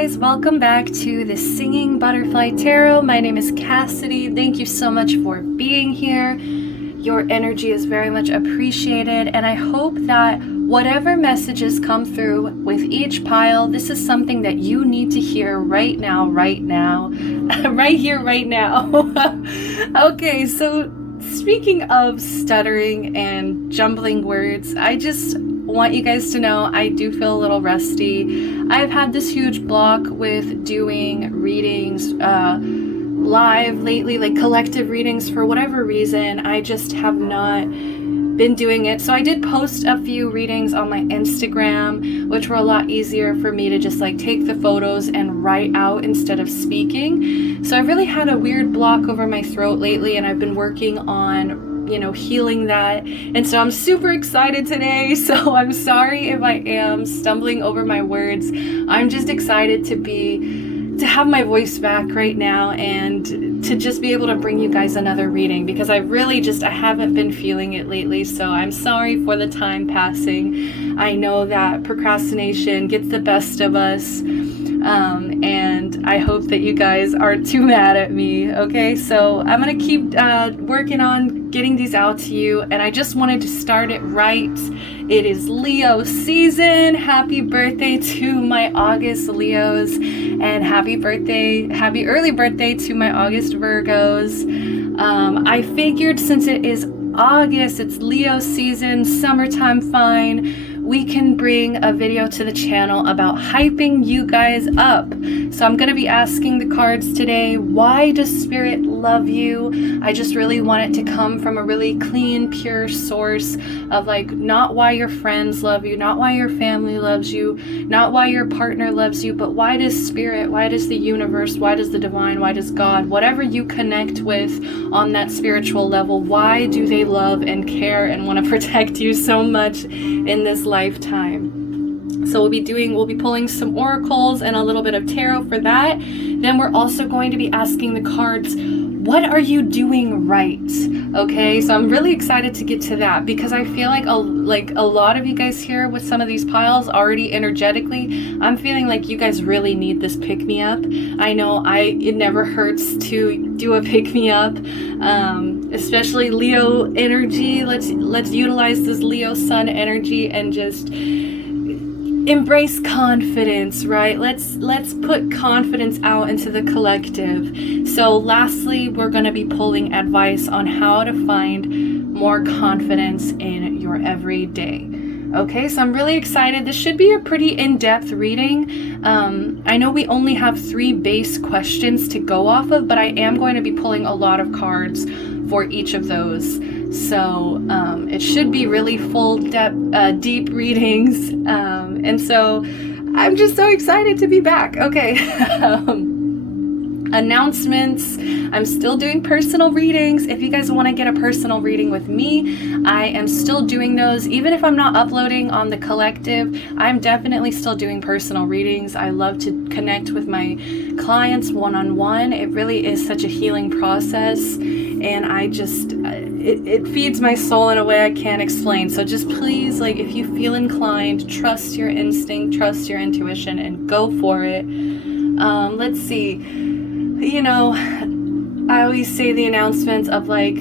guys, welcome back to the Singing Butterfly Tarot. My name is Cassidy. Thank you so much for being here. Your energy is very much appreciated, and I hope that whatever messages come through with each pile, this is something that you need to hear right now, right here, right now. Okay, so speaking of stuttering and jumbling words, I just want you guys to know I do feel a little rusty. I've had this huge block with doing readings live lately, like collective readings. For whatever reason, I just have not been doing it. So I did post a few readings on my Instagram, which were a lot easier for me to just like take the photos and write out instead of speaking. So I really had a weird block over my throat lately, and I've been working on healing that. And so I'm super excited today. So I'm sorry if I am stumbling over my words. I'm just excited to have my voice back right now and to just be able to bring you guys another reading, because I haven't been feeling it lately. So I'm sorry for the time passing. I know that procrastination gets the best of us. And I hope that you guys aren't too mad at me. Okay, so I'm gonna keep working on getting these out to you, and I just wanted to start it right. It is Leo season. Happy birthday to my August Leos, and happy early birthday to my August Virgos. I figured since it is August, it's Leo season, summertime fine, we can bring a video to the channel about hyping you guys up. So I'm going to be asking the cards today, why does Spirit love you? I just really want it to come from a really clean, pure source of like, not why your friends love you, not why your family loves you, not why your partner loves you, but why does Spirit, why does the universe, why does the divine, why does God, whatever you connect with on that spiritual level, why do they love and care and want to protect you so much in this lifetime? So we'll be pulling some oracles and a little bit of tarot for that. Then we're also going to be asking the cards, what are you doing right? Okay, so I'm really excited to get to that, because I feel like a lot of you guys here with some of these piles already energetically, I'm feeling like you guys really need this pick-me-up. I know it never hurts to do a pick-me-up, especially Leo energy. Let's utilize this Leo sun energy and just embrace confidence, right? Let's put confidence out into the collective. So lastly, we're going to be pulling advice on how to find more confidence in your everyday. Okay, so I'm really excited. This should be a pretty in-depth reading. I know we only have 3 base questions to go off of, but I am going to be pulling a lot of cards for each of those. So it should be really full depth, deep readings. And so I'm just so excited to be back. Okay. Announcements. I'm still doing personal readings. If you guys want to get a personal reading with me, I am still doing those. Even if I'm not uploading on the collective, I'm definitely still doing personal readings. I love to connect with my clients one-on-one. It really is such a healing process, and it feeds my soul in a way I can't explain. So just please, like, if you feel inclined, trust your instinct, trust your intuition, and go for it. Let's see. I always say the announcements of like,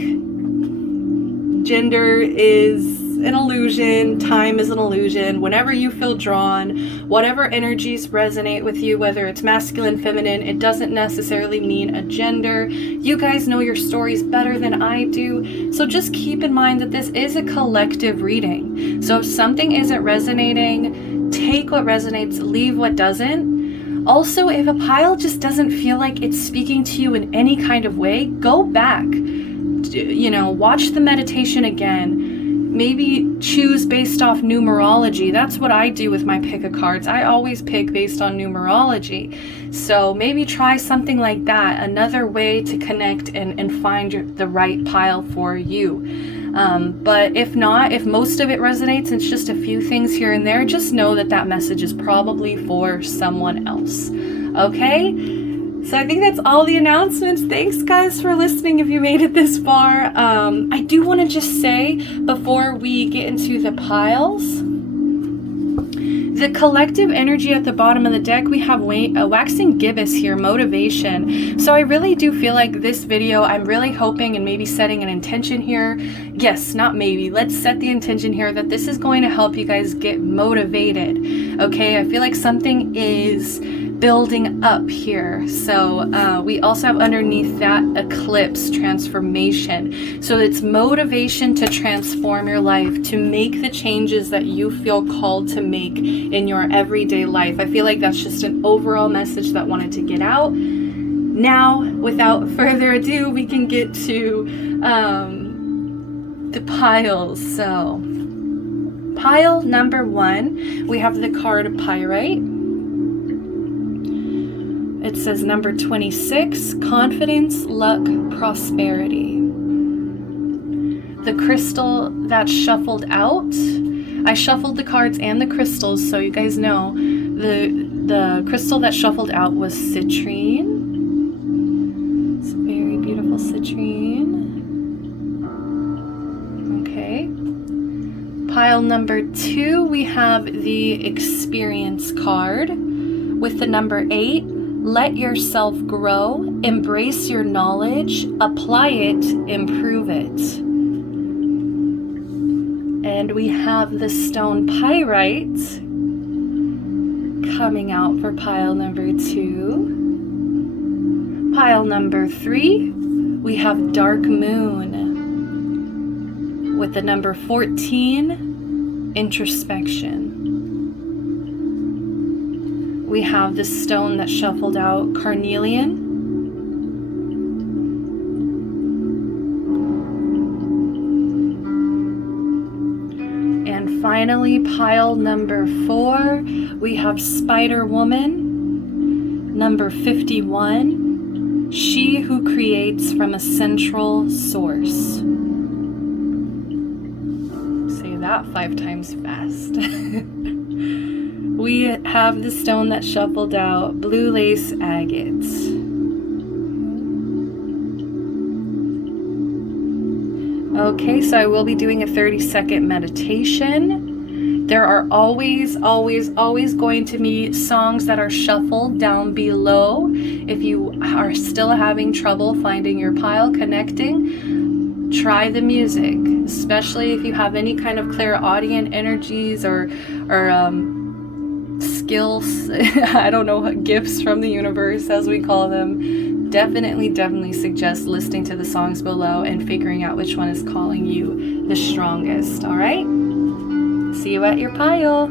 gender is an illusion, time is an illusion. Whenever you feel drawn, whatever energies resonate with you, whether it's masculine, feminine, it doesn't necessarily mean a gender. You guys know your stories better than I do. So just keep in mind that this is a collective reading. So if something isn't resonating, take what resonates, leave what doesn't. Also, if a pile just doesn't feel like it's speaking to you in any kind of way, go back, watch the meditation again, maybe choose based off numerology. That's what I do with my pick of cards. I always pick based on numerology. So maybe try something like that, another way to connect and find the right pile for you. But if not, if most of it resonates, it's just a few things here and there, just know that message is probably for someone else. Okay? So I think that's all the announcements. Thanks guys for listening if you made it this far. I do want to just say, before we get into the piles, The collective energy at the bottom of the deck, we have waxing gibbous here, motivation. So I really do feel like this video, I'm really hoping and maybe setting an intention here. Yes, not maybe. Let's set the intention here that this is going to help you guys get motivated. Okay, I feel like something is building up here. So we also have underneath that eclipse, transformation. So it's motivation to transform your life, to make the changes that you feel called to make in your everyday life. I feel like that's just an overall message that I wanted to get out. Now, without further ado, we can get to the piles. So pile number 1, we have the card Pyrite. It says number 26, confidence, luck, prosperity. The crystal that shuffled out, I shuffled the cards and the crystals, so you guys know the crystal that shuffled out was citrine. It's a very beautiful citrine. Okay. Pile number 2, we have the experience card with the number 8. Let yourself grow, embrace your knowledge, apply it, improve it. And we have the stone Pyrite coming out for pile number 2. Pile number 3, we have Dark Moon with the number 14, introspection. We have the stone that shuffled out, carnelian. And finally, pile number 4, we have Spider Woman. Number 51, she who creates from a central source. Say that 5 times fast. We have the stone that shuffled out, blue lace agate. Okay, so I will be doing a 30-second meditation. There are always going to be songs that are shuffled down below. If you are still having trouble finding your pile, connecting, try the music, especially if you have any kind of clairaudient energies or skills, I don't know, gifts from the universe as we call them. Definitely suggest listening to the songs below and figuring out which one is calling you the strongest. All right, see you at your pile.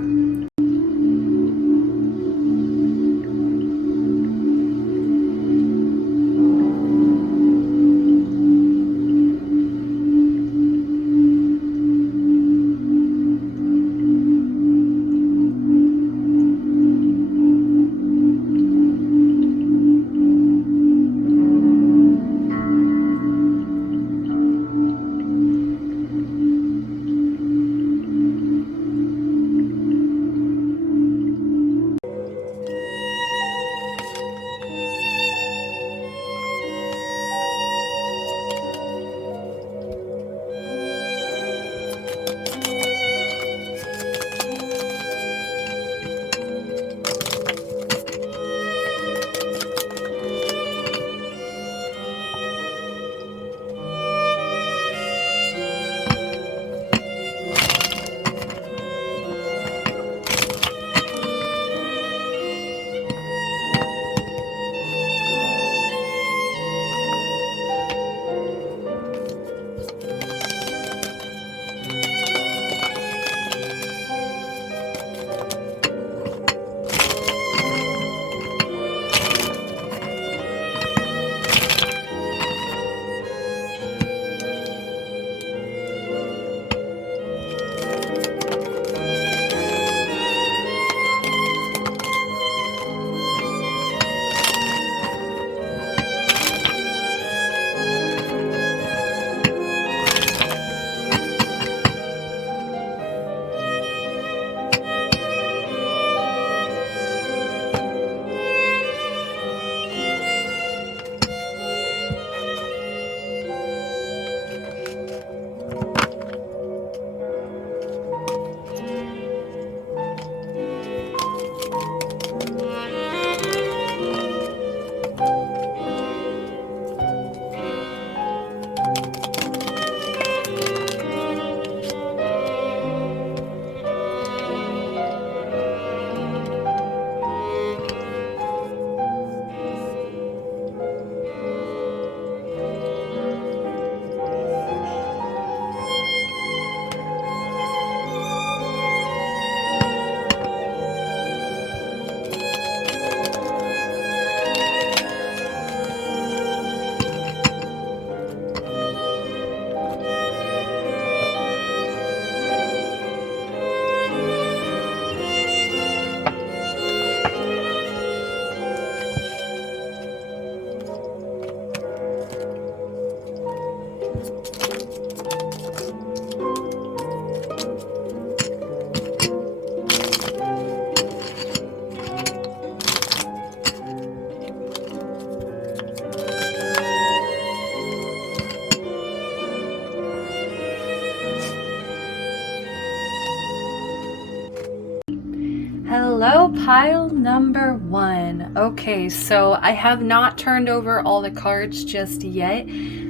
Hello, pile number 1. Okay, so I have not turned over all the cards just yet.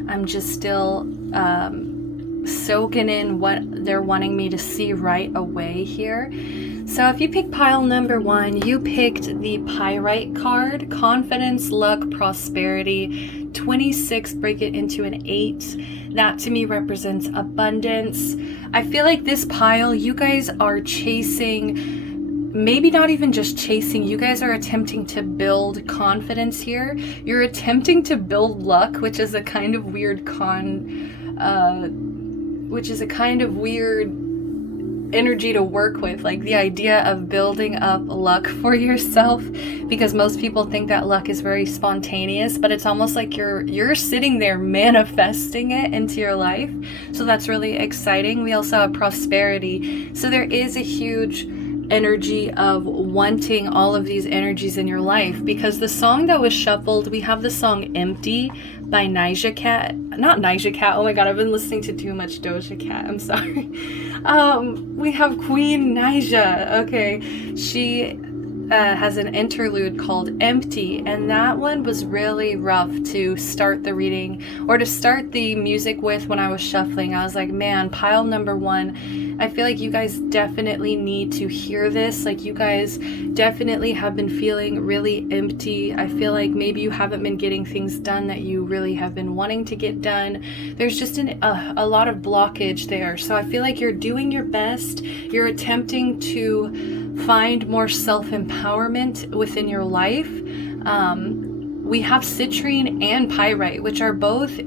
I'm just still soaking in what they're wanting me to see right away here. So if you pick pile number 1, you picked the Pyrite card, confidence, luck, prosperity. 26, break it into an 8. That to me represents abundance. I feel like this pile, you guys are chasing, maybe not even just chasing, you guys are attempting to build confidence here. You're attempting to build luck, which is a kind of weird energy to work with, like the idea of building up luck for yourself, because most people think that luck is very spontaneous, but it's almost like you're sitting there manifesting it into your life. So that's really exciting. We also have prosperity. So there is a huge energy of wanting all of these energies in your life, because the song that was shuffled, we have the song Empty by Nyjah Cat. Not Nyjah Cat, oh my god, I've been listening to too much Doja Cat, I'm sorry. We have Queen Nyjah. Okay, she has an interlude called Empty, and that one was really rough to start the reading or to start the music with. When I was shuffling, I was like, man, pile number 1, I feel like you guys definitely need to hear this. Like, you guys definitely have been feeling really empty. I feel like maybe you haven't been getting things done that you really have been wanting to get done. There's just a lot of blockage there. So I feel like you're doing your best. You're attempting to find more self-empowerment within your life. We have citrine and pyrite, which are both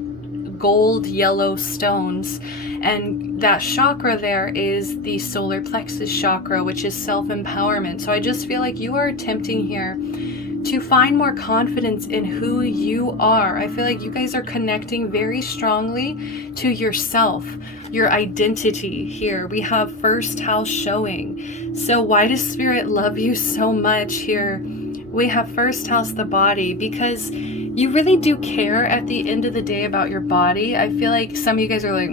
gold yellow stones, and that chakra there is the solar plexus chakra, which is self-empowerment. So I just feel like you are attempting here to find more confidence in who you are. I feel like you guys are connecting very strongly to yourself, your identity here. We have first house showing. So why does Spirit love you so much here? We have first house, the body, because you really do care at the end of the day about your body. I feel like some of you guys are like,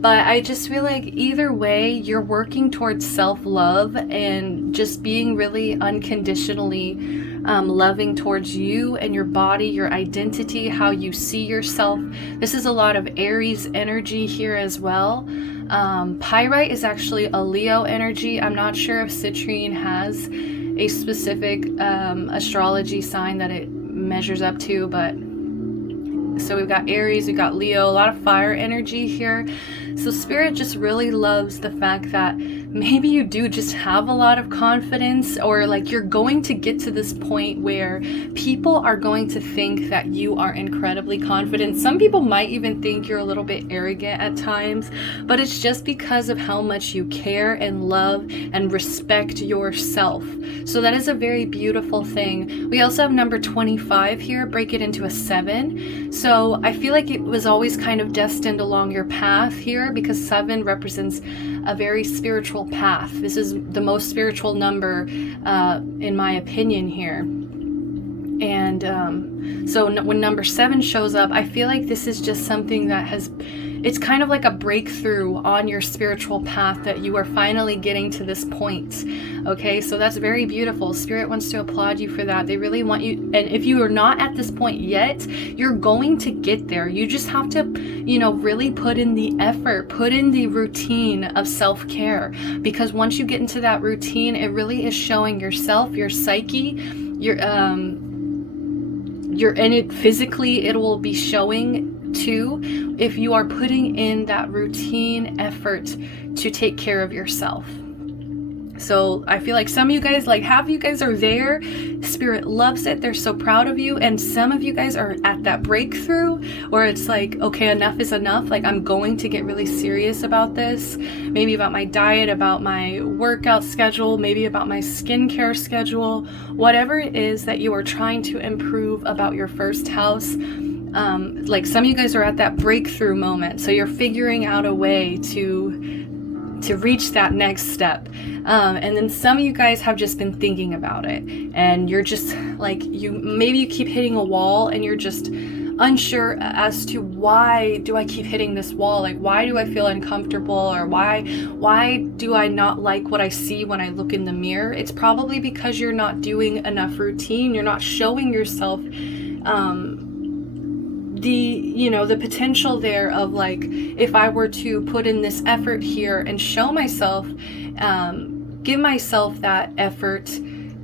but I just feel like either way, you're working towards self-love and just being really unconditionally loving towards you and your body, your identity, how you see yourself. This is a lot of Aries energy here as well. Pyrite is actually a Leo energy. I'm not sure if citrine has a specific astrology sign that it measures up to, but so we've got Aries, we've got Leo, a lot of fire energy here. So Spirit just really loves the fact that maybe you do just have a lot of confidence, or like you're going to get to this point where people are going to think that you are incredibly confident. Some people might even think you're a little bit arrogant at times, but it's just because of how much you care and love and respect yourself. So that is a very beautiful thing. We also have number 25 here, break it into a 7. So I feel like it was always kind of destined along your path here, because 7 represents a very spiritual path. This is the most spiritual number in my opinion here. And so when number 7 shows up, I feel like this is just something that it's kind of like a breakthrough on your spiritual path, that you are finally getting to this point. Okay, so that's very beautiful. Spirit wants to applaud you for that. They really want you, and if you are not at this point yet, you're going to get there. You just have to, really put in the effort, put in the routine of self-care, because once you get into that routine, it really is showing yourself, your psyche, you're in it physically, it will be showing too, if you are putting in that routine effort to take care of yourself. So I feel like some of you guys, like half of you guys are there. Spirit loves it. They're so proud of you. And some of you guys are at that breakthrough where it's like, okay, enough is enough. Like, I'm going to get really serious about this. Maybe about my diet, about my workout schedule, maybe about my skincare schedule, whatever it is that you are trying to improve about your first house. Like some of you guys are at that breakthrough moment. So you're figuring out a way to reach that next step. And then some of you guys have just been thinking about it, and you're just like, maybe you keep hitting a wall and you're just unsure as to why do I keep hitting this wall? Like, why do I feel uncomfortable? Or why do I not like what I see when I look in the mirror? It's probably because you're not doing enough routine. You're not showing yourself the potential there of like, if I were to put in this effort here and show myself, give myself that effort,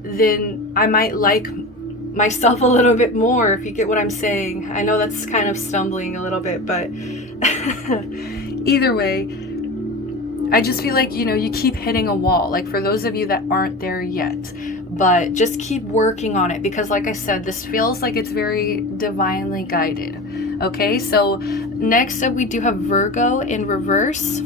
then I might like myself a little bit more, if you get what I'm saying. I know that's kind of stumbling a little bit, but either way, I just feel like, you keep hitting a wall, like for those of you that aren't there yet, but just keep working on it, because like I said, this feels like it's very divinely guided. Okay, so next up we do have Virgo in reverse.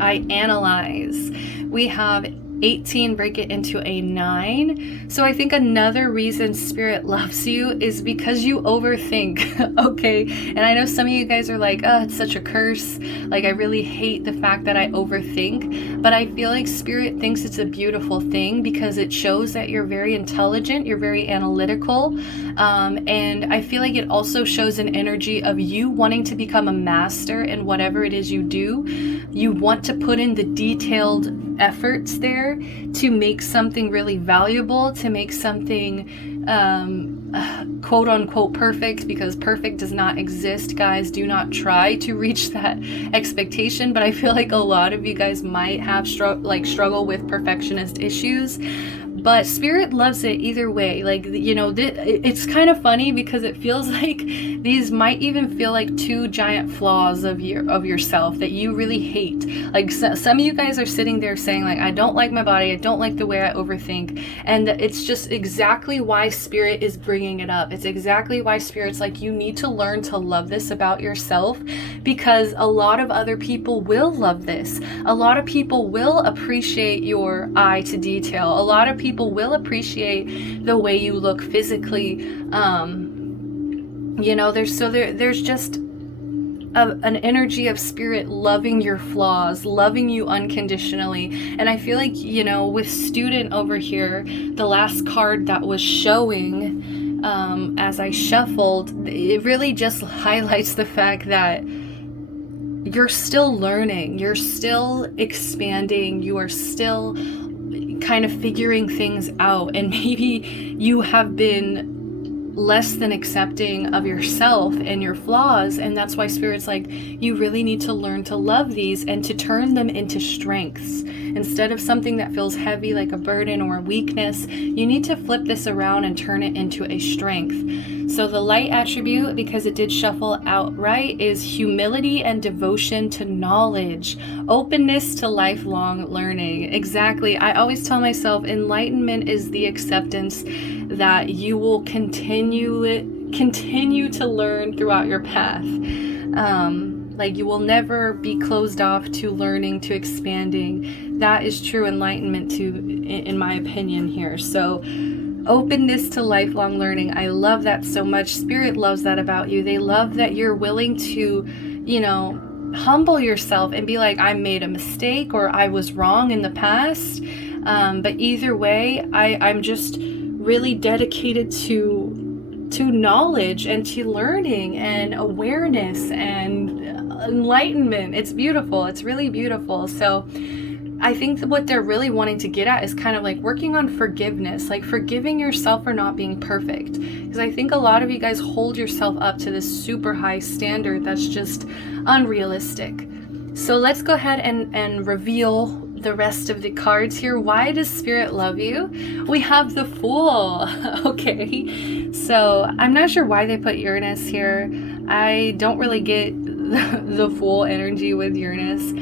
I analyze. We have 18, break it into a 9. So I think another reason Spirit loves you is because you overthink. Okay, and I know some of you guys are like, oh, it's such a curse, like I really hate the fact that I overthink, but I feel like Spirit thinks it's a beautiful thing, because it shows that you're very intelligent, you're very analytical, and I feel like it also shows an energy of you wanting to become a master in whatever it is you do. You want to put in the detailed efforts there to make something really valuable, to make something quote unquote perfect, because perfect does not exist, guys. Do not try to reach that expectation, but I feel like a lot of you guys might have struggle with perfectionist issues. But Spirit loves it either way. Like, it's kind of funny because it feels like these might even feel like two giant flaws of yourself that you really hate. Like, some of you guys are sitting there saying like, I don't like my body, I don't like the way I overthink, and it's just exactly why Spirit is bringing it up. It's exactly why Spirit's like, you need to learn to love this about yourself, because a lot of other people will love this. A lot of people will appreciate your eye to detail. A lot of people will appreciate the way you look physically. There's just an energy of Spirit loving your flaws, loving you unconditionally. And I feel like, with Student over here, the last card that was showing as I shuffled, it really just highlights the fact that you're still learning, you're still expanding, you are still kind of figuring things out, and maybe you have been less than accepting of yourself and your flaws, and that's why Spirit's like, you really need to learn to love these and to turn them into strengths. Instead of something that feels heavy like a burden or a weakness, you need to flip this around and turn it into a strength. So the light attribute, because it did shuffle outright, is humility and devotion to knowledge, openness to lifelong learning. Exactly. I always tell myself enlightenment is the acceptance that you will continue to learn throughout your path. Like, you will never be closed off to learning, to expanding. That is true enlightenment too, in my opinion here. So openness to lifelong learning. I love that so much. Spirit loves that about you. They love that you're willing to, humble yourself and be like, I made a mistake or I was wrong in the past. But either way, I'm just really dedicated to knowledge and to learning and awareness and enlightenment. It's beautiful. It's really beautiful. So I think that what they're really wanting to get at is kind of like working on forgiveness, like forgiving yourself for not being perfect. Because I think a lot of you guys hold yourself up to this super high standard that's just unrealistic. So let's go ahead and reveal the rest of the cards here. Why does Spirit love you? We have the Fool. Okay, so I'm not sure why they put Uranus here. I don't really get the Fool energy with Uranus.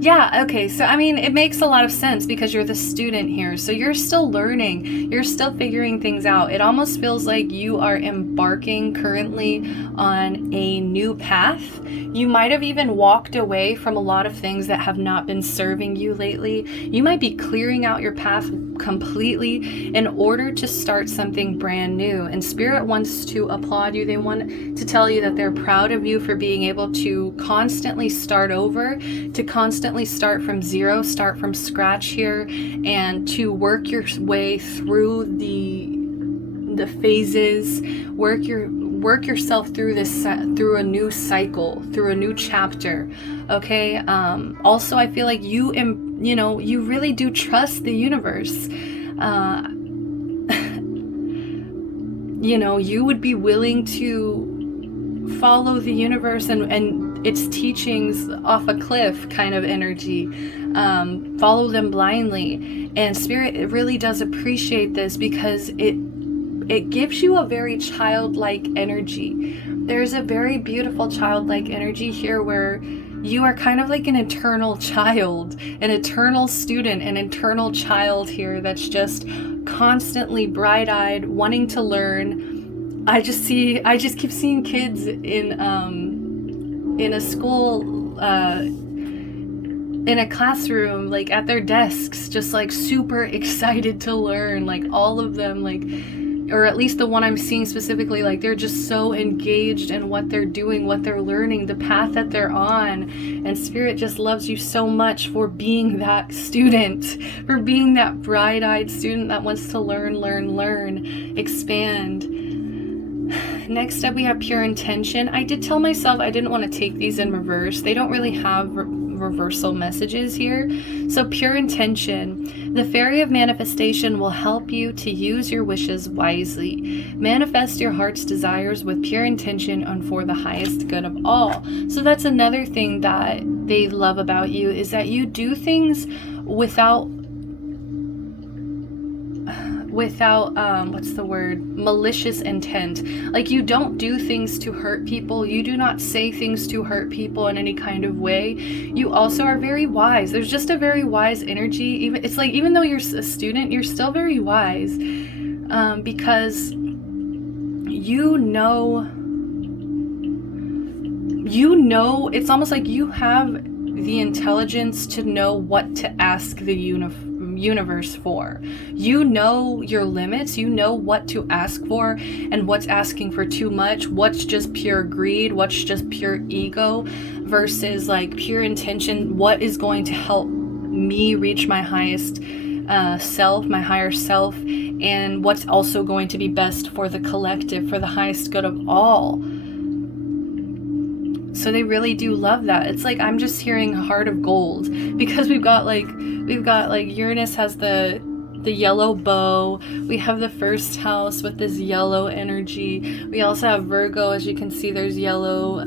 Yeah, okay, so I mean, it makes a lot of sense because you're the student here. So you're still learning, you're still figuring things out. It almost feels like you are embarking currently on a new path. You might have even walked away from a lot of things that have not been serving you lately. You might be clearing out your path completely in order to start something brand new. And Spirit wants to applaud you. They want to tell you that they're proud of you for being able to constantly start over, to constantly start from zero, start from scratch here, and to work your way through the the phases, work yourself through through a new cycle, through a new chapter. Okay. Also, I feel like you really do trust the universe. You would be willing to follow the universe and its teachings off a cliff kind of energy. Follow them blindly. And Spirit, it really does appreciate this because it gives you a very childlike energy. There's a very beautiful childlike energy here where you are kind of like an eternal child, an eternal student, an eternal child here that's just constantly bright-eyed, wanting to learn. I just keep seeing kids in a school, in a classroom, like at their desks, just like super excited to learn, like all of them, like, or at least the one I'm seeing specifically, like they're just so engaged in what they're doing, what they're learning, the path that they're on. And Spirit just loves you so much for being that student, for being that bright-eyed student that wants to learn, expand. Next up, we have pure intention. I did tell myself I didn't want to take these in reverse. They don't really have reversal messages here. So pure intention. The fairy of manifestation will help you to use your wishes wisely. Manifest your heart's desires with pure intention and for the highest good of all. So that's another thing that they love about you, is that you do things without malicious intent. Like, you don't do things to hurt people. You do not say things to hurt people in any kind of way. You also are very wise. There's just a very wise energy. Even though you're a student, you're still very wise, because it's almost like you have the intelligence to know what to ask the universe for. You know your limits, you know what to ask for and what's asking for too much, what's just pure greed, what's just pure ego, versus like pure intention, what is going to help me reach my highest self, my higher self, and what's also going to be best for the collective, for the highest good of all. So they really do love that. It's like, I'm just hearing heart of gold, because we've got like Uranus has the yellow bow. We have the first house with this yellow energy. We also have Virgo, as you can see, there's yellow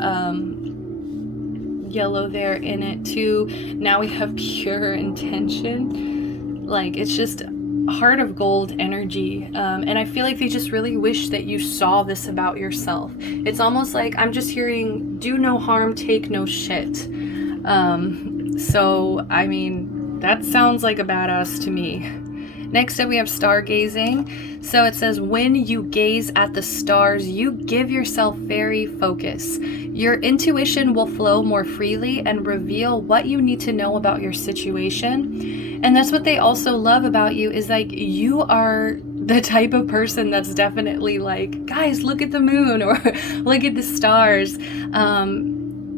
there in it too. Now we have pure intention. Like, it's just heart of gold energy, and I feel like they just really wish that you saw this about yourself. It's almost like I'm just hearing, do no harm, take no shit. So I mean, that sounds like a badass to me. Next up, we have stargazing. So it says, when you gaze at the stars, you give yourself fairy focus. Your intuition will flow more freely and reveal what you need to know about your situation. And that's what they also love about you, is like, you are the type of person that's definitely like, guys, look at the moon, or look at the stars.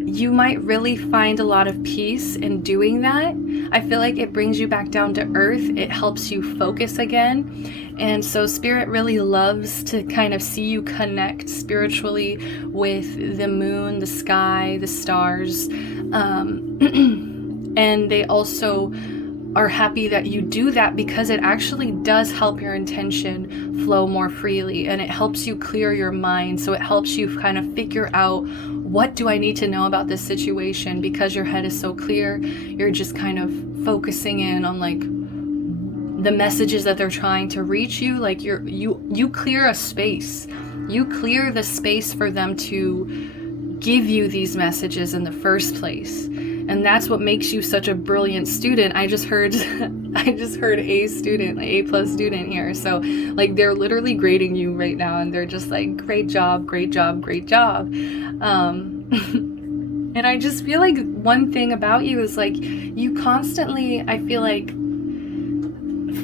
You might really find a lot of peace in doing that. I feel like it brings you back down to earth. It helps you focus again. And so Spirit really loves to kind of see you connect spiritually with the moon, the sky, the stars. And they also are happy that you do that, because it actually does help your intention flow more freely, and it helps you clear your mind. So it helps you kind of figure out, what do I need to know about this situation? Because your head is so clear, you're just kind of focusing in on like the messages that they're trying to reach you. Like you clear a space. You clear the space for them to give you these messages in the first place. And that's what makes you such a brilliant student. I just heard A student, like A+ student here. So like, they're literally grading you right now, and they're just like, great job, great job, great job. And I just feel like one thing about you is like, you constantly, I feel like,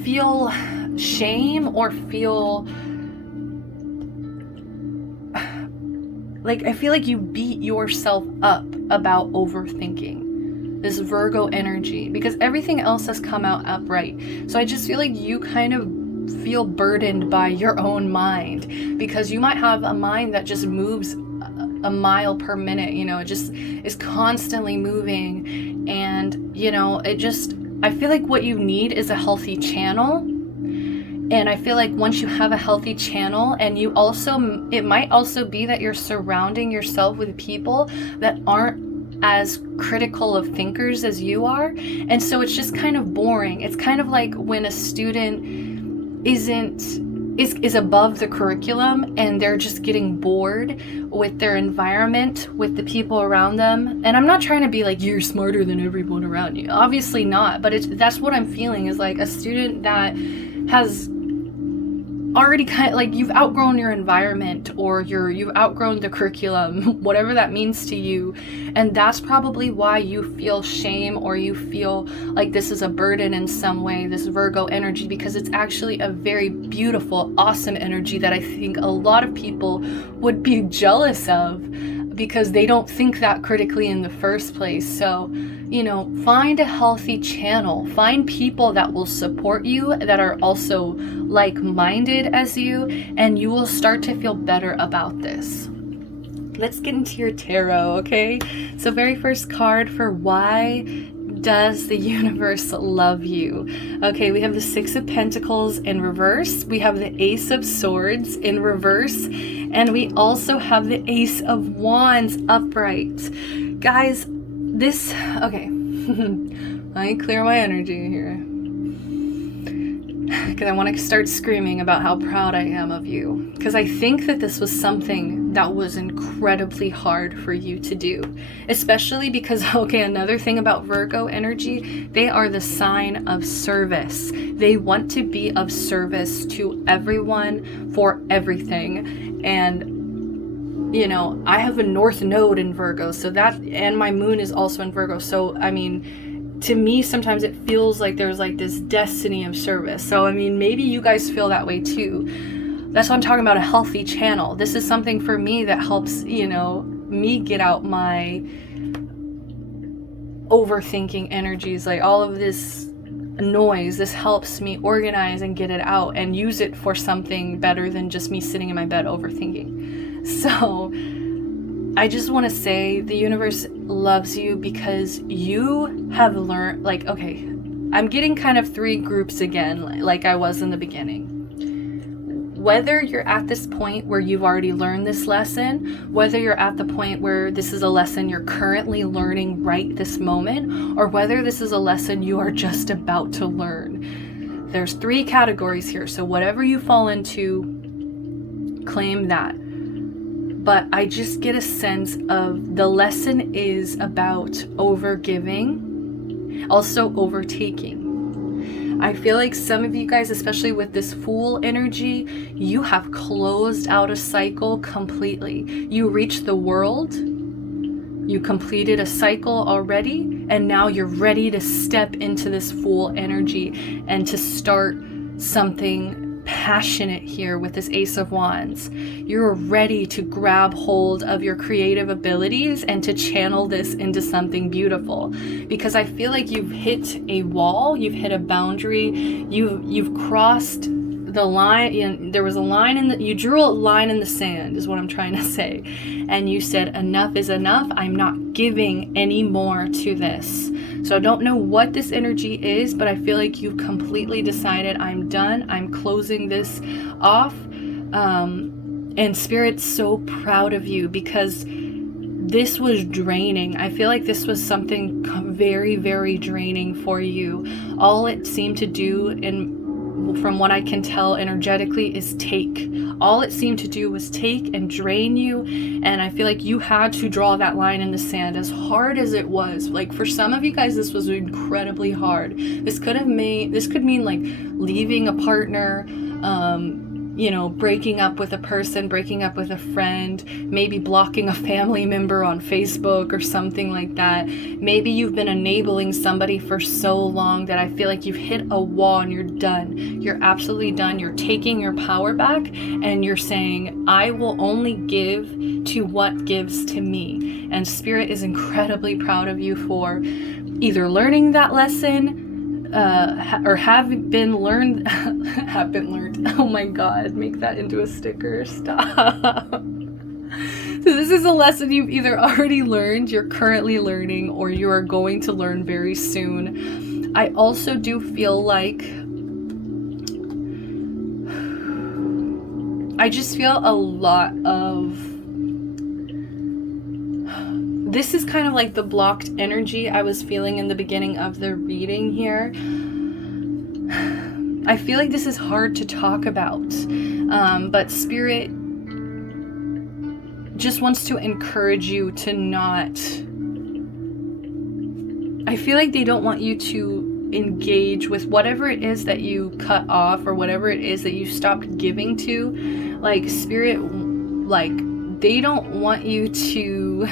feel shame or feel like, I feel like you beat yourself up about overthinking. This Virgo energy, because everything else has come out upright. So I just feel like you kind of feel burdened by your own mind, because you might have a mind that just moves a mile per minute, it just is constantly moving. And, I feel like what you need is a healthy channel. And I feel like once you have a healthy channel, and it might also be that you're surrounding yourself with people that aren't as critical of thinkers as you are. And so it's just kind of boring. It's kind of like when a student is above the curriculum and they're just getting bored with their environment, with the people around them. And I'm not trying to be like, you're smarter than everyone around you. Obviously not, but that's what I'm feeling, is like a student that has already kind of like, you've outgrown your environment, or you've outgrown the curriculum, whatever that means to you. And that's probably why you feel shame, or you feel like this is a burden in some way, this Virgo energy, because it's actually a very beautiful, awesome energy that I think a lot of people would be jealous of, because they don't think that critically in the first place. So, find a healthy channel, find people that will support you, that are also like-minded as you, and you will start to feel better about this. Let's get into your tarot, okay? So very first card for why does the universe love you? Okay, we have the Six of Pentacles in reverse, we have the Ace of Swords in reverse, and we also have the Ace of Wands upright. Guys, okay, let me clear my energy here, because I want to start screaming about how proud I am of you, because I think that this was something that was incredibly hard for you to do, especially because, another thing about Virgo energy, they are the sign of service. They want to be of service to everyone for everything. And I have a North Node in Virgo, and my moon is also in Virgo. So, to me, sometimes it feels like there's like this destiny of service. So, maybe you guys feel that way too. That's what I'm talking about, a healthy channel. This is something for me that helps, me get out my overthinking energies, like all of this noise. This helps me organize and get it out and use it for something better than just me sitting in my bed overthinking. So I just want to say the universe loves you because you have learned, I'm getting kind of three groups again, like I was in the beginning. Whether you're at this point where you've already learned this lesson, whether you're at the point where this is a lesson you're currently learning right this moment, or whether this is a lesson you are just about to learn. There's three categories here, so whatever you fall into, claim that. But I just get a sense of the lesson is about overgiving, also overtaking. I feel like some of you guys, especially with this Fool energy, you have closed out a cycle completely. You reached the world, you completed a cycle already, and now you're ready to step into this Fool energy and to start something passionate here with this Ace of Wands. You're ready to grab hold of your creative abilities and to channel this into something beautiful, because I feel like you've hit a wall, you've hit a boundary, you've crossed the line. There was a line you drew a line in the sand is what I'm trying to say, and you said enough is enough. I'm not giving any more to this. So I don't know what this energy is, but I feel like you've completely decided, I'm done, I'm closing this off. And Spirit's so proud of you because this was draining. I feel like this was something very, very draining for you. All it seemed to do, from what I can tell energetically, is take. All it seemed to do was take and drain you, and I feel like you had to draw that line in the sand, as hard as it was. Like, for some of you guys, this was incredibly hard. This could mean like leaving a partner, breaking up with a person, breaking up with a friend, maybe blocking a family member on Facebook or something like that. Maybe you've been enabling somebody for so long that I feel like you've hit a wall and you're done. You're absolutely done. You're taking your power back and you're saying, I will only give to what gives to me. And Spirit is incredibly proud of you for either learning that lesson, or have been learned, have been learned. Oh my God, make that into a sticker. Stop. So this is a lesson you've either already learned, you're currently learning, or you are going to learn very soon. I also do feel like I just feel a lot of, this is kind of like the blocked energy I was feeling in the beginning of the reading here. I feel like this is hard to talk about, but Spirit just wants to encourage you to not, I feel like they don't want you to engage with whatever it is that you cut off or whatever it is that you stopped giving to. Like Spirit, like they don't want you to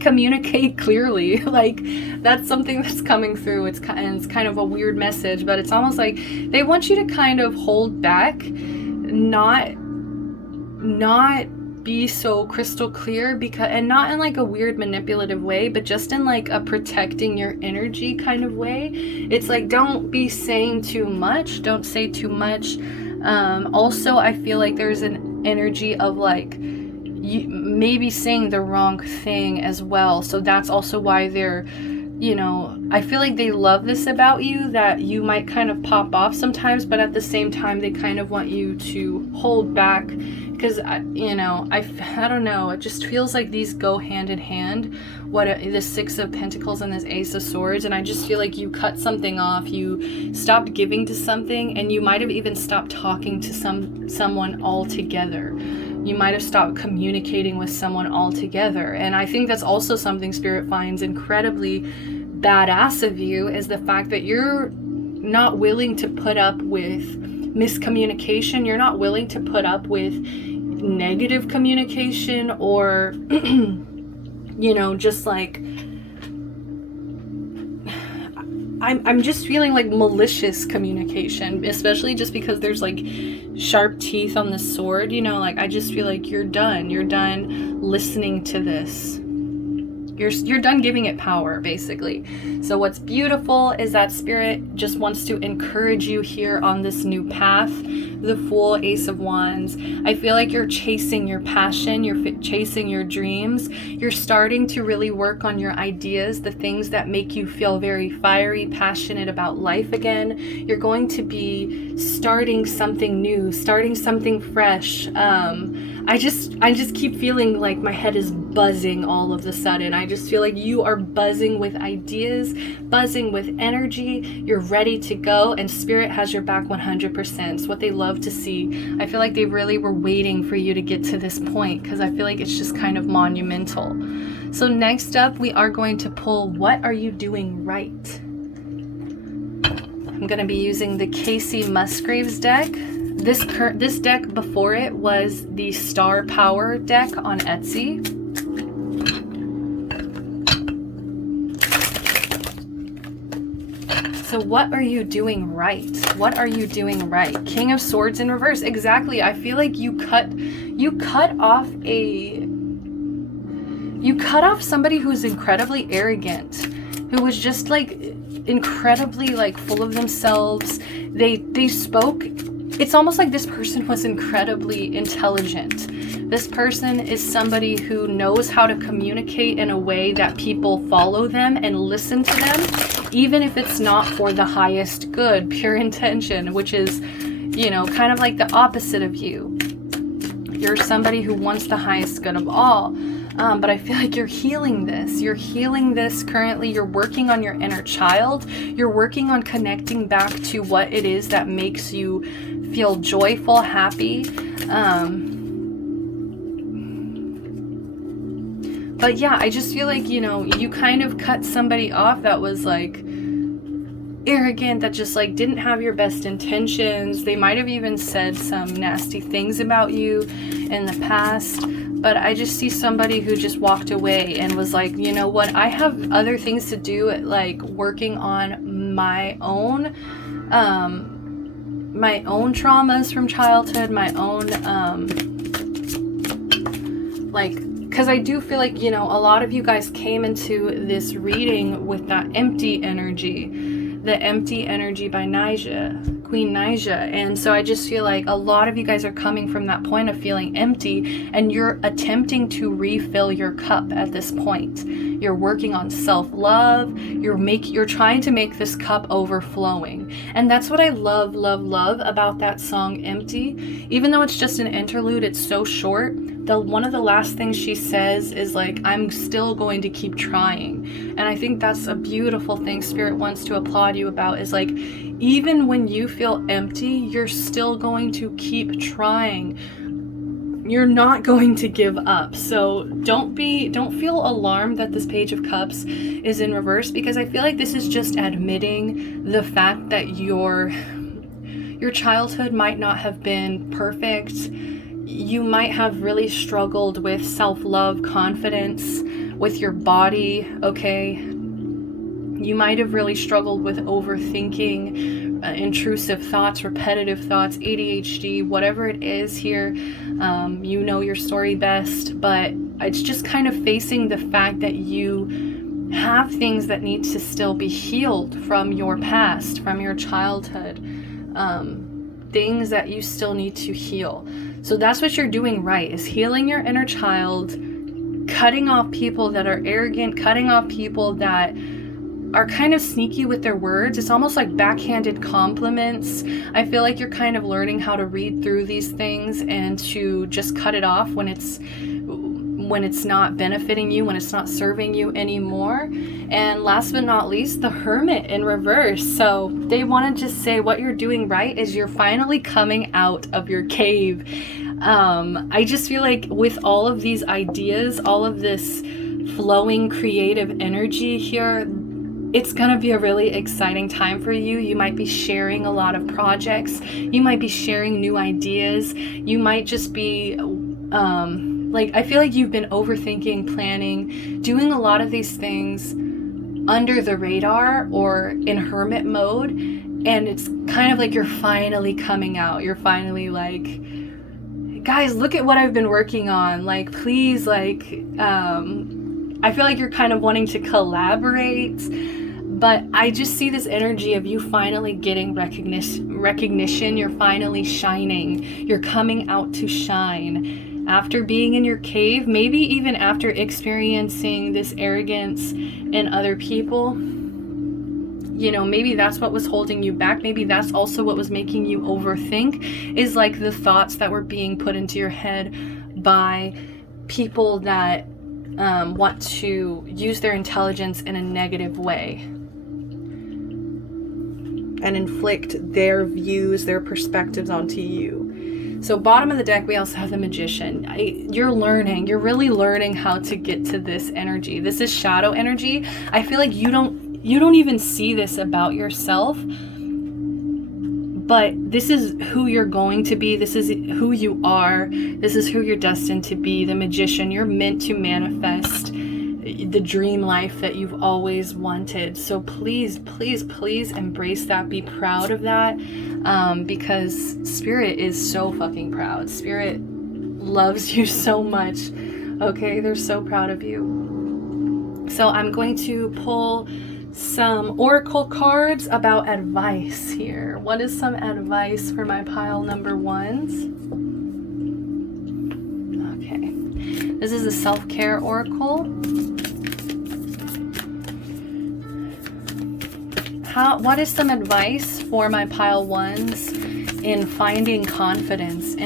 communicate clearly. Like that's something that's coming through. It's kind of a weird message, but it's almost like they want you to kind of hold back, not be so crystal clear, because, and not in like a weird manipulative way, but just in like a protecting your energy kind of way. It's like, don't be saying too much, don't say too much. Also, I feel like there's an energy of like you maybe saying the wrong thing as well. So that's also why they're, you know, I feel like they love this about you, that you might kind of pop off sometimes, but at the same time they kind of want you to hold back, because you know, I don't know, it just feels like these go hand in hand, the Six of Pentacles and this Ace of Swords. And I just feel like you cut something off, you stopped giving to something, and you might have even stopped talking to someone altogether. You might have stopped communicating with someone altogether. And I think that's also something Spirit finds incredibly badass of you, is the fact that you're not willing to put up with miscommunication. You're not willing to put up with negative communication, or you know, just like I'm just feeling like malicious communication, especially just because there's like sharp teeth on the sword, you know, like I just feel like you're done listening to this. You're done giving it power, basically. So what's beautiful is that Spirit just wants to encourage you here on this new path. The Fool, Ace of Wands. I feel like you're chasing your passion, you're chasing your dreams. You're starting to really work on your ideas, the things that make you feel very fiery, passionate about life again. You're going to be starting something new, starting something fresh. I just keep feeling like my head is buzzing all of a sudden. I just feel like you are buzzing with ideas, buzzing with energy. You're ready to go, and Spirit has your back 100%. It's what they love to see. I feel like they really were waiting for you to get to this point, because I feel like it's just kind of monumental. So next up, we are going to pull What Are You Doing Right? I'm going to be using the Casey Musgraves deck. This deck before it was the Star Power deck on Etsy. So what are you doing right? What are you doing right? King of Swords in reverse. Exactly. I feel like you cut off somebody who's incredibly arrogant, who was just like incredibly like full of themselves. They spoke. It's almost like this person was incredibly intelligent. This person is somebody who knows how to communicate in a way that people follow them and listen to them, even if it's not for the highest good, pure intention, which is, you know, kind of like the opposite of you. You're somebody who wants the highest good of all. But I feel like you're healing this. You're healing this currently. You're working on your inner child. You're working on connecting back to what it is that makes you feel joyful, happy. But yeah, I just feel like, you know, you kind of cut somebody off that was like arrogant, that just like didn't have your best intentions. They might have even said some nasty things about you in the past. But I just see somebody who just walked away and was like, you know what, I have other things to do, like working on my own traumas from childhood, my own like, because I do feel like, you know, a lot of you guys came into this reading with that empty energy, the empty energy by Queen Nyjah. And so I just feel like a lot of you guys are coming from that point of feeling empty, and you're attempting to refill your cup at this point. You're working on self-love. You're trying to make this cup overflowing. And that's what I love about that song Empty. Even though it's just an interlude, it's so short. One of the last things she says is like, I'm still going to keep trying. And I think that's a beautiful thing Spirit wants to applaud you about, is like, even when you feel empty, you're still going to keep trying. You're not going to give up. So don't feel alarmed that this Page of Cups is in reverse, because I feel like this is just admitting the fact that your childhood might not have been perfect. You might have really struggled with self-love, confidence, with your body, okay? You might have really struggled with overthinking, intrusive thoughts, repetitive thoughts, ADHD, whatever it is here. You know your story best, but it's just kind of facing the fact that you have things that need to still be healed from your past, from your childhood. Things that you still need to heal. So that's what you're doing right, is healing your inner child, cutting off people that are arrogant, cutting off people that are kind of sneaky with their words. It's almost like backhanded compliments. I feel like you're kind of learning how to read through these things and to just cut it off when it's not benefiting you, when it's not serving you anymore. And last but not least, the Hermit in reverse. So they want to just say what you're doing right is you're finally coming out of your cave. I just feel like with all of these ideas, all of this flowing creative energy here, it's going to be a really exciting time for you. You might be sharing a lot of projects. You might be sharing new ideas. You might just be like, I feel like you've been overthinking, planning, doing a lot of these things under the radar or in hermit mode. And it's kind of like you're finally coming out. You're finally like, guys, look at what I've been working on. Like, please, like, I feel like you're kind of wanting to collaborate. But I just see this energy of you finally getting recognition. You're finally shining. You're coming out to shine. After being in your cave, maybe even after experiencing this arrogance in other people, you know, maybe that's what was holding you back. Maybe that's also what was making you overthink, is like the thoughts that were being put into your head by people that want to use their intelligence in a negative way and inflict their views, their perspectives onto you. So bottom of the deck, we also have the Magician. You're really learning how to get to this energy. This is shadow energy. I feel like you don't even see this about yourself, but this is who you're going to be. This is who you are. This is who you're destined to be. The Magician. You're meant to manifest the dream life that you've always wanted. So please, please, please embrace that. Be proud of that, because Spirit is so fucking proud. Spirit loves you so much. Okay, they're so proud of you. So I'm going to pull some oracle cards about advice here. What is some advice for my pile number ones? Okay, this is a self-care oracle. What is some advice for my pile ones in finding confidence?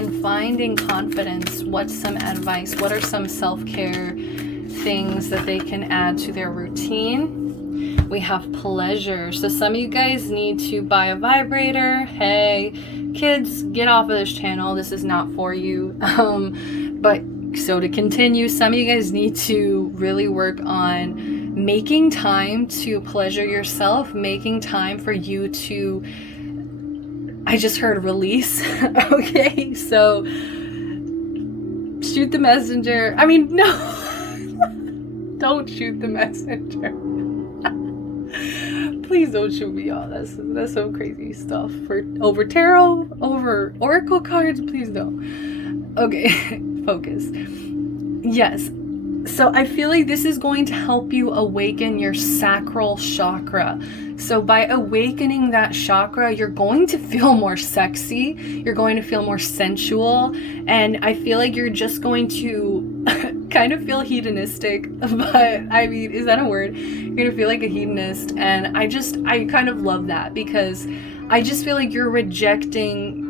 What's some advice? What are some self-care things that they can add to their routine? We have pleasure. So some of you guys need to buy a vibrator. Hey, kids, get off of this channel. This is not for you. But so to continue, some of you guys need to really work on making time to pleasure yourself, making time for you to, I just heard release. Okay, so shoot the messenger. I mean, no, don't shoot the messenger. Please don't shoot me, y'all. That's some crazy stuff. Over tarot, over oracle cards, please don't. Okay, focus. Yes. So I feel like this is going to help you awaken your sacral chakra. So by awakening that chakra, you're going to feel more sexy. You're going to feel more sensual. And I feel like you're just going to kind of feel hedonistic. But I mean, is that a word? You're going to feel like a hedonist. And I kind of love that, because I just feel like you're rejecting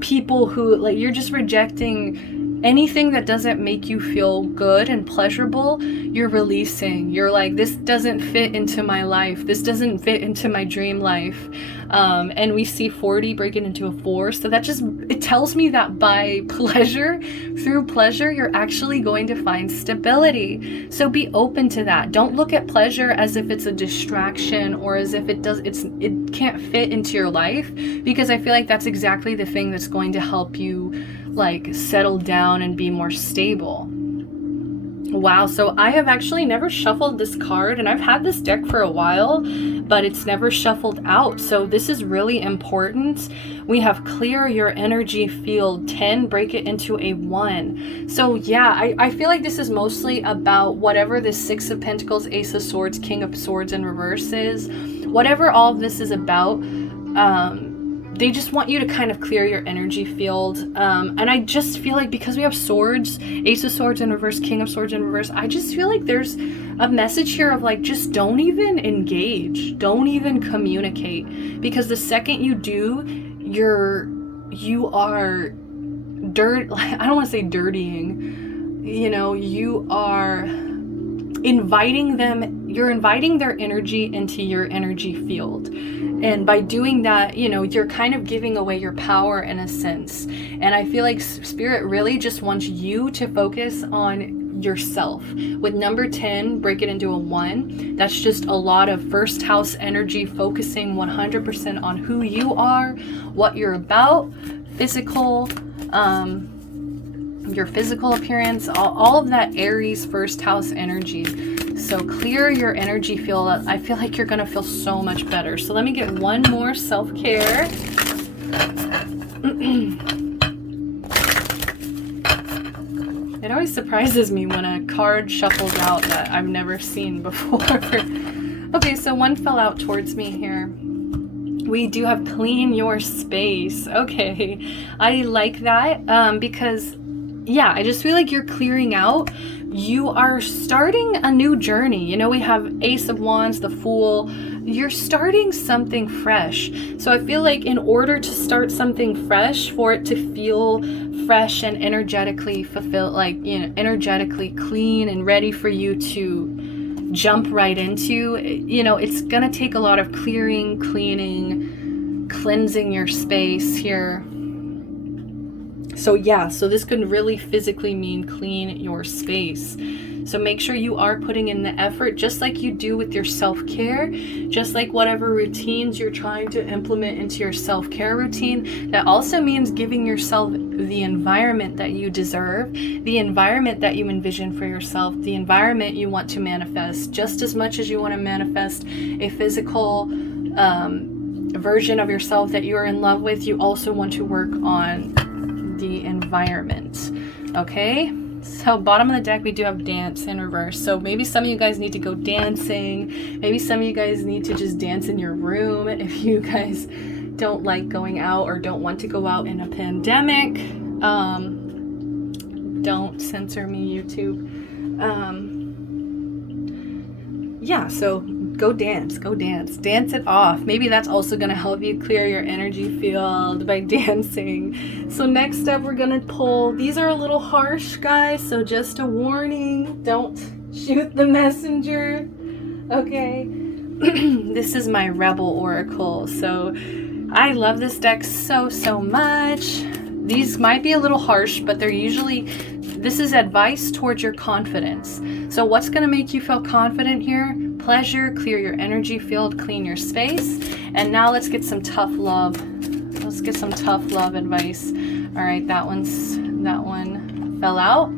people who, like, you're just rejecting anything that doesn't make you feel good and pleasurable. You're releasing. You're like, this doesn't fit into my life. This doesn't fit into my dream life. And we see 40 breaking into a 4. So that just, it tells me that by pleasure, through pleasure, you're actually going to find stability. So be open to that. Don't look at pleasure as if it's a distraction or as if it can't fit into your life, because I feel like that's exactly the thing that's going to help you like settle down and be more stable. Wow, so I have actually never shuffled this card, and I've had this deck for a while, but it's never shuffled out. So this is really important. We have clear your energy field, 10, break it into a 1. So yeah, I feel like this is mostly about whatever the 6 of Pentacles, Ace of Swords, King of Swords in reverse is. Whatever all of this is about, they just want you to kind of clear your energy field. And I just feel like because we have swords, Ace of Swords in reverse, King of Swords in reverse, I just feel like there's a message here of like, just don't even engage. Don't even communicate. Because the second you do, you are I don't want to say dirtying. You know, you are inviting them, you're inviting their energy into your energy field. And by doing that, you know, you're kind of giving away your power in a sense. And I feel like Spirit really just wants you to focus on yourself. With number 10, break it into a 1. That's just a lot of first house energy, focusing 100% on who you are, what you're about, physical, your physical appearance, all of that Aries first house energy. So clear your energy field. I feel like you're going to feel so much better. So let me get one more self-care. It always surprises me when a card shuffles out that I've never seen before. Okay, so one fell out towards me here. We do have clean your space. Okay, I like that because yeah, I just feel like you're clearing out. You are starting a new journey. You know, we have Ace of Wands, the Fool. You're starting something fresh. So I feel like in order to start something fresh, for it to feel fresh and energetically fulfilled, like, you know, energetically clean and ready for you to jump right into, you know, it's gonna take a lot of clearing, cleaning, cleansing your space here. So yeah, so this could really physically mean clean your space. So make sure you are putting in the effort, just like you do with your self-care, just like whatever routines you're trying to implement into your self-care routine. That also means giving yourself the environment that you deserve, the environment that you envision for yourself, the environment you want to manifest, just as much as you want to manifest a physical version of yourself that you are in love with. You also want to work on the environment. Okay, so bottom of the deck we do have dance in reverse. So maybe some of you guys need to go dancing. Maybe some of you guys need to just dance in your room if you guys don't like going out or don't want to go out in a pandemic. Don't censor me, YouTube. Yeah, so go dance it off. Maybe that's also going to help you clear your energy field by dancing. So next up we're going to pull, these are a little harsh, guys, so just a warning, don't shoot the messenger. Okay. This is my Rebel Oracle. So I love this deck so much. These might be a little harsh, but they're usually, this is advice towards your confidence. So what's going to make you feel confident here? Pleasure, clear your energy field, clean your space. And now let's get some tough love. Let's get some tough love advice. All right, that one fell out.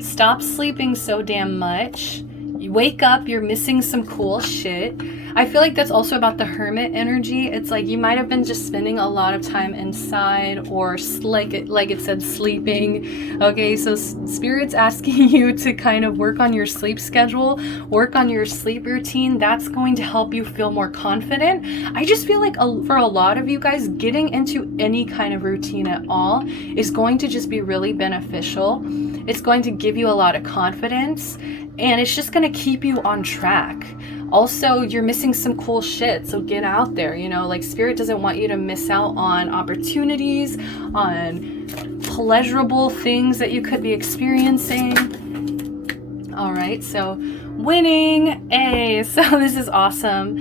Stop sleeping so damn much. You wake up, you're missing some cool shit. I feel like that's also about the hermit energy. It's like you might have been just spending a lot of time inside, or like it said, sleeping. Okay, so Spirit's asking you to kind of work on your sleep schedule, work on your sleep routine. That's going to help you feel more confident. I just feel like for a lot of you guys, getting into any kind of routine at all is going to just be really beneficial. It's going to give you a lot of confidence, and it's just going to keep you on track. Also, you're missing some cool shit, so get out there. You know, like, Spirit doesn't want you to miss out on opportunities, on pleasurable things that you could be experiencing. All right, so winning. Hey, so this is awesome.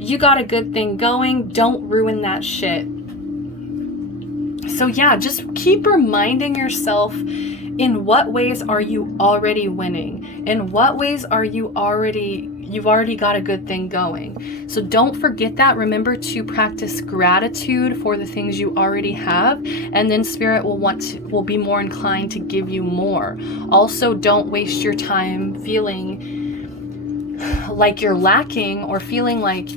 You got a good thing going. Don't ruin that shit. So yeah, just keep reminding yourself, in what ways are you already winning? In what ways are you've already got a good thing going? So don't forget that. Remember to practice gratitude for the things you already have, and then Spirit will be more inclined to give you more. Also, don't waste your time feeling like you're lacking, or feeling like,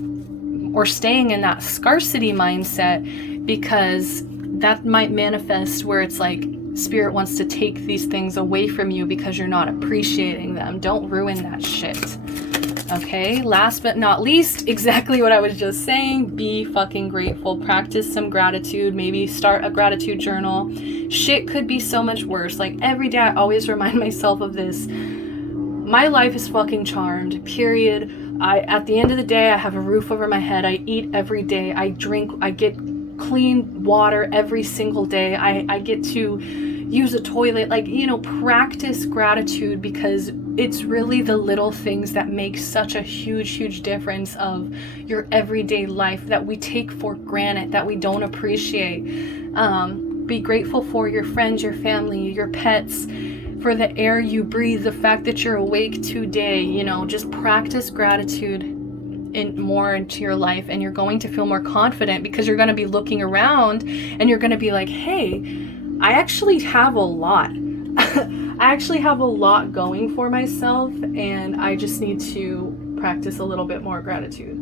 or staying in that scarcity mindset, because that might manifest where it's like Spirit wants to take these things away from you because you're not appreciating them. Don't ruin that shit. Okay, last but not least, exactly what I was just saying, be fucking grateful. Practice some gratitude. Maybe start a gratitude journal. Shit could be so much worse. Like, every day I always remind myself of this. My life is fucking charmed, period. At the end of the day, I have a roof over my head. I eat every day. I drink. I get clean water every single day. I get to use a toilet. Like, you know, practice gratitude, because it's really the little things that make such a huge difference of your everyday life that we take for granted, that we don't appreciate. Be grateful for your friends, your family, your pets, for the air you breathe, the fact that you're awake today. You know, just practice gratitude more into your life, and you're going to feel more confident, because you're going to be looking around and you're going to be like, hey, I actually have a lot. I actually have a lot going for myself, and I just need to practice a little bit more gratitude.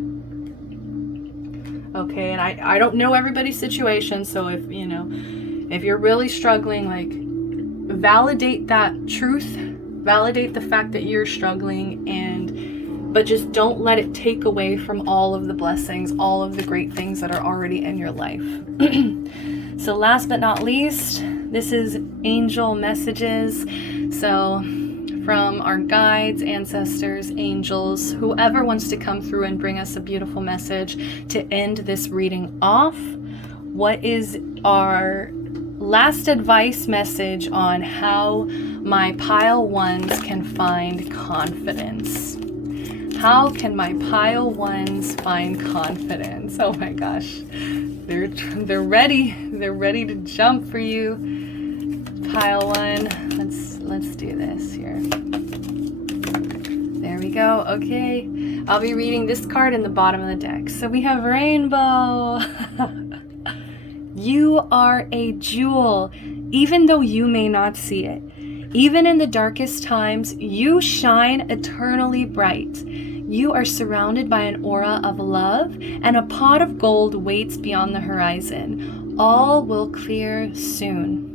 Okay, and I don't know everybody's situation, so if you're really struggling, like, validate that truth, validate the fact that you're struggling, but just don't let it take away from all of the blessings, all of the great things that are already in your life. So last but not least, this is angel messages. So from our guides, ancestors, angels, whoever wants to come through and bring us a beautiful message to end this reading off. What is our last advice message on how my pile ones can find confidence? How can my pile ones find confidence? Oh my gosh. They're ready. They're ready to jump for you. Pile one. Let's do this here. There we go. Okay. I'll be reading this card in the bottom of the deck. So we have Rainbow. You are a jewel, even though you may not see it. Even in the darkest times, you shine eternally bright. You are surrounded by an aura of love, and a pot of gold waits beyond the horizon. All will clear soon.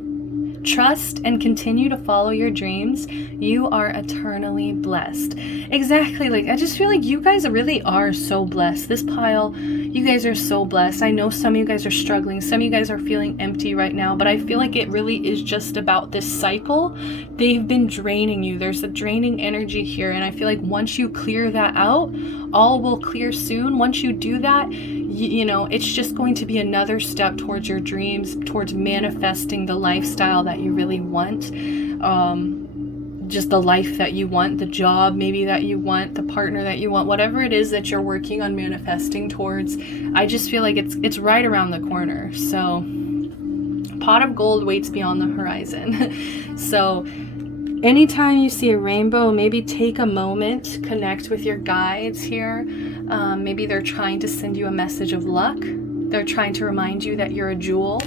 Trust and continue to follow your dreams. You are eternally blessed. Exactly. Like, I just feel like you guys really are so blessed. This pile, you guys are so blessed. I know some of you guys are struggling. Some of you guys are feeling empty right now, but I feel like it really is just about this cycle. They've been draining you. There's a draining energy here, and I feel like once you clear that out, all will clear soon. Once you do that, you know, it's just going to be another step towards your dreams, towards manifesting the lifestyle that you really want, just the life that you want, the job maybe that you want, the partner that you want, whatever it is that you're working on manifesting towards. I just feel like it's right around the corner. So pot of gold waits beyond the horizon. So anytime you see a rainbow, maybe take a moment, connect with your guides here. Maybe they're trying to send you a message of luck. They're trying to remind you that you're a jewel,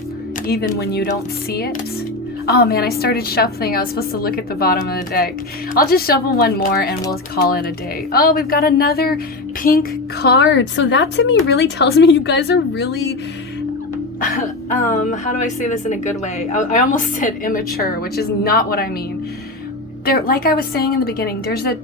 even when you don't see it. Oh man, I started shuffling. I was supposed to look at the bottom of the deck. I'll just shuffle one more and we'll call it a day. Oh, we've got another pink card. So that to me really tells me you guys are really, how do I say this in a good way? I almost said immature, which is not what I mean. There, like I was saying in the beginning, there's a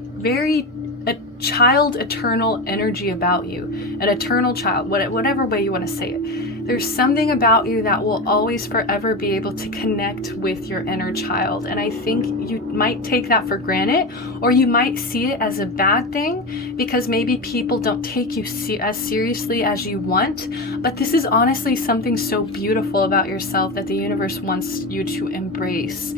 child eternal energy about you, an eternal child, whatever way you want to say it. There's something about you that will always forever be able to connect with your inner child, and I think you might take that for granted, or you might see it as a bad thing because maybe people don't take you as seriously as you want. But this is honestly something so beautiful about yourself that the universe wants you to embrace.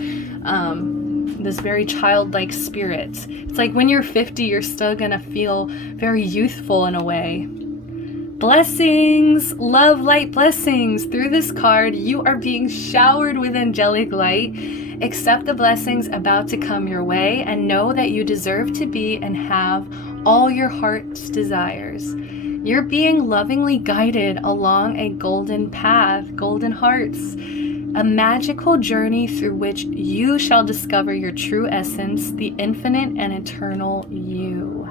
This very childlike spirit. It's like when you're 50, you're still gonna feel very youthful in a way. Blessings, love, light, blessings. Through this card, you are being showered with angelic light. Accept the blessings about to come your way and know that you deserve to be and have all your heart's desires. You're being lovingly guided along a golden path, golden hearts. A magical journey through which you shall discover your true essence, the infinite and eternal you.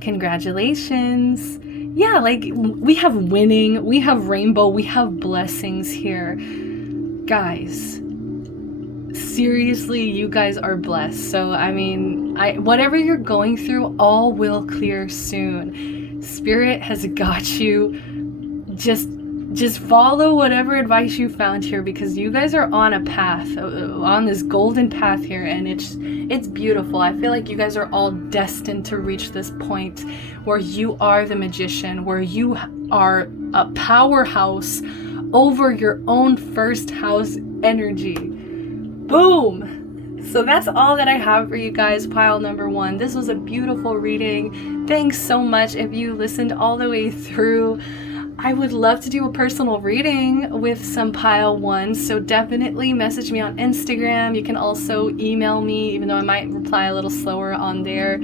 Congratulations. Yeah, like we have winning, we have rainbow, we have blessings here. Guys, seriously, you guys are blessed. So, I mean, whatever you're going through, all will clear soon. Spirit has got you. Just follow whatever advice you found here, because you guys are on a path, on this golden path here, and it's beautiful. I feel like you guys are all destined to reach this point where you are the magician, where you are a powerhouse over your own first house energy. Boom! So that's all that I have for you guys, pile number 1. This was a beautiful reading. Thanks so much if you listened all the way through. I would love to do a personal reading with some pile 1, so definitely message me on Instagram. You can also email me, even though I might reply a little slower on there.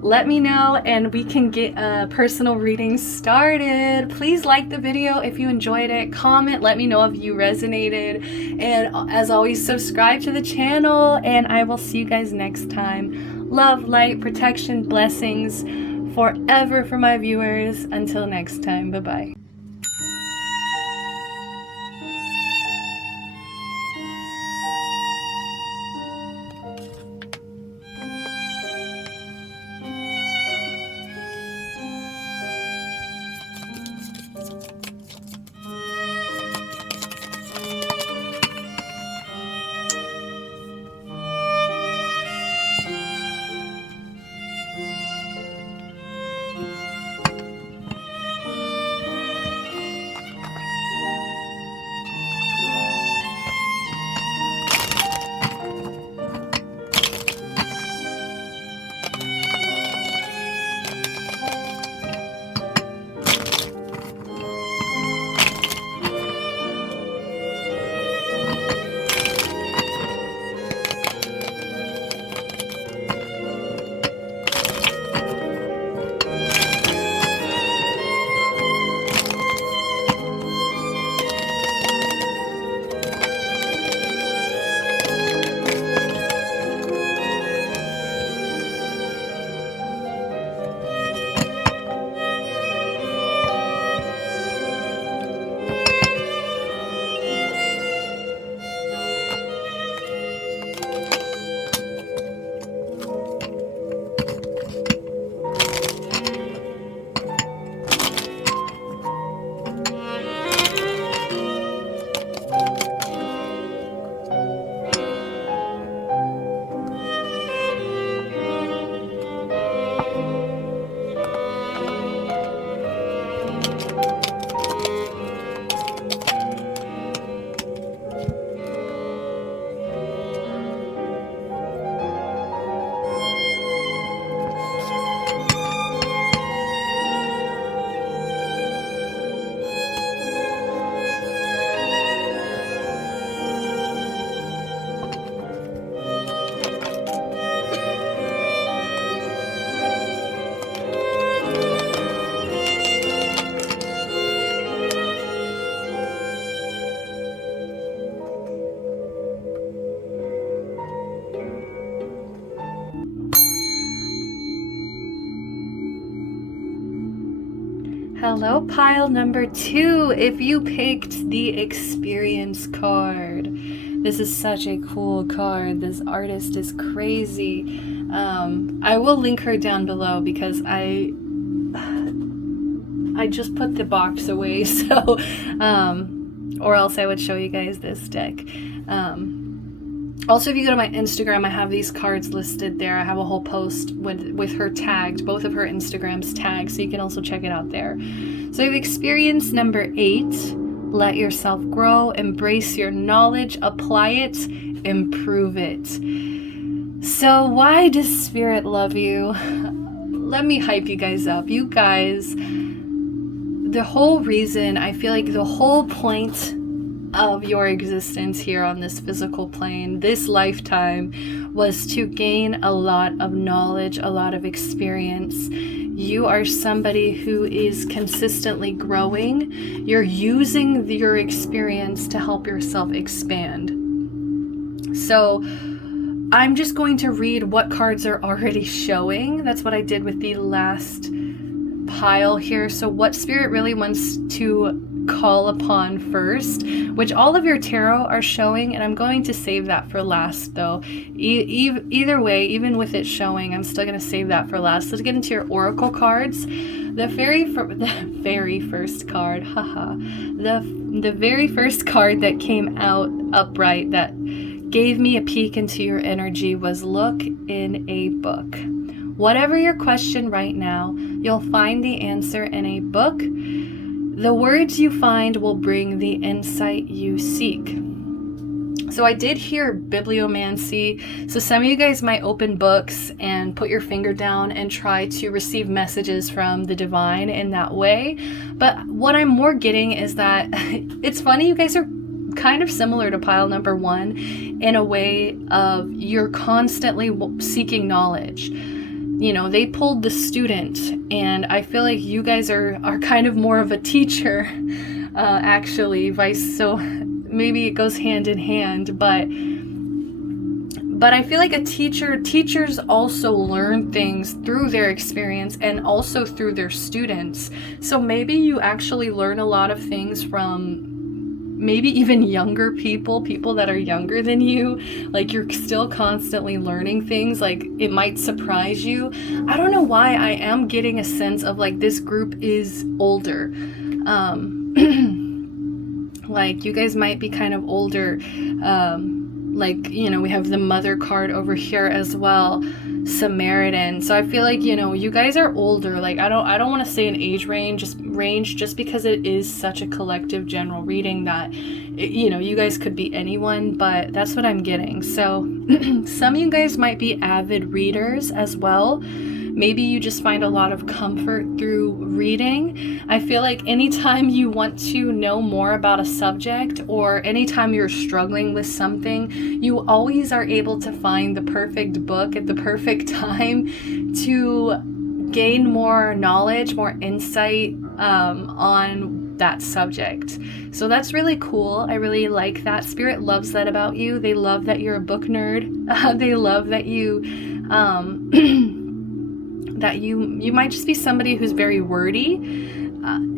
Let me know and we can get a personal reading started. Please like the video if you enjoyed it. Comment, let me know if you resonated. And as always, subscribe to the channel, and I will see you guys next time. Love, light, protection, blessings forever for my viewers. Until next time, bye-bye. Hello, pile number 2. If you picked the experience card, this is such a cool card. This artist is crazy. I will link her down below because I just put the box away, so or else I would show you guys this deck. Also, if you go to my Instagram, I have these cards listed there. I have a whole post with her tagged, both of her Instagrams tagged, so you can also check it out there. So you have experience number 8. Let yourself grow, embrace your knowledge, apply it, improve it. So why does Spirit love you? Let me hype you guys up. You guys, the whole reason, I feel like the whole point of your existence here on this physical plane, this lifetime, was to gain a lot of knowledge, a lot of experience. You are somebody who is consistently growing. You're using your experience to help yourself expand. So I'm just going to read what cards are already showing. That's what I did with the last pile here. So what Spirit really wants to call upon first, which all of your tarot are showing, and I'm going to save that for last though. Either way, even with it showing, I'm still going to save that for last. Let's get into your oracle cards. The very first card, the very first card that came out upright that gave me a peek into your energy was look in a book. Whatever your question right now, you'll find the answer in a book. The words you find will bring the insight you seek. So I did hear bibliomancy. So some of you guys might open books and put your finger down and try to receive messages from the divine in that way. But what I'm more getting is that it's funny, you guys are kind of similar to pile number 1 in a way of you're constantly seeking knowledge. You know, they pulled the student, and I feel like you guys are kind of more of a teacher, actually, so maybe it goes hand in hand, but I feel like teachers also learn things through their experience and also through their students. So maybe you actually learn a lot of things from maybe even younger people that are younger than you. Like, you're still constantly learning things. Like, it might surprise you. I don't know why I am getting a sense of like this group is older. Like, you guys might be kind of older. Like, you know, we have the mother card over here as well, Samaritan. So I feel like, you know, you guys are older. Like, I don't want to say an age range just because it is such a collective general reading that, you know, you guys could be anyone, but that's what I'm getting. So some of you guys might be avid readers as well. Maybe you just find a lot of comfort through reading. I feel like anytime you want to know more about a subject, or anytime you're struggling with something, you always are able to find the perfect book at the perfect time to gain more knowledge, more insight on that subject. So that's really cool. I really like that. Spirit loves that about you. They love that you're a book nerd. They love that you that you might just be somebody who's very wordy,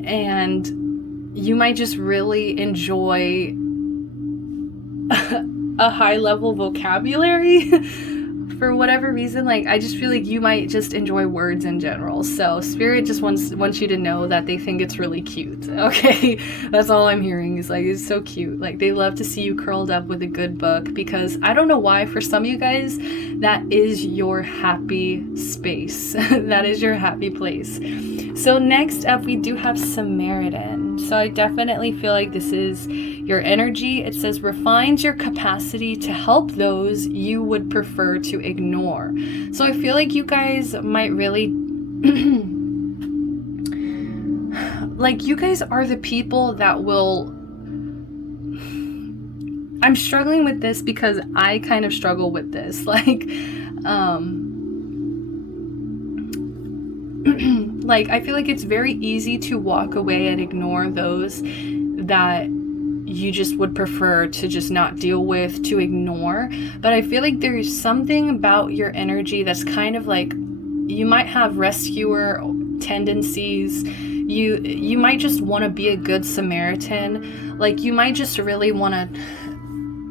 and you might just really enjoy a high level vocabulary for whatever reason. Like, I just feel like you might just enjoy words in general. So Spirit just wants you to know that they think it's really cute. Okay, that's all I'm hearing is like, it's so cute. Like, they love to see you curled up with a good book, because I don't know why, for some of you guys, that is your happy space. That is your happy place. So next up, we do have Samaritan. So I definitely feel like this is your energy. It says, refines your capacity to help those you would prefer to ignore. So I feel like you guys might really like, you guys are the people that will, I'm struggling with this because I kind of struggle with this. Like, like, I feel like it's very easy to walk away and ignore those that you just would prefer to just not deal with, to ignore. But I feel like there's something about your energy that's kind of like, you might have rescuer tendencies. You might just want to be a good Samaritan. Like, you might just really want to,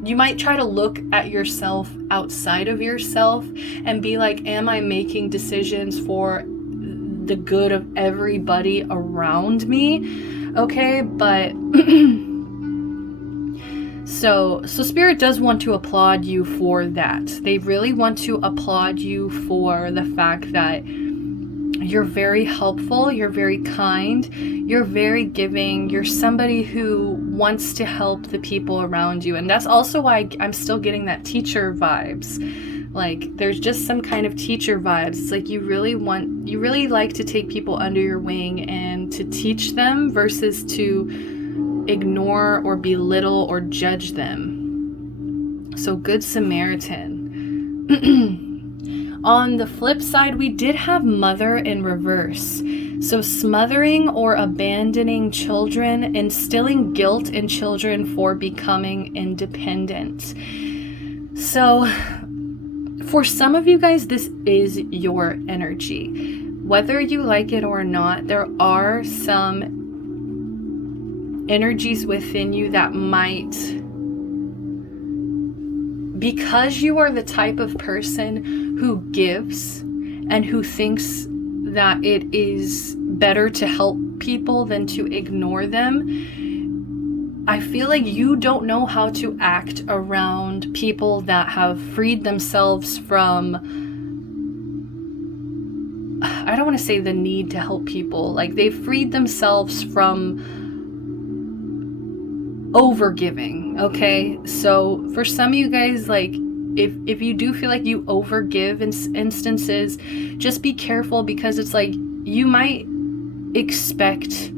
you might try to look at yourself outside of yourself and be like, am I making decisions for the good of everybody around me? Okay, but so Spirit does want to applaud you for that. They really want to applaud you for the fact that you're very helpful, you're very kind, you're very giving, you're somebody who wants to help the people around you. And that's also why I'm still getting that teacher vibes. Like, there's just some kind of teacher vibes. It's like you really like to take people under your wing and to teach them versus to ignore or belittle or judge them. So, good Samaritan. On the flip side, we did have Mother in reverse. So smothering or abandoning children, instilling guilt in children for becoming independent. So for some of you guys, this is your energy. Whether you like it or not, there are some energies within you that might, because you are the type of person who gives and who thinks that it is better to help people than to ignore them, I feel like you don't know how to act around people that have freed themselves from, I don't want to say the need to help people, like they've freed themselves from overgiving. Okay, so for some of you guys, like if you do feel like you overgive in instances, just be careful, because it's like you might expect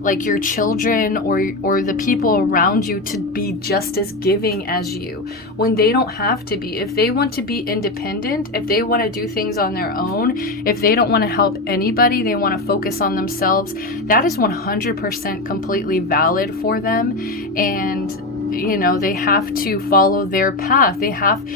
like your children or the people around you to be just as giving as you, when they don't have to be. If they want to be independent, if they want to do things on their own, if they don't want to help anybody, they want to focus on themselves, that is 100% completely valid for them. And they have to follow their path. They have,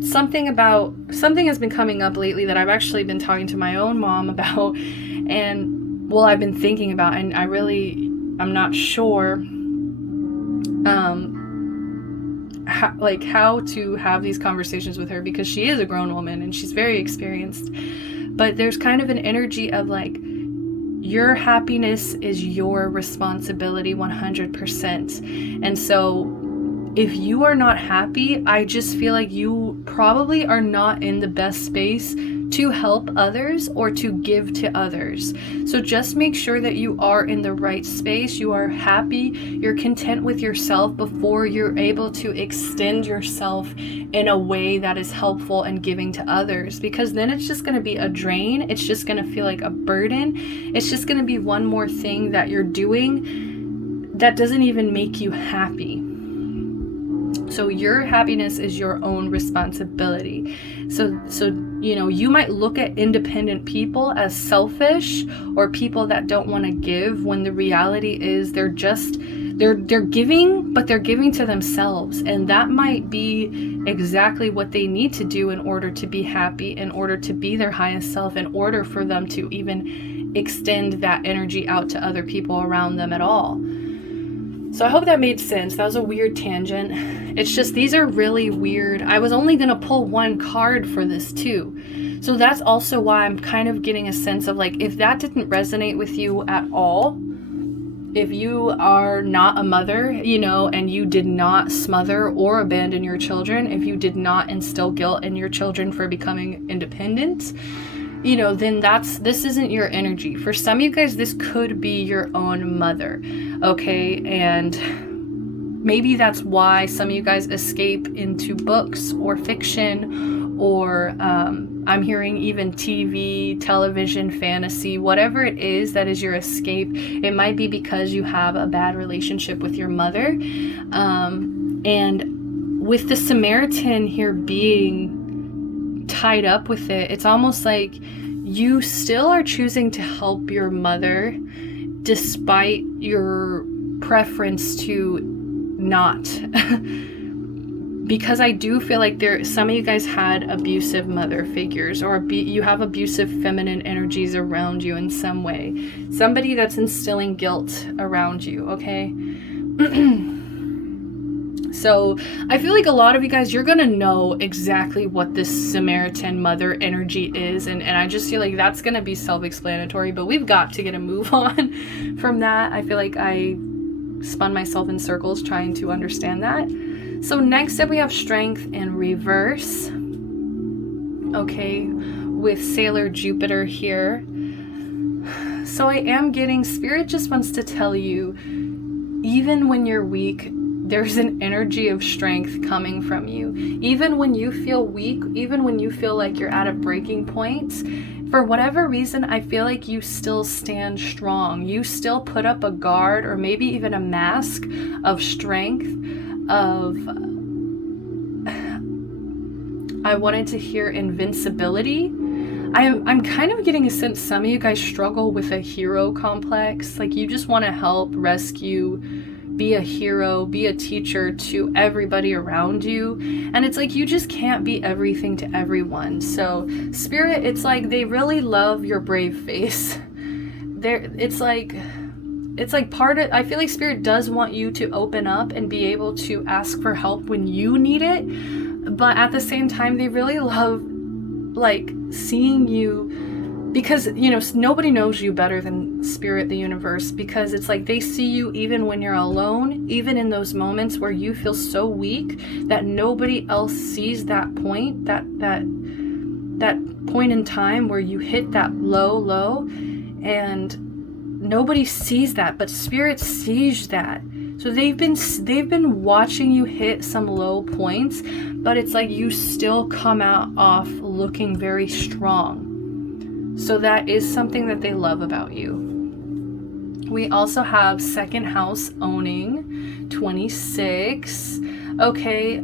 something has been coming up lately that I've actually been talking to my own mom about, and I've been thinking about, and I'm not sure how to have these conversations with her, because she is a grown woman and she's very experienced. But there's kind of an energy of like, your happiness is your responsibility 100%. And so if you are not happy, I just feel like you probably are not in the best space to help others or to give to others. So just make sure that you are in the right space, you are happy, you're content with yourself before you're able to extend yourself in a way that is helpful and giving to others, because then it's just going to be a drain. It's just going to feel like a burden. It's just going to be one more thing that you're doing that doesn't even make you happy. So your happiness is your own responsibility. So you might look at independent people as selfish or people that don't want to give, when the reality is they're giving, but they're giving to themselves. And that might be exactly what they need to do in order to be happy, in order to be their highest self, in order for them to even extend that energy out to other people around them at all. So I hope that made sense. That was a weird tangent. It's just, these are really weird. I was only going to pull one card for this too. So that's also why I'm kind of getting a sense of like, if that didn't resonate with you at all, if you are not a mother, and you did not smother or abandon your children, if you did not instill guilt in your children for becoming independent, then this isn't your energy. For some of you guys, this could be your own mother, okay? And maybe that's why some of you guys escape into books or fiction, or I'm hearing even TV, television, fantasy, whatever it is that is your escape. It might be because you have a bad relationship with your mother. And with the Samaritan here being tied up with it, it's almost like you still are choosing to help your mother despite your preference to not. because I do feel like some of you guys had abusive mother figures, or you have abusive feminine energies around you in some way. Somebody that's instilling guilt around you, okay? So I feel like a lot of you guys, you're gonna know exactly what this Samaritan mother energy is, and I just feel like that's gonna be self-explanatory, but we've got to get a move on from that. I feel like I spun myself in circles trying to understand that. So next up we have Strength in reverse, okay, with Sailor Jupiter here. So I am getting, Spirit just wants to tell you, even when you're weak, there's an energy of strength coming from you. Even when you feel weak, even when you feel like you're at a breaking point, for whatever reason, I feel like you still stand strong. You still put up a guard, or maybe even a mask of strength, of, I wanted to hear invincibility. I'm kind of getting a sense some of you guys struggle with a hero complex. Like you just want to help, rescue, be a hero, be a teacher to everybody around you. And it's like you just can't be everything to everyone. So Spirit, it's like they really love your brave face. It's like part of, I feel like Spirit does want you to open up and be able to ask for help when you need it. But at the same time, they really love like seeing you, because, you know, nobody knows you better than Spirit, the universe, because it's like they see you even when you're alone, even in those moments where you feel so weak that nobody else sees that point, that point in time where you hit that low, and nobody sees that, but Spirit sees that. So they've been watching you hit some low points, but it's like you still come off looking very strong. So that is something that they love about you. We also have second house owning 26. Okay,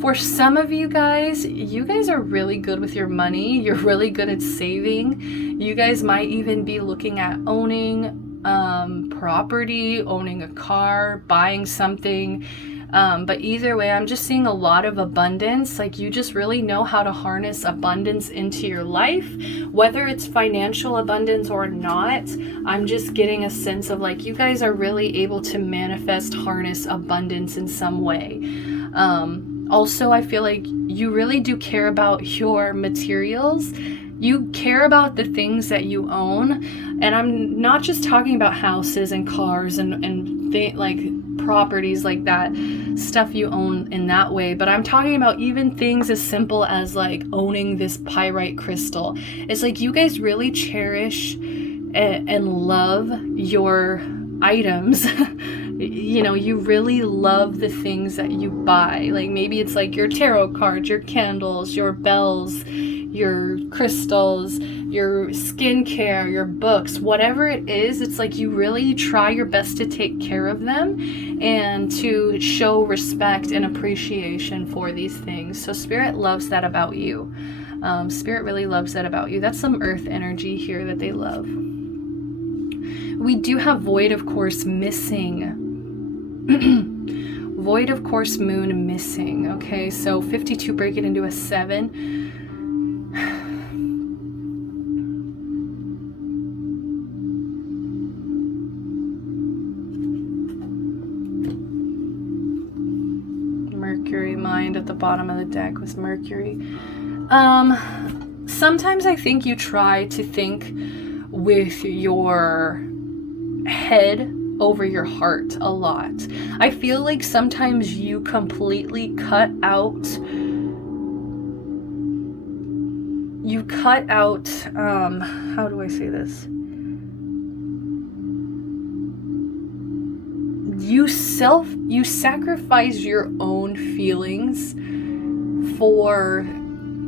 for some of you guys are really good with your money. You're really good at saving. You guys might even be looking at owning property, owning a car, buying something. But either way, I'm just seeing a lot of abundance. Like you just really know how to harness abundance into your life, whether it's financial abundance or not. I'm just getting a sense of like you guys are really able to manifest, harness abundance in some way. Also, I feel like you really do care about your materials. You care about the things that you own. And I'm not just talking about houses and cars and like properties like that, stuff you own in that way, but I'm talking about even things as simple as like owning this pyrite crystal. It's like you guys really cherish and love your items. You know, you really love the things that you buy. Like maybe it's like your tarot cards, your candles, your bells, your crystals, your skincare, your books, whatever it is. It's like you really try your best to take care of them and to show respect and appreciation for these things. So Spirit loves that about you. Spirit really loves that about you. That's some earth energy here that they love. We do have Void, of course, missing. Void, of course, moon missing. Okay, so 52, break it into a 7. Mercury, mind at the bottom of the deck was Mercury. Sometimes I think you try to think with your head over your heart a lot. I feel like sometimes you completely cut out how do I say this? You sacrifice your own feelings for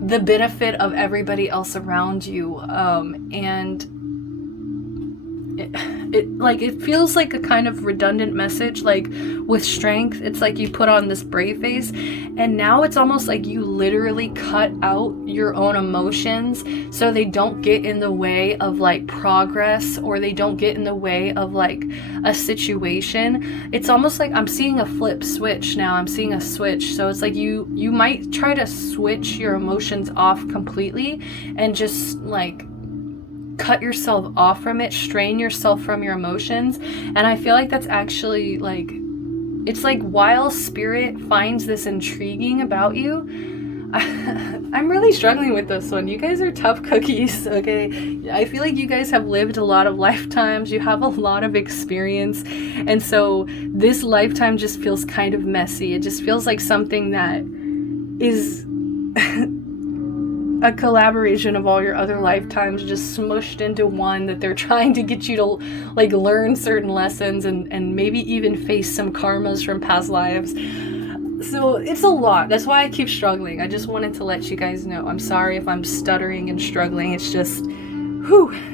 the benefit of everybody else around you, and it feels like a kind of redundant message. Like with strength, it's like you put on this brave face, and now it's almost like you literally cut out your own emotions so they don't get in the way of like progress, or they don't get in the way of like a situation. It's almost like I'm seeing a flip switch now. I'm seeing a switch. So it's like you might try to switch your emotions off completely and just like cut yourself off from it, strain yourself from your emotions. And I feel like that's actually like, it's like while spirit finds this intriguing about you, I'm really struggling with this one. You guys are tough cookies, okay? I feel like you guys have lived a lot of lifetimes. You have a lot of experience. And so this lifetime just feels kind of messy. It just feels like something that is a collaboration of all your other lifetimes just smushed into one, that they're trying to get you to like learn certain lessons and maybe even face some karmas from past lives. So it's a lot. That's why I keep struggling. I just wanted to let you guys know. I'm sorry if I'm stuttering and struggling. It's just,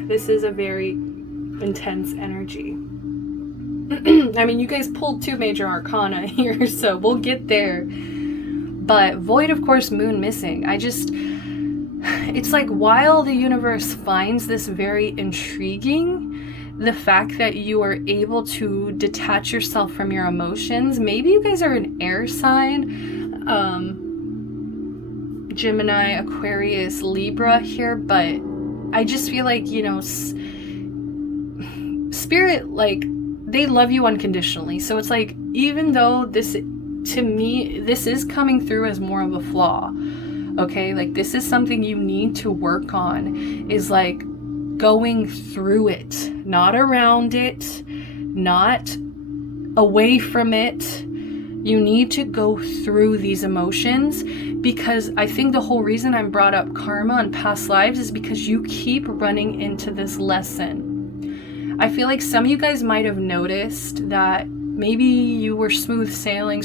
this is a very intense energy. I mean, you guys pulled 2 major arcana here, so we'll get there. But Void, of course, Moon missing. It's like while the universe finds this very intriguing, the fact that you are able to detach yourself from your emotions. Maybe you guys are an air sign, Gemini, Aquarius, Libra here, but I just feel like, you know, spirit, like, they love you unconditionally. So it's like, even though this, to me, this is coming through as more of a flaw, okay? Like, this is something you need to work on, is like going through it, not around it, not away from it. You need to go through these emotions, because I think the whole reason I'm brought up karma and past lives is because you keep running into this lesson. I feel like some of you guys might have noticed that maybe you were smooth sailing,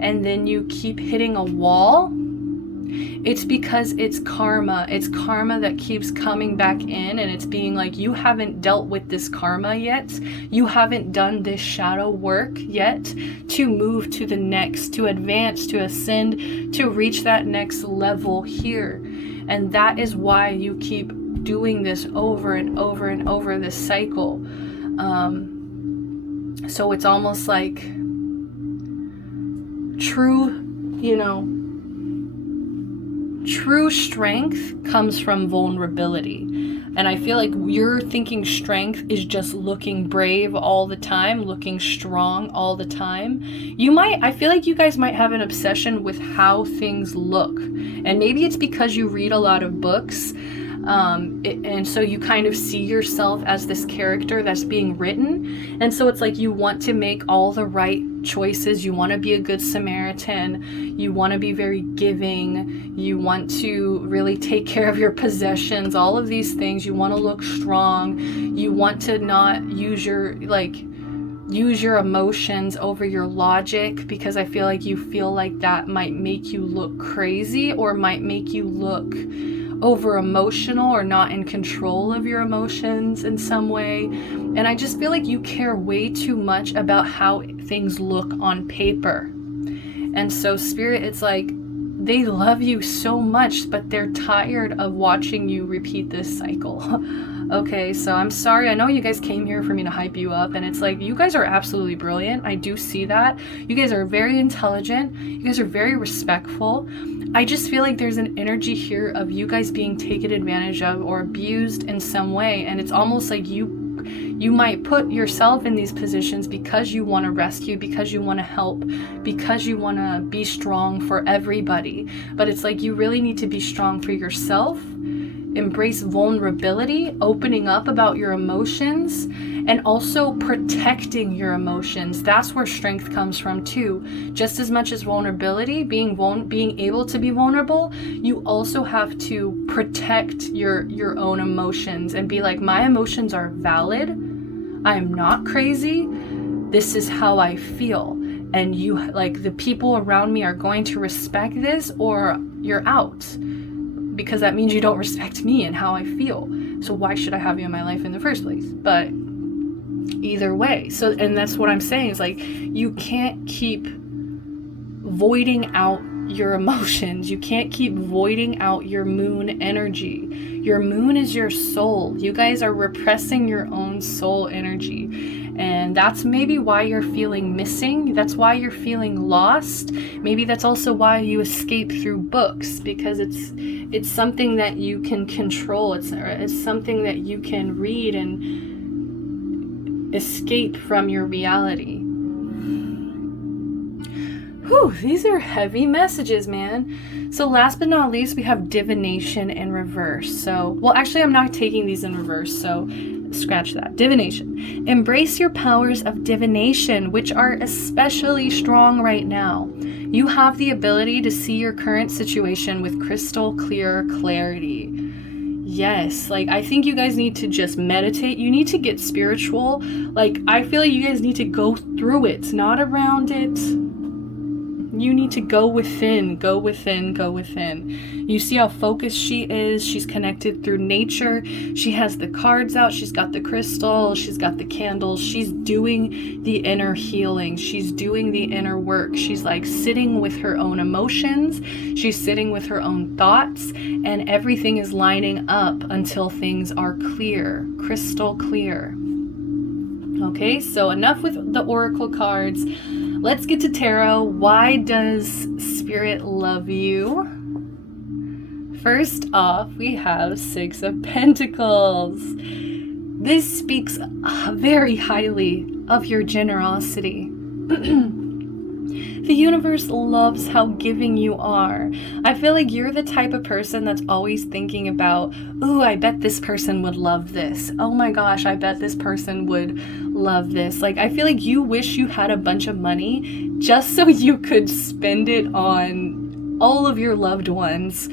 and then you keep hitting a wall. It's because it's karma. It's karma that keeps coming back in, and it's being like, you haven't dealt with this karma yet. You haven't done this shadow work yet to move to the next, to advance, to ascend, to reach that next level here. And that is why you keep doing this over and over and over, this cycle. So it's almost like true, you know, true strength comes from vulnerability. And I feel like you're thinking strength is just looking brave all the time, looking strong all the time. I feel like you guys might have an obsession with how things look. And maybe it's because you read a lot of books. And so you kind of see yourself as this character that's being written. And so it's like you want to make all the right choices. You want to be a good Samaritan. You want to be very giving. You want to really take care of your possessions, all of these things. You want to look strong. You want to not use your emotions over your logic, because I feel like you feel like that might make you look crazy, or might make you look over emotional, or not in control of your emotions in some way. And I just feel like you care way too much about how things look on paper. And so spirit, it's like they love you so much, but they're tired of watching you repeat this cycle. Okay, so I'm sorry. I know you guys came here for me to hype you up, and it's like, you guys are absolutely brilliant. I do see that. You guys are very intelligent. You guys are very respectful. I just feel like there's an energy here of you guys being taken advantage of or abused in some way, and it's almost like you might put yourself in these positions because you want to rescue, because you want to help, because you want to be strong for everybody. But it's like you really need to be strong for yourself, embrace vulnerability, opening up about your emotions, and also protecting your emotions. That's where strength comes from too. Just as much as vulnerability, being able to be vulnerable, you also have to protect your own emotions and be like, my emotions are valid. I am not crazy. This is how I feel. And you, like, the people around me are going to respect this, or you're out. because that means you don't respect me and how I feel. So why should I have you in my life in the first place? But either way, so, and that's what I'm saying, is like, you can't keep voiding out your emotions. You can't keep voiding out your moon energy. Your moon is your soul. You guys are repressing your own soul energy. And that's maybe why you're feeling missing. That's why you're feeling lost. Maybe that's also why you escape through books, because it's something that you can control. It's something that you can read and escape from your reality. Whew, these are heavy messages, man. So last but not least, we have divination in reverse. So, well, actually, I'm not taking these in reverse, so scratch that. Divination. Embrace your powers of divination, which are especially strong right now. You have the ability to see your current situation with crystal clear clarity. Yes, like, I think you guys need to just meditate. You need to get spiritual. Like, I feel like you guys need to go through it, not around it. You need to go within, go within, go within. You see how focused she is. She's connected through nature. She has the cards out. She's got the crystal. She's got the candles. She's doing the inner healing. She's doing the inner work. She's like sitting with her own emotions. She's sitting with her own thoughts, and everything is lining up until things are clear, crystal clear. Okay, so enough with the oracle cards. Let's get to tarot. Why does Spirit love you? First off, we have Six of Pentacles. This speaks very highly of your generosity. The universe loves how giving you are. I feel like you're the type of person that's always thinking about, ooh, I bet this person would love this. Oh my gosh, I bet this person would love this. Like, I feel like you wish you had a bunch of money just so you could spend it on all of your loved ones.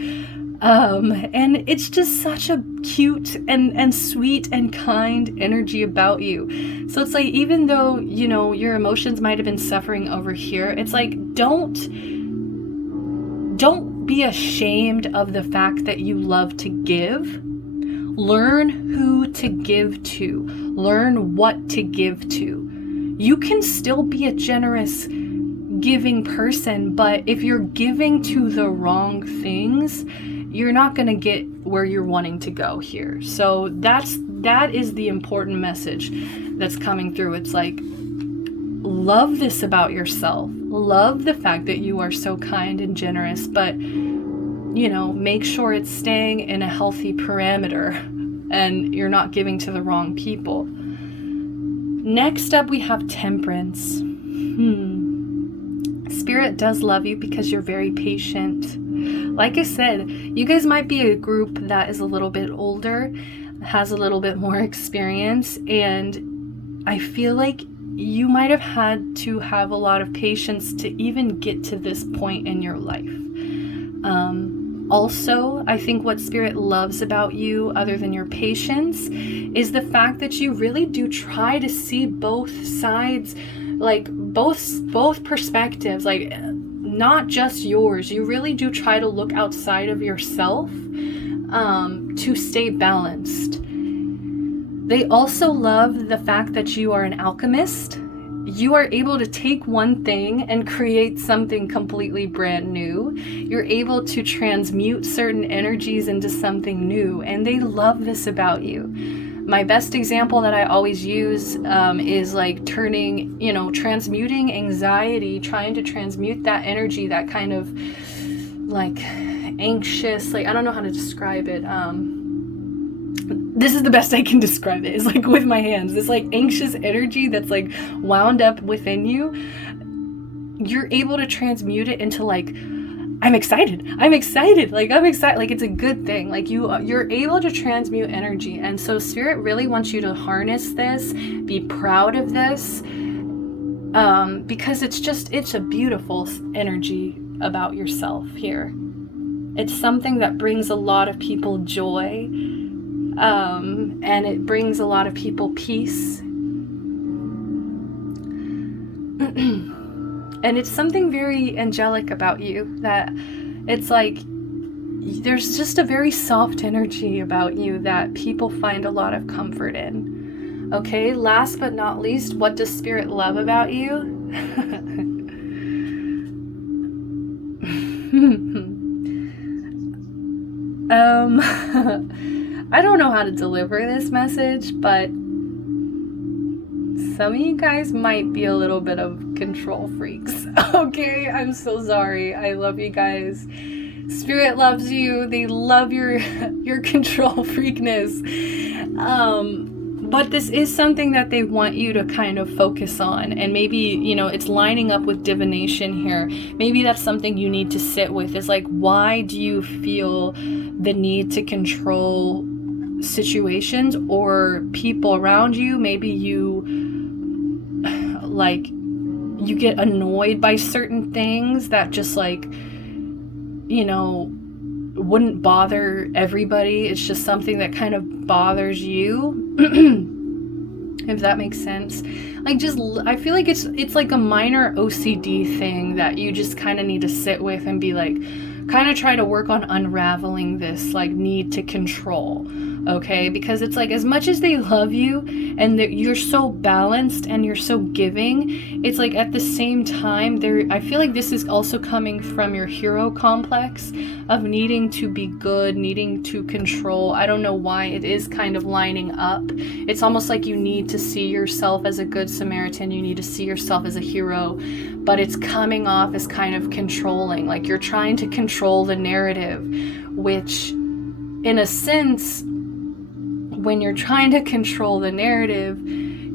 And it's just such a cute and sweet and kind energy about you. So it's like, even though, you know, your emotions might have been suffering over here, it's like, don't be ashamed of the fact that you love to give. Learn who to give to. Learn what to give to. You can still be a generous, giving person, but if you're giving to the wrong things, you're not going to get where you're wanting to go here. So that is the important message that's coming through. It's like, love this about yourself. Love the fact that you are so kind and generous, but, you know, make sure it's staying in a healthy parameter and you're not giving to the wrong people. Next up, we have Temperance. Spirit does love you because you're very patient. Like I said, you guys might be a group that is a little bit older, has a little bit more experience, and I feel like you might have had to have a lot of patience to even get to this point in your life. Also, I think what Spirit loves about you, other than your patience, is the fact that you really do try to see both sides, like both perspectives, like not just yours. You really do try to look outside of yourself to stay balanced. They also love the fact that you are an alchemist. You are able to take one thing and create something completely brand new. You're able to transmute certain energies into something new, and they love this about you. My best example that I always use is like transmuting anxiety, trying to transmute that energy, that kind of like anxious, like, I don't know how to describe it. This is the best I can describe it, is like with my hands, this like anxious energy that's like wound up within you. You're able to transmute it into like, I'm excited, like it's a good thing. Like you're able to transmute energy. And so Spirit really wants you to harness this, be proud of this, because it's a beautiful energy about yourself here. It's something that brings a lot of people joy, and it brings a lot of people peace. And it's something very angelic about you, that it's like there's just a very soft energy about you that people find a lot of comfort in. Okay, last but not least, what does Spirit love about you? I don't know how to deliver this message, but some of you guys might be a little bit of control freaks. Okay, I'm so sorry. I love you guys. Spirit loves you. They love your control freakness. But this is something that they want you to kind of focus on. And maybe, you know, it's lining up with divination here. Maybe that's something you need to sit with. Is like, why do you feel the need to control situations or people around you? Maybe you, like, you get annoyed by certain things that just, like, you know, wouldn't bother everybody. It's just something that kind of bothers you. If that makes sense. Like, just, I feel like it's like a minor OCD thing that you just kind of need to sit with and be like, kind of try to work on unraveling this, like, need to control. Okay, because it's like, as much as they love you and you're so balanced and you're so giving, it's like at the same time, I feel like this is also coming from your hero complex of needing to be good, needing to control. I don't know why it is kind of lining up. It's almost like you need to see yourself as a good Samaritan, you need to see yourself as a hero, but it's coming off as kind of controlling, like you're trying to control the narrative, which in a sense, when you're trying to control the narrative,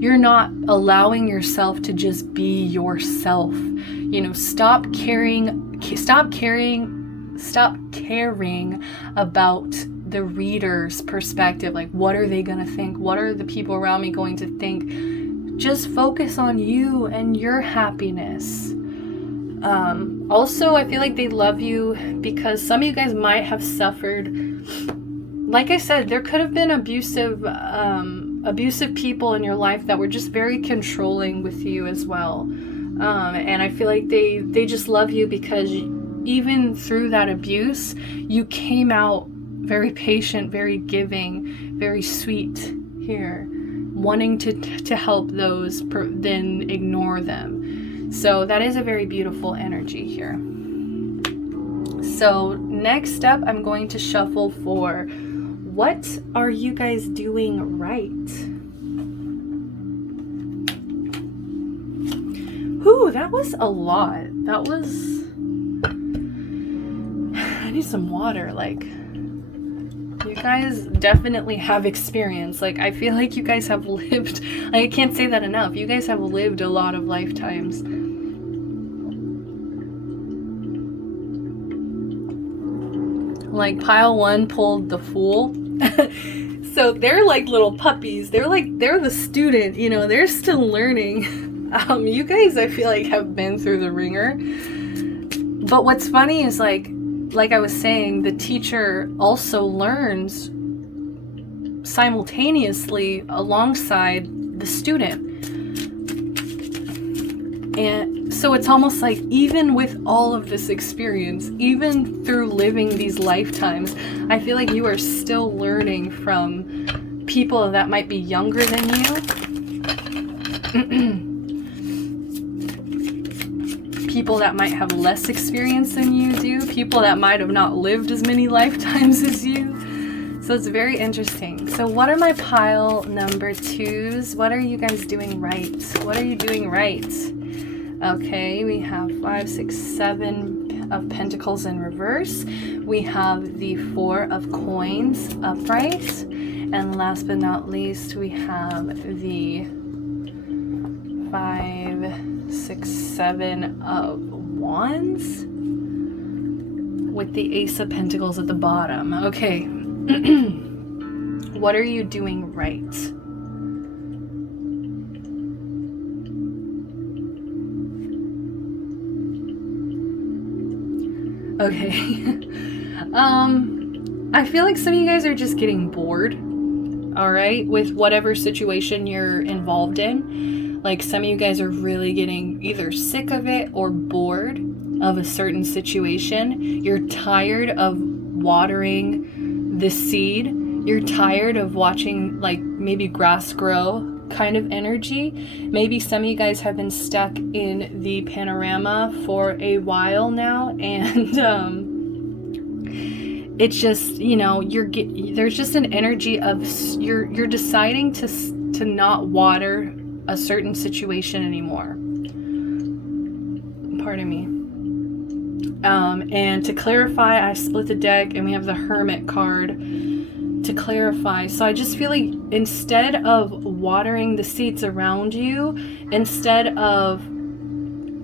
you're not allowing yourself to just be yourself. You know, stop caring about the reader's perspective. Like, what are they going to think? What are the people around me going to think? Just focus on you and your happiness. Also, I feel like they love you because some of you guys might have suffered. Like I said, there could have been abusive people in your life that were just very controlling with you as well. And I feel like they just love you because even through that abuse, you came out very patient, very giving, very sweet here, wanting to help those, then ignore them. So that is a very beautiful energy here. So next up, I'm going to shuffle for what are you guys doing right? Whew, that was a lot. I need some water. Like, you guys definitely have experience. Like, I feel like you guys have lived, like, I can't say that enough. You guys have lived a lot of lifetimes. Like, pile one pulled the Fool. So they're like little puppies. They're the student, you know, they're still learning. You guys, I feel like, have been through the ringer. But what's funny is, like I was saying, the teacher also learns simultaneously alongside the student. And so it's almost like, even with all of this experience, even through living these lifetimes, I feel like you are still learning from people that might be younger than you. People that might have less experience than you do. People that might have not lived as many lifetimes as you. So it's very interesting. So what are my pile number twos? What are you guys doing right? What are you doing right? Okay, we have 5, 6, 7 of Pentacles in reverse. We have the 4 of Coins upright. And last but not least, we have the 5, 6, 7 of Wands with the Ace of Pentacles at the bottom. Okay. What are you doing right? Okay. I feel like some of you guys are just getting bored, all right, with whatever situation you're involved in. Like, some of you guys are really getting either sick of it or bored of a certain situation. You're tired of watering the seed. You're tired of watching like maybe grass grow kind of energy. Maybe some of you guys have been stuck in the panorama for a while now, and it's just, you know, there's just an energy of you're deciding to not water a certain situation anymore. Pardon me. And to clarify, I split the deck and we have the Hermit card to clarify. So I just feel like instead of watering the seeds around you, instead of,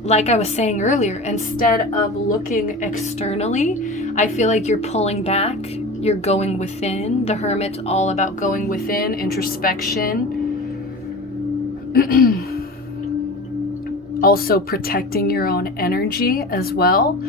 like I was saying earlier, instead of looking externally, I feel like you're pulling back, you're going within. The Hermit's all about going within, introspection. Also protecting your own energy as well.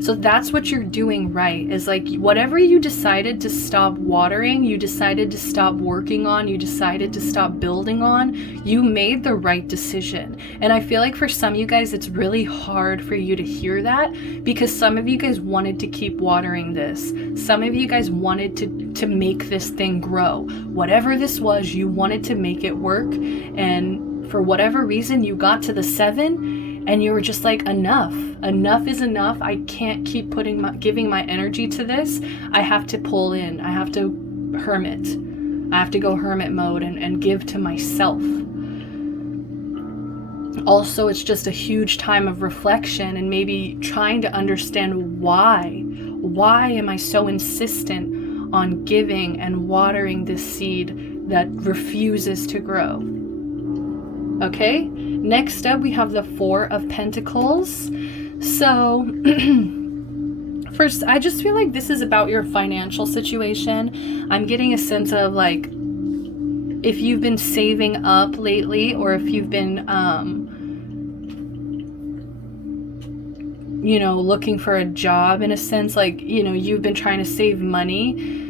So that's what you're doing right, is like whatever you decided to stop watering, you decided to stop working on, you decided to stop building on, you made the right decision. And I feel like for some of you guys, it's really hard for you to hear that, because some of you guys wanted to keep watering this. Some of you guys wanted to make this thing grow. Whatever this was, you wanted to make it work. And for whatever reason, you got to the 7 and you were just like, enough is enough. I can't keep giving my energy to this. I have to pull in. I have to hermit. I have to go hermit mode and give to myself. Also, it's just a huge time of reflection and maybe trying to understand why am I so insistent on giving and watering this seed that refuses to grow. Okay, next up we have the 4 of Pentacles. So first, I just feel like this is about your financial situation. I'm getting a sense of like, if you've been saving up lately, or if you've been you know, looking for a job in a sense, like, you know, you've been trying to save money.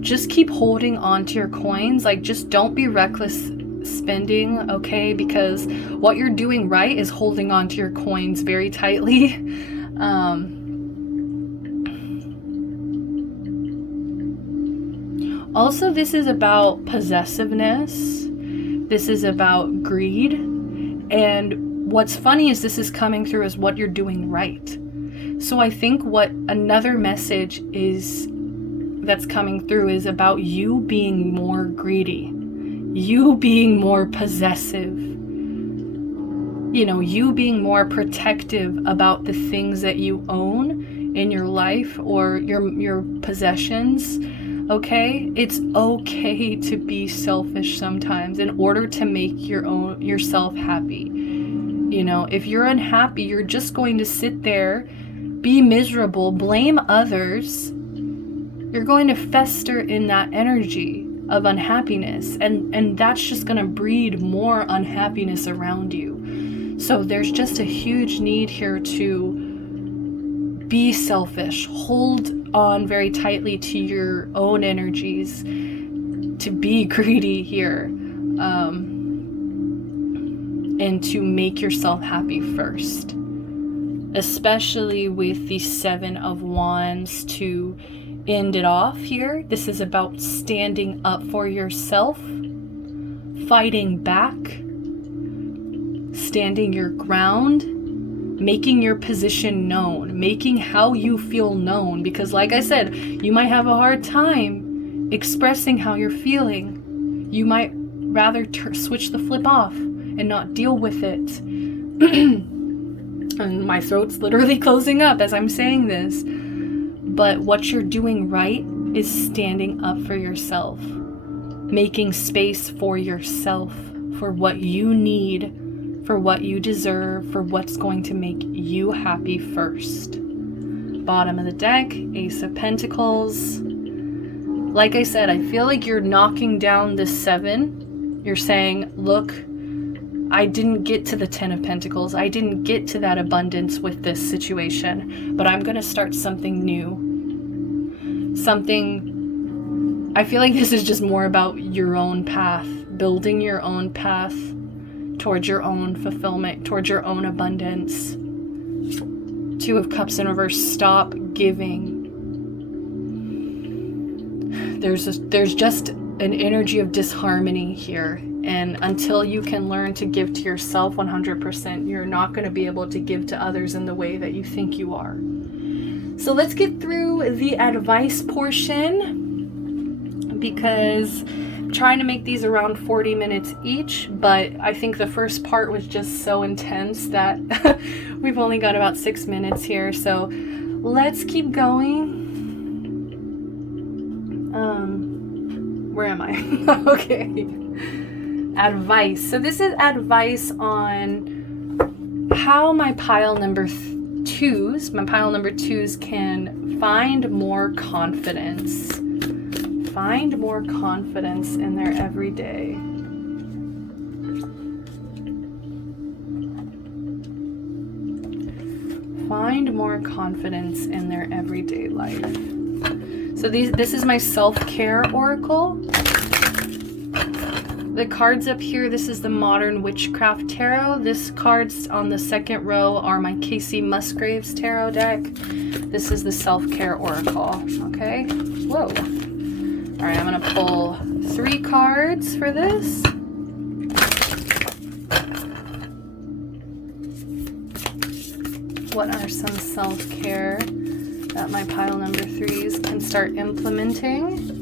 Just keep holding on to your coins. Like, just don't be reckless spending, okay? Because what you're doing right is holding on to your coins very tightly. Also, this is about possessiveness. This is about greed. And what's funny is this is coming through as what you're doing right. So I think what another message is that's coming through is about you being more greedy. You being more possessive, you know, you being more protective about the things that you own in your life or your possessions. Okay, it's okay to be selfish sometimes in order to make yourself happy. You know, if you're unhappy, you're just going to sit there, be miserable, blame others. You're going to fester in that energy of unhappiness, and that's just going to breed more unhappiness around you. So there's just a huge need here to be selfish, hold on very tightly to your own energies, to be greedy here, and to make yourself happy first, especially with the 7 of Wands to end it off here. This is about standing up for yourself, fighting back, standing your ground, making your position known, making how you feel known. Because like I said, you might have a hard time expressing how you're feeling. You might rather switch the flip off and not deal with it. And my throat's literally closing up as I'm saying this. But what you're doing right is standing up for yourself, making space for yourself, for what you need, for what you deserve, for what's going to make you happy first. Bottom of the deck, Ace of Pentacles. Like I said, I feel like you're knocking down the 7. You're saying, look, I didn't get to the 10 of Pentacles. I didn't get to that abundance with this situation, but I'm going to start something new. Something, I feel like this is just more about your own path, building your own path towards your own fulfillment, towards your own abundance. 2 of Cups in reverse, stop giving there's just an energy of disharmony here. And until you can learn to give to yourself 100%, you're not going to be able to give to others in the way that you think you are. So let's get through the advice portion, because I'm trying to make these around 40 minutes each, but I think the first part was just so intense that we've only got about 6 minutes here. So let's keep going. Where am I? Okay. Advice. So this is advice on how my pile number twos can find more confidence. Find more confidence in their everyday. Find more confidence in their everyday life. So this is my self-care oracle. The cards up here, this is the Modern Witchcraft Tarot. This cards on the second row are my Casey Musgraves Tarot deck. This is the Self-Care Oracle, okay? Whoa. All right, I'm gonna pull 3 cards for this. What are some self-care that my pile number 3s can start implementing?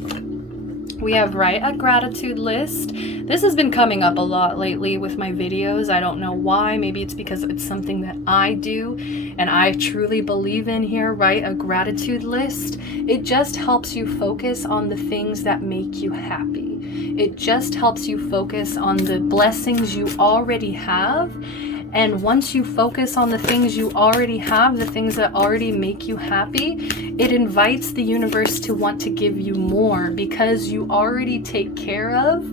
We have write a gratitude list. This has been coming up a lot lately with my videos. I don't know why. Maybe it's because it's something that I do and I truly believe in here. Write a gratitude list. It just helps you focus on the things that make you happy. It just helps you focus on the blessings you already have. And once you focus on the things you already have, the things that already make you happy, it invites the universe to want to give you more, because you already take care of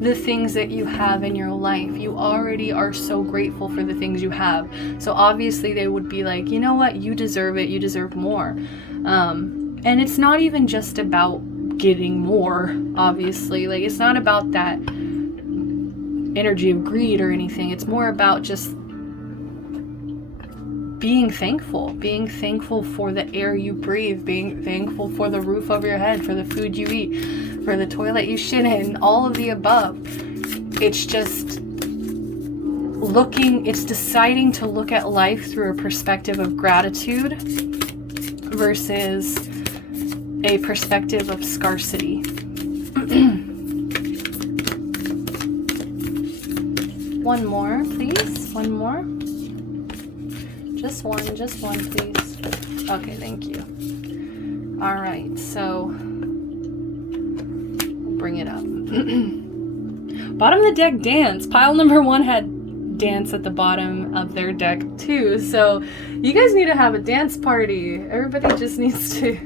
the things that you have in your life. You already are so grateful for the things you have. So obviously they would be like, you know what, you deserve it, you deserve more. And it's not even just about getting more, obviously. Like, it's not about that energy of greed or anything. It's more about just being thankful for the air you breathe, being thankful for the roof over your head, for the food you eat, for the toilet you shit in, all of the above. It's just it's deciding to look at life through a perspective of gratitude versus a perspective of scarcity. One more, please. One more. Just one, please. Okay, thank you. All right, so we'll bring it up. Bottom of the deck, dance. Pile number 1 had dance at the bottom of their deck too. So you guys need to have a dance party. Everybody just needs to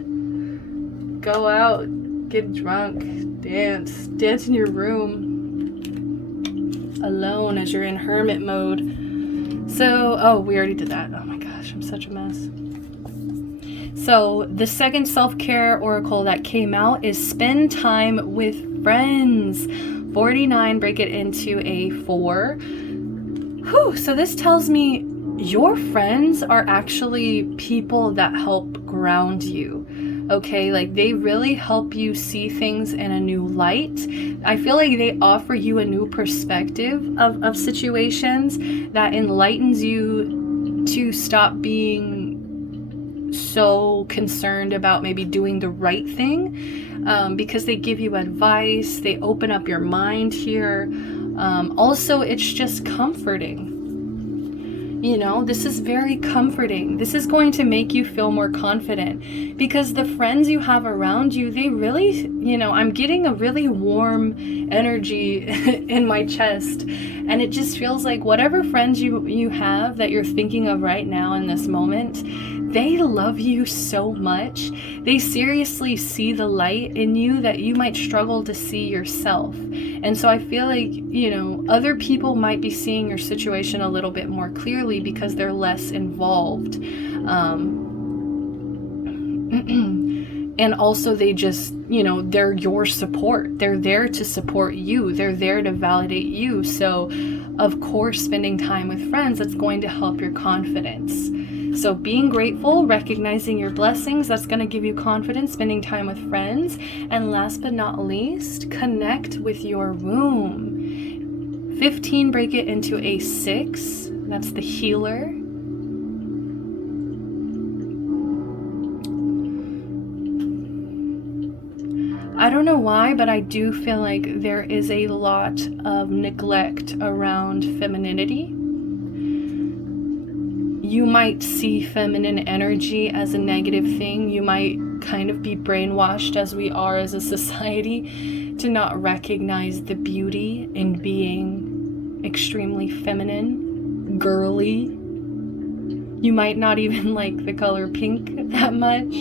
go out, get drunk, dance in your room alone as you're in hermit mode. So, oh, we already did that. Oh my gosh, I'm such a mess. So the second self-care oracle that came out is spend time with friends. 49, break it into a 4. Whew, so this tells me your friends are actually people that help ground you. Okay, like they really help you see things in a new light. I feel like they offer you a new perspective of situations that enlightens you to stop being so concerned about maybe doing the right thing, because they give you advice, they open up your mind here. Also, it's just comforting. You know, this is very comforting. This is going to make you feel more confident, because the friends you have around you, they really, you know, I'm getting a really warm energy in my chest. And it just feels like whatever friends you have that you're thinking of right now in this moment, they love you so much. They seriously see the light in you that you might struggle to see yourself. And so I feel like, you know, other people might be seeing your situation a little bit more clearly because they're less involved. And also they just, you know, they're your support. They're there to support you. They're there to validate you. So of course, spending time with friends, that's going to help your confidence. So being grateful, recognizing your blessings, that's going to give you confidence, spending time with friends. And last but not least, connect with your womb. 15, break it into a 6. That's the healer. I don't know why, but I do feel like there is a lot of neglect around femininity. You might see feminine energy as a negative thing. You might kind of be brainwashed, as we are as a society, to not recognize the beauty in being extremely feminine, girly. You might not even like the color pink that much.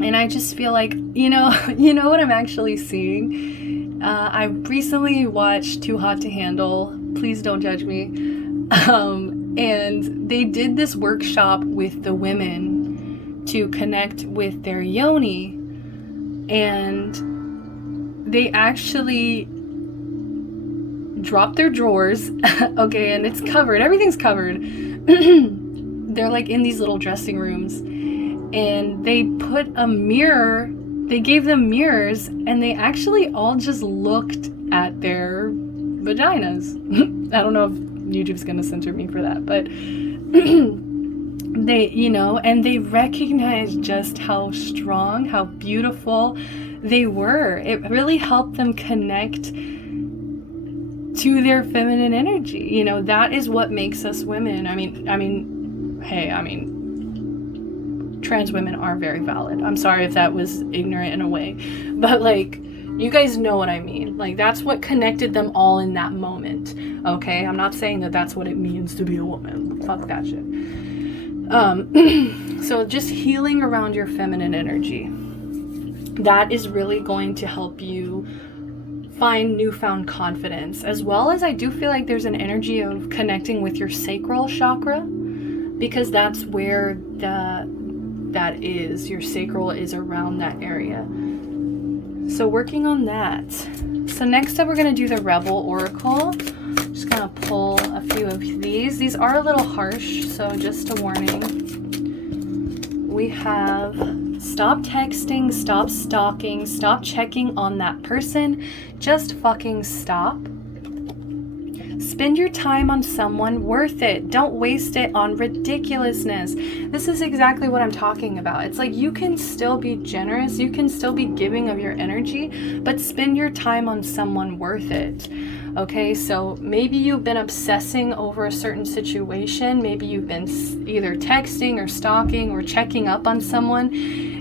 And I just feel like, you know what I'm actually seeing? I recently watched Too Hot to Handle. Please don't judge me. And they did this workshop with the women to connect with their yoni, and they actually dropped their drawers. Okay, and it's covered, everything's covered. They're like in these little dressing rooms, and they put a mirror, they gave them mirrors, and they actually all just looked at their vaginas. I don't know if YouTube's gonna censor me for that, but they, and they recognized just how strong, how beautiful they were. It really helped them connect to their feminine energy. That is what makes us women. I mean, trans women are very valid. I'm sorry if that was ignorant in a way, but like, you guys know what I mean. Like, that's what connected them all in that moment. Okay, I'm not saying that that's what it means to be a woman. Fuck that shit. So just healing around your feminine energy. That is really going to help you find newfound confidence, as well as I do feel like there's an energy of connecting with your sacral chakra, because that's where that is. Your sacral is around that area. So working on that. So next up, we're going to do the Rebel Oracle. Just going to pull a few of these. These are a little harsh, so just a warning. We have stop texting, stop stalking, stop checking on that person. Just fucking stop. Spend your time on someone worth it. Don't waste it on ridiculousness. This is exactly what I'm talking about. It's like, you can still be generous, you can still be giving of your energy, but spend your time on someone worth it. Okay, so maybe you've been obsessing over a certain situation. Maybe you've been either texting or stalking or checking up on someone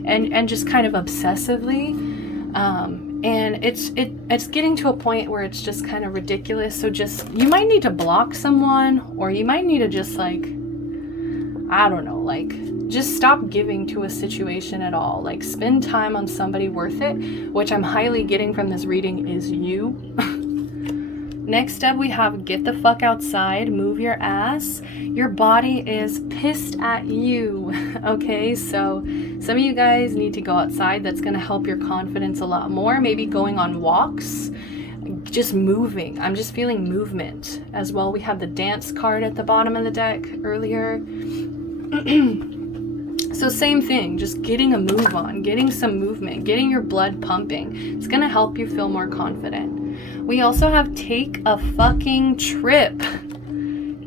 and just kind of obsessively. And it's getting to a point where it's just kind of ridiculous. So just, you might need to block someone, or you might need to just like, I don't know, like just stop giving to a situation at all. Like, spend time on somebody worth it, which I'm highly getting from this reading is you. Next up, we have get the fuck outside, move your ass. Your body is pissed at you. Okay, so some of you guys need to go outside. That's going to help your confidence a lot more. Maybe going on walks, just moving. I'm just feeling movement as well. We have the dance card at the bottom of the deck earlier. So same thing, just getting a move on, getting some movement, getting your blood pumping. It's going to help you feel more confident. We also have take a fucking trip.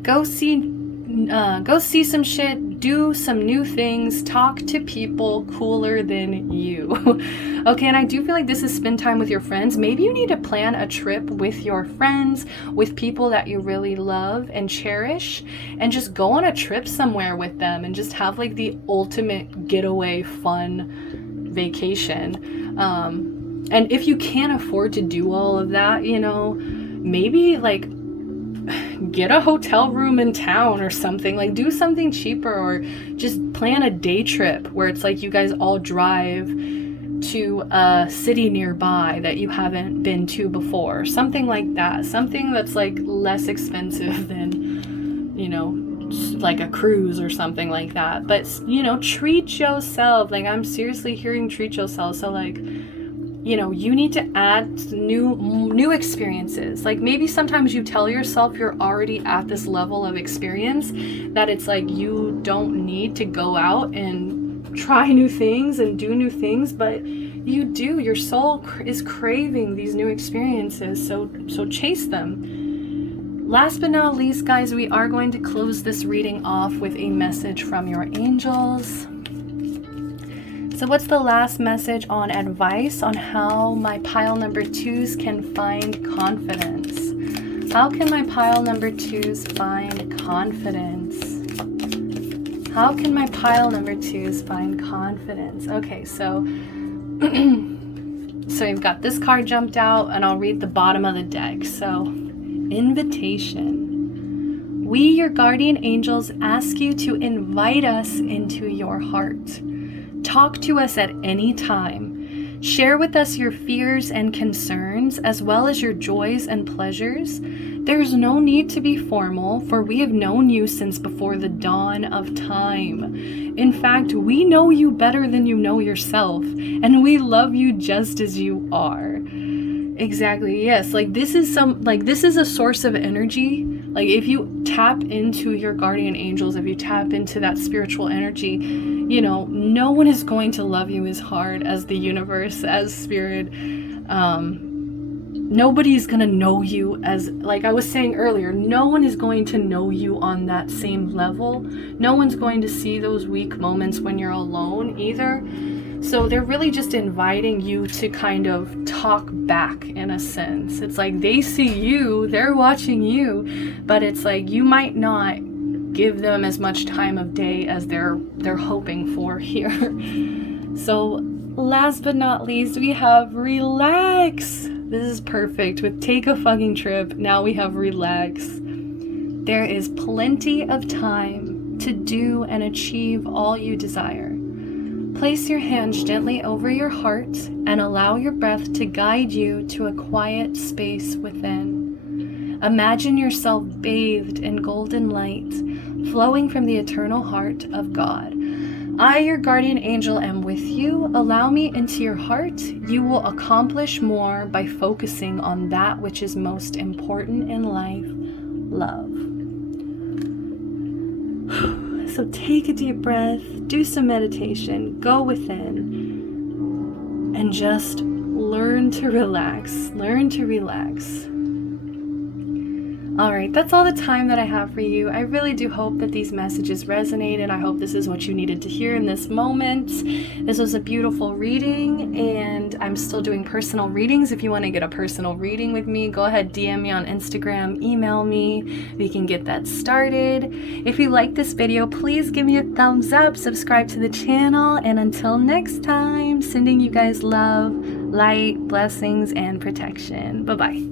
Go see some shit, do some new things, talk to people cooler than you. Okay, and I do feel like this is spend time with your friends. Maybe you need to plan a trip with your friends, with people that you really love and cherish, and just go on a trip somewhere with them and just have like the ultimate getaway fun vacation. And if you can't afford to do all of that, maybe like get a hotel room in town or something. Like, do something cheaper, or just plan a day trip where it's like you guys all drive to a city nearby that you haven't been to before. Something like that. Something that's like less expensive than, like a cruise or something like that. But, treat yourself. Like, I'm seriously hearing treat yourself. So like, you know, you need to add new experiences. Like maybe sometimes you tell yourself you're already at this level of experience that it's like you don't need to go out and try new things and do new things, but you do. Your soul is craving these new experiences, so chase them. Last but not least, guys, we are going to close this reading off with a message from your angels. So what's the last message on advice on how my pile number 2s can find confidence? How can my pile number 2s find confidence? How can my pile number 2s find confidence? Okay, so so you've got this card jumped out, and I'll read the bottom of the deck. So, invitation. We, your guardian angels, ask you to invite us into your heart. Talk to us at any time. Share with us your fears and concerns, as well as your joys and pleasures. There's no need to be formal, for we have known you since before the dawn of time. In fact, we know you better than you know yourself, and we love you just as you are. Exactly, yes. Like this is a source of energy. Like if you tap into your guardian angels, if you tap into that spiritual energy, you know, no one is going to love you as hard as the universe, as spirit. Nobody's gonna know you as, like I was saying earlier, no one is going to know you on that same level. No one's going to see those weak moments when you're alone either. So they're really just inviting you to kind of talk back in a sense. It's like they see you, they're watching you, but it's like you might not give them as much time of day as they're hoping for here. So last but not least, we have relax. This is perfect. With take a fucking trip, now we have relax. There is plenty of time to do and achieve all you desire. Place your hands gently over your heart and allow your breath to guide you to a quiet space within. Imagine yourself bathed in golden light, flowing from the eternal heart of God. I, your guardian angel, am with you. Allow me into your heart. You will accomplish more by focusing on that which is most important in life, love. So take a deep breath, do some meditation, go within, and just learn to relax. Learn to relax. All right, that's all the time that I have for you. I really do hope that these messages resonated. I hope this is what you needed to hear in this moment. This was a beautiful reading, and I'm still doing personal readings. If you want to get a personal reading with me, go ahead, DM me on Instagram, email me. We can get that started. If you like this video, please give me a thumbs up, subscribe to the channel, and until next time, sending you guys love, light, blessings, and protection. Bye-bye.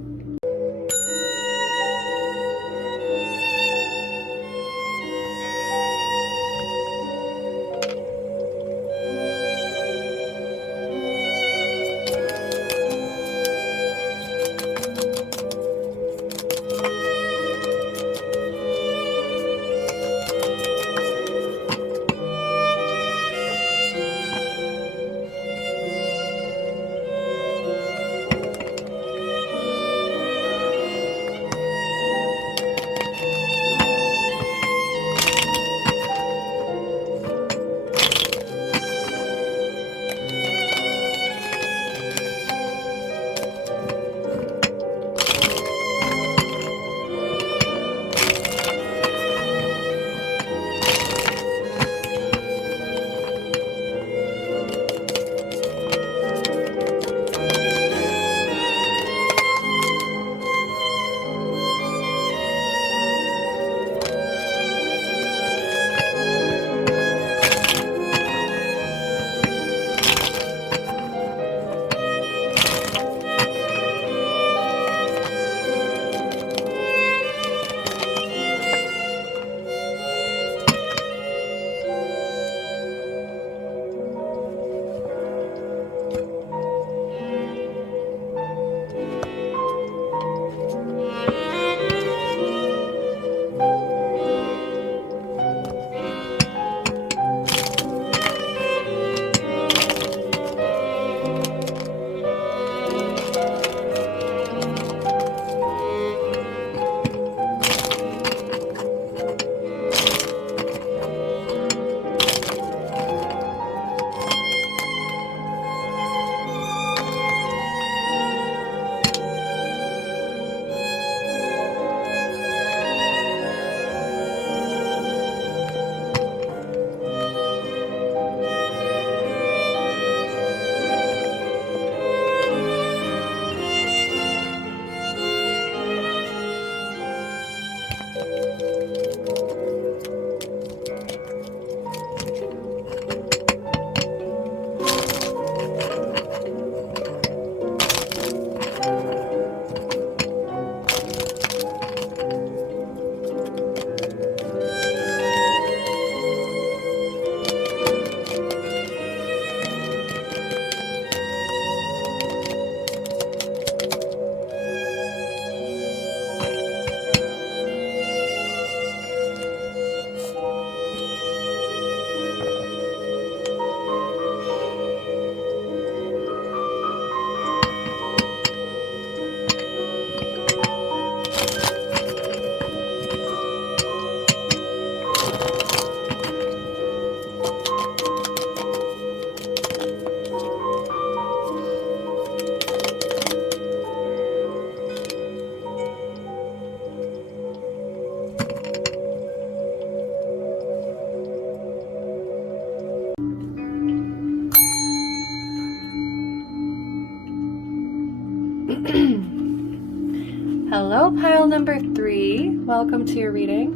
Hello, pile number 3. Welcome to your reading.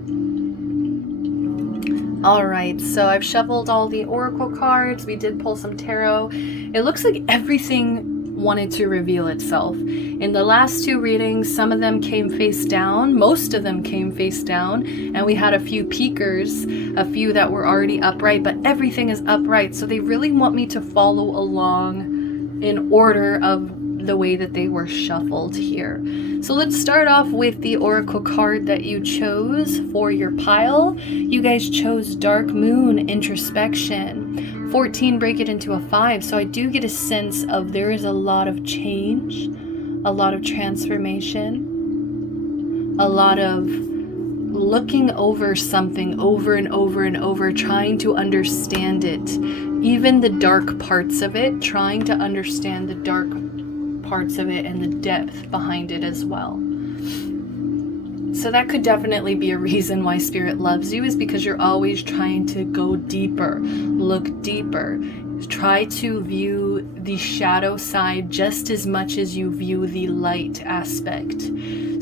Alright, so I've shuffled all the oracle cards. We did pull some tarot. It looks like everything wanted to reveal itself. In the last 2 readings, some of them came face down. Most of them came face down. And we had a few peekers, a few that were already upright, but everything is upright. So they really want me to follow along in order of the way that they were shuffled here. So let's start off with the oracle card that you chose for your pile. You guys chose Dark Moon Introspection. 14, break it into a 5. So I do get a sense of there is a lot of change, a lot of transformation, a lot of looking over something over and over and over, trying to understand it, even the dark parts of it, trying to understand the dark parts of it and the depth behind it as well. So that could definitely be a reason why Spirit loves you, is because you're always trying to go deeper, look deeper, try to view the shadow side just as much as you view the light aspect.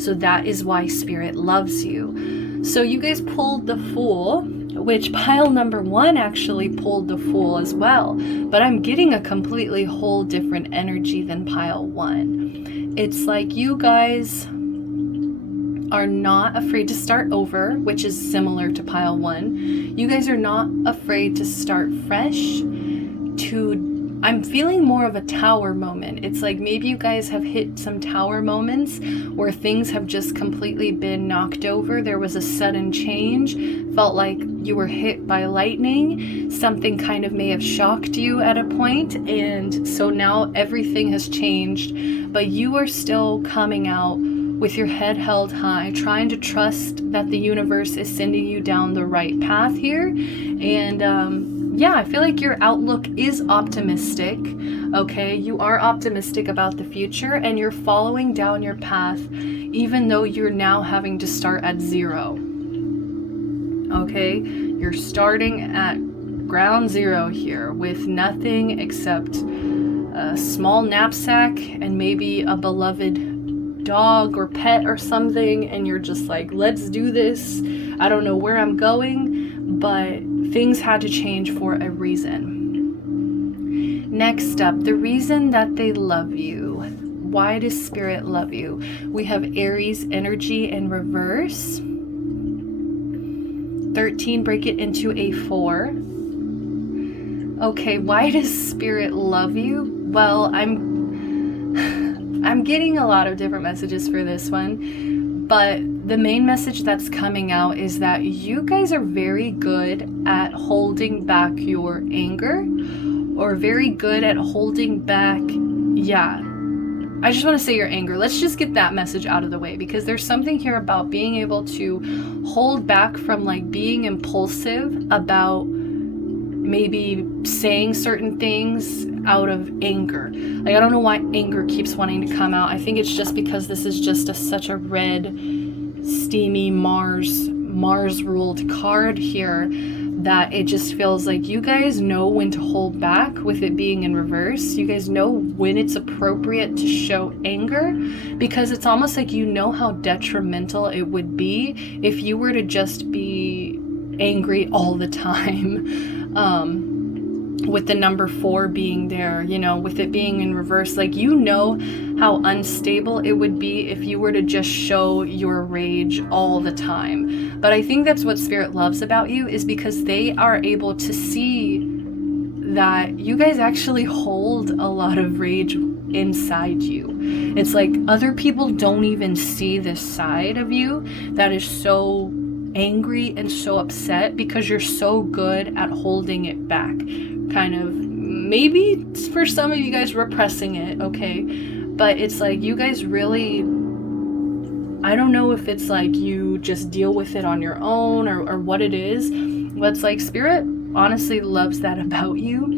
So that is why Spirit loves you. So you guys pulled the Fool, which pile number 1 actually pulled the Fool as well, but I'm getting a completely whole different energy than pile 1. It's like you guys are not afraid to start over, which is similar to pile 1. You guys are not afraid to start fresh. I'm feeling more of a tower moment. It's like maybe you guys have hit some tower moments where things have just completely been knocked over. There was a sudden change, felt like you were hit by lightning. Something kind of may have shocked you at a point, and so now everything has changed, but you are still coming out with your head held high, trying to trust that the universe is sending you down the right path here. And yeah, I feel like your outlook is optimistic, okay? You are optimistic about the future, and you're following down your path even though you're now having to start at 0, okay? You're starting at ground 0 here with nothing except a small knapsack and maybe a beloved dog or pet or something, and you're just like, let's do this. I don't know where I'm going, but things had to change for a reason. Next up, the reason that they love you. Why does Spirit love you? We have Aries energy in reverse. 13, break it into a 4. Okay, why does Spirit love you? Well, I'm getting a lot of different messages for this one, but the main message that's coming out is that you guys are very good at holding back your anger, or very good at holding back, I just want to say your anger. Let's just get that message out of the way, because there's something here about being able to hold back from like being impulsive about maybe saying certain things out of anger. Like, I don't know why anger keeps wanting to come out. I think it's just because this is just such a red, steamy Mars ruled card here, that it just feels like you guys know when to hold back with it being in reverse. You guys know when it's appropriate to show anger, because it's almost like you know how detrimental it would be if you were to just be angry all the time. With the number 4 being there, you know, with it being in reverse, like, you know how unstable it would be if you were to just show your rage all the time. But I think that's what Spirit loves about you, is because they are able to see that you guys actually hold a lot of rage inside you. It's like other people don't even see this side of you that is so angry and so upset, because you're so good at holding it back, kind of, maybe for some of you guys repressing it, okay? But it's like you guys really, I don't know if it's like you just deal with it on your own, or what it is, but it's like Spirit honestly loves that about you,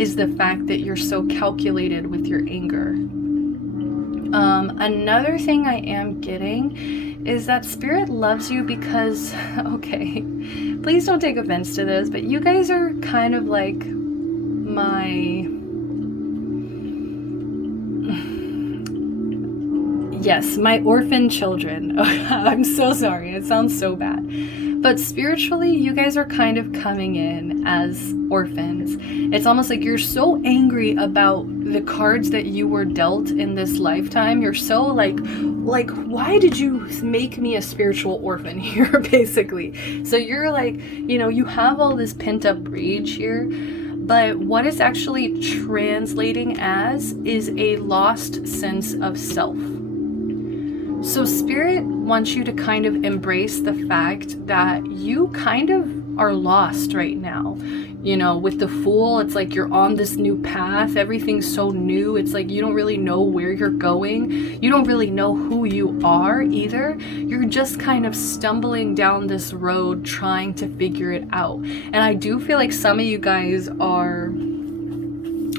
is the fact that you're so calculated with your anger. Another thing I am getting is that Spirit loves you because, okay, please don't take offense to this, but you guys are kind of like my Yes, my orphan children. I'm so sorry. It sounds so bad. But spiritually, you guys are kind of coming in as orphans. It's almost like you're so angry about the cards that you were dealt in this lifetime. You're so like, why did you make me a spiritual orphan here, basically? So you're like, you have all this pent up rage here. But what it's actually translating as is a lost sense of self. So Spirit wants you to kind of embrace the fact that you kind of are lost right now. With the Fool, it's like you're on this new path. Everything's so new. It's like you don't really know where you're going. You don't really know who you are either. You're just kind of stumbling down this road trying to figure it out. And I do feel like some of you guys are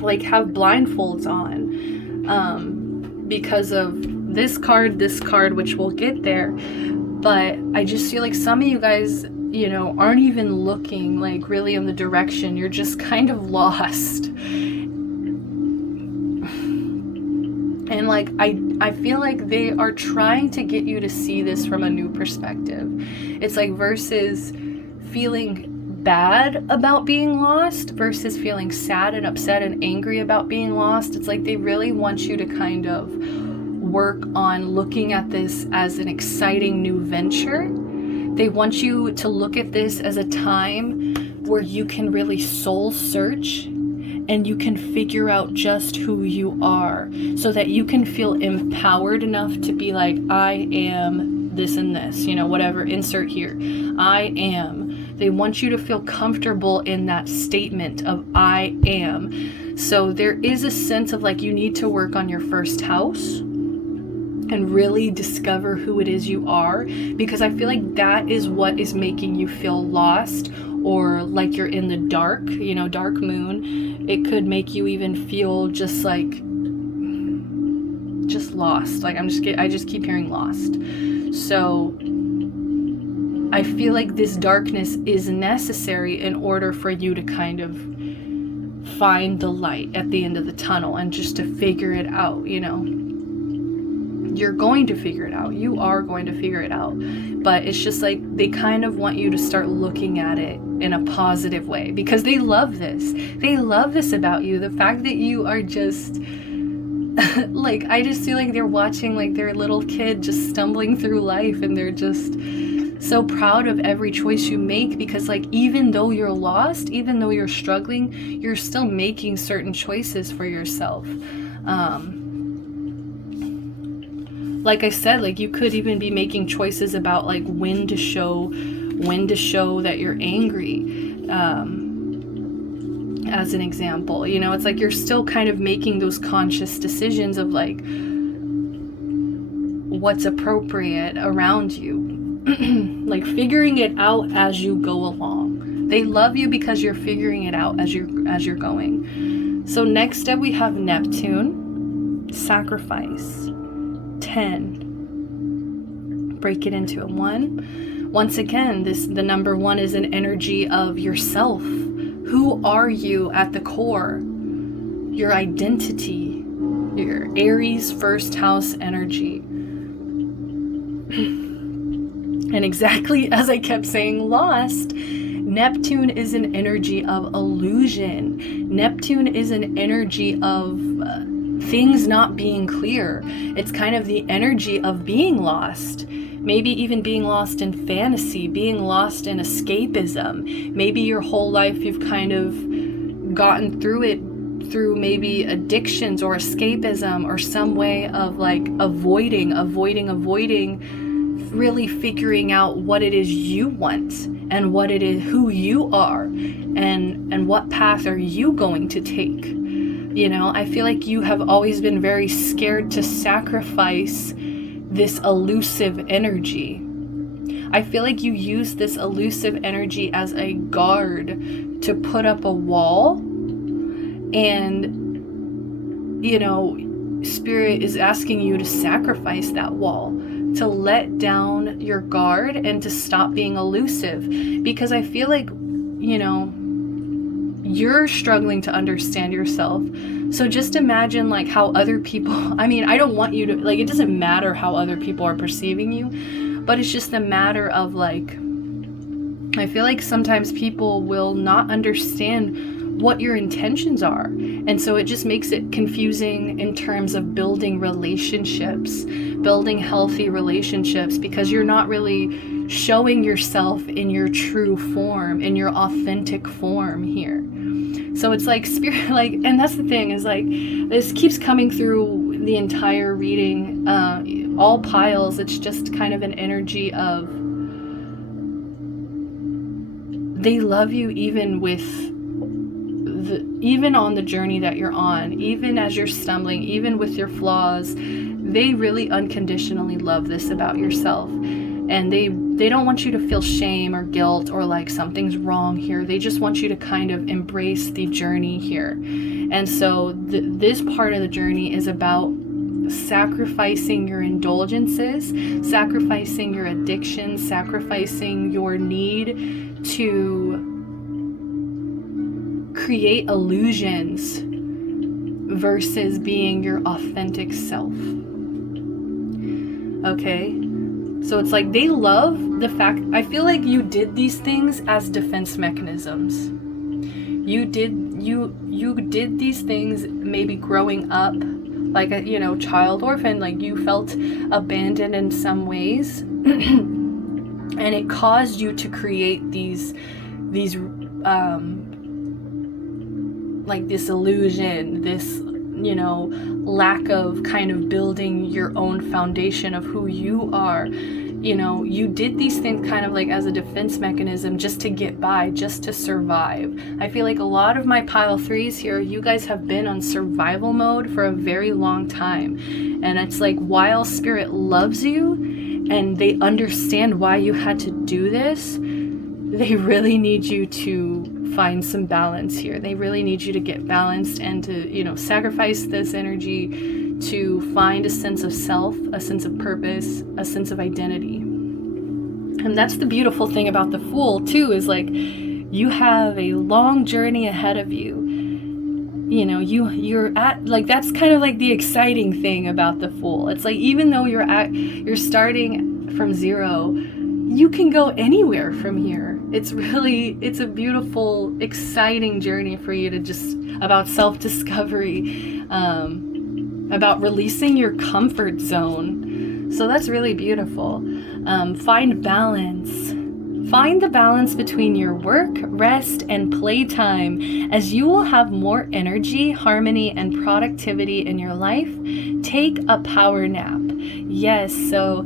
like have blindfolds on because of this card, which we'll get there. But I just feel like some of you guys, aren't even looking like really in the direction. You're just kind of lost. And like, I feel like they are trying to get you to see this from a new perspective. It's like versus feeling bad about being lost versus feeling sad and upset and angry about being lost. It's like they really want you to kind of work on looking at this as an exciting new venture. They want you to look at this as a time where you can really soul search and you can figure out just who you are so that you can feel empowered enough to be like, I am this and this, whatever, insert here. I am. They want you to feel comfortable in that statement of I am. So there is a sense of like you need to work on your first house and really discover who it is you are, because I feel like that is what is making you feel lost or like you're in the dark, dark moon. It could make you even feel just lost. Like I just keep hearing lost. So I feel like this darkness is necessary in order for you to kind of find the light at the end of the tunnel and just to figure it out, You're going to figure it out. You are going to figure it out. But it's just like they kind of want you to start looking at it in a positive way because they love this. They love this about you. The fact that you are just like, I just feel like they're watching like their little kid just stumbling through life, and they're just so proud of every choice you make because like even though you're lost, even though you're struggling, you're still making certain choices for yourself. Like I said, like you could even be making choices about like when to show that you're angry. As an example, it's like you're still kind of making those conscious decisions of like what's appropriate around you, like figuring it out as you go along. They love you because you're figuring it out as you're going. So next step we have Neptune, sacrifice. 10. Break it into a 1. Once again, the number 1 is an energy of yourself. Who are you at the core? Your identity, your Aries first house energy. And exactly as I kept saying lost, Neptune is an energy of illusion. Neptune is an energy of things not being clear. It's kind of the energy of being lost. Maybe even being lost in fantasy, being lost in escapism. Maybe your whole life you've kind of gotten through it through maybe addictions or escapism or some way of like avoiding, really figuring out what it is you want and what it is, who you are, and what path are you going to take. I feel like you have always been very scared to sacrifice this elusive energy. I feel like you use this elusive energy as a guard to put up a wall, and Spirit is asking you to sacrifice that wall, to let down your guard and to stop being elusive, because I feel like you're struggling to understand yourself. So just imagine like how other people, I mean, I don't want you to, like, it doesn't matter how other people are perceiving you, but it's just a matter of like, I feel like sometimes people will not understand what your intentions are. And so it just makes it confusing in terms of building relationships, building healthy relationships, because you're not really showing yourself in your true form, in your authentic form here. So it's like spirit, like, and that's the thing is like, this keeps coming through the entire reading, all piles. It's just kind of an energy of, they love you even with even on the journey that you're on, even as you're stumbling, even with your flaws. They really unconditionally love this about yourself, and they don't want you to feel shame or guilt or like something's wrong here. They just want you to kind of embrace the journey here. And so this part of the journey is about sacrificing your indulgences, sacrificing your addictions, sacrificing your need to create illusions versus being your authentic self. Okay? So it's like they love the fact, I feel like you did these things as defense mechanisms. You did these things maybe growing up like a, you know, child orphan, like you felt abandoned in some ways. And it caused you to create these like this illusion, this, you know, lack of kind of building your own foundation of who you are. You know, you did these things kind of like as a defense mechanism just to get by, just to survive. I feel like a lot of my pile 3s here, you guys have been on survival mode for a very long time. And it's like, while spirit loves you and they understand why you had to do this, they really need you to find some balance here. They really need you to get balanced and to, you know, sacrifice this energy to find a sense of self, a sense of purpose, a sense of identity. And that's the beautiful thing about the Fool too, is like, you have a long journey ahead of you. You know, you're at, like, that's kind of like the exciting thing about the Fool. It's like, even though you're starting from zero, you can go anywhere from here. It's a beautiful, exciting journey for you to just, about self-discovery, about releasing your comfort zone. So that's really beautiful. Find balance. Find the balance between your work, rest, and playtime, as you will have more energy, harmony, and productivity in your life. Take a power nap. Yes, so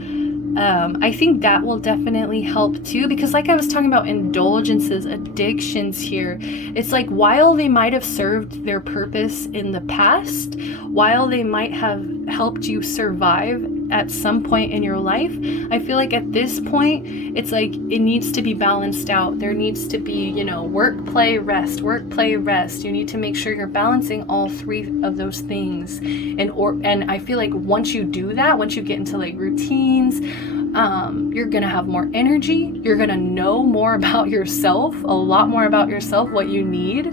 I think that will definitely help too, because like I was talking about indulgences, addictions here, it's like, while they might have served their purpose in the past, while they might have helped you survive at some point in your life, I feel like at this point, it's like it needs to be balanced out. There needs to be, you know, work, play, rest, work, play, rest. You need to make sure you're balancing all 3 of those things. And I feel like once you do that, once you get into like routines, you're gonna have more energy. You're gonna know more about yourself, a lot more about yourself, what you need.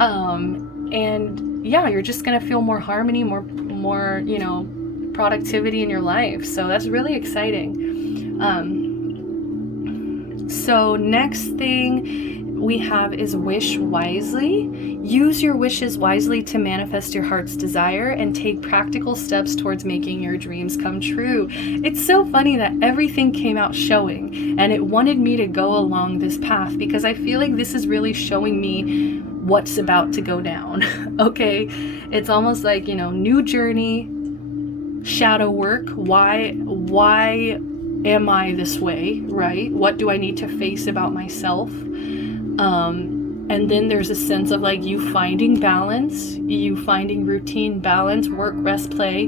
And yeah, you're just gonna feel more harmony, more, you know, productivity in your life. So that's really exciting. So next thing we have is wish wisely. Use your wishes wisely to manifest your heart's desire and take practical steps towards making your dreams come true. It's so funny that everything came out showing, and it wanted me to go along this path, because I feel like this is really showing me what's about to go down. Okay, it's almost like, you know, new journey, shadow work. Why am I this way, right? What do I need to face about myself? And then there's a sense of like you finding balance, you finding routine, balance, work, rest, play.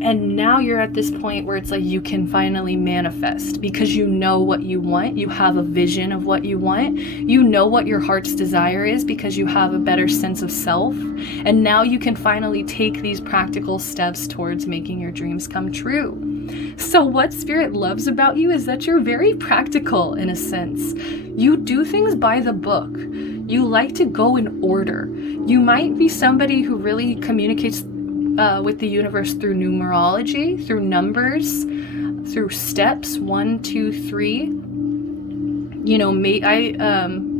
And now you're at this point where it's like you can finally manifest, because you know what you want. You have a vision of what you want. You know what your heart's desire is, because you have a better sense of self. And now you can finally take these practical steps towards making your dreams come true. So what Spirit loves about you is that you're very practical in a sense. You do things by the book. You like to go in order. You might be somebody who really communicates with the universe through numerology, through numbers, through steps 1, 2, 3. You know,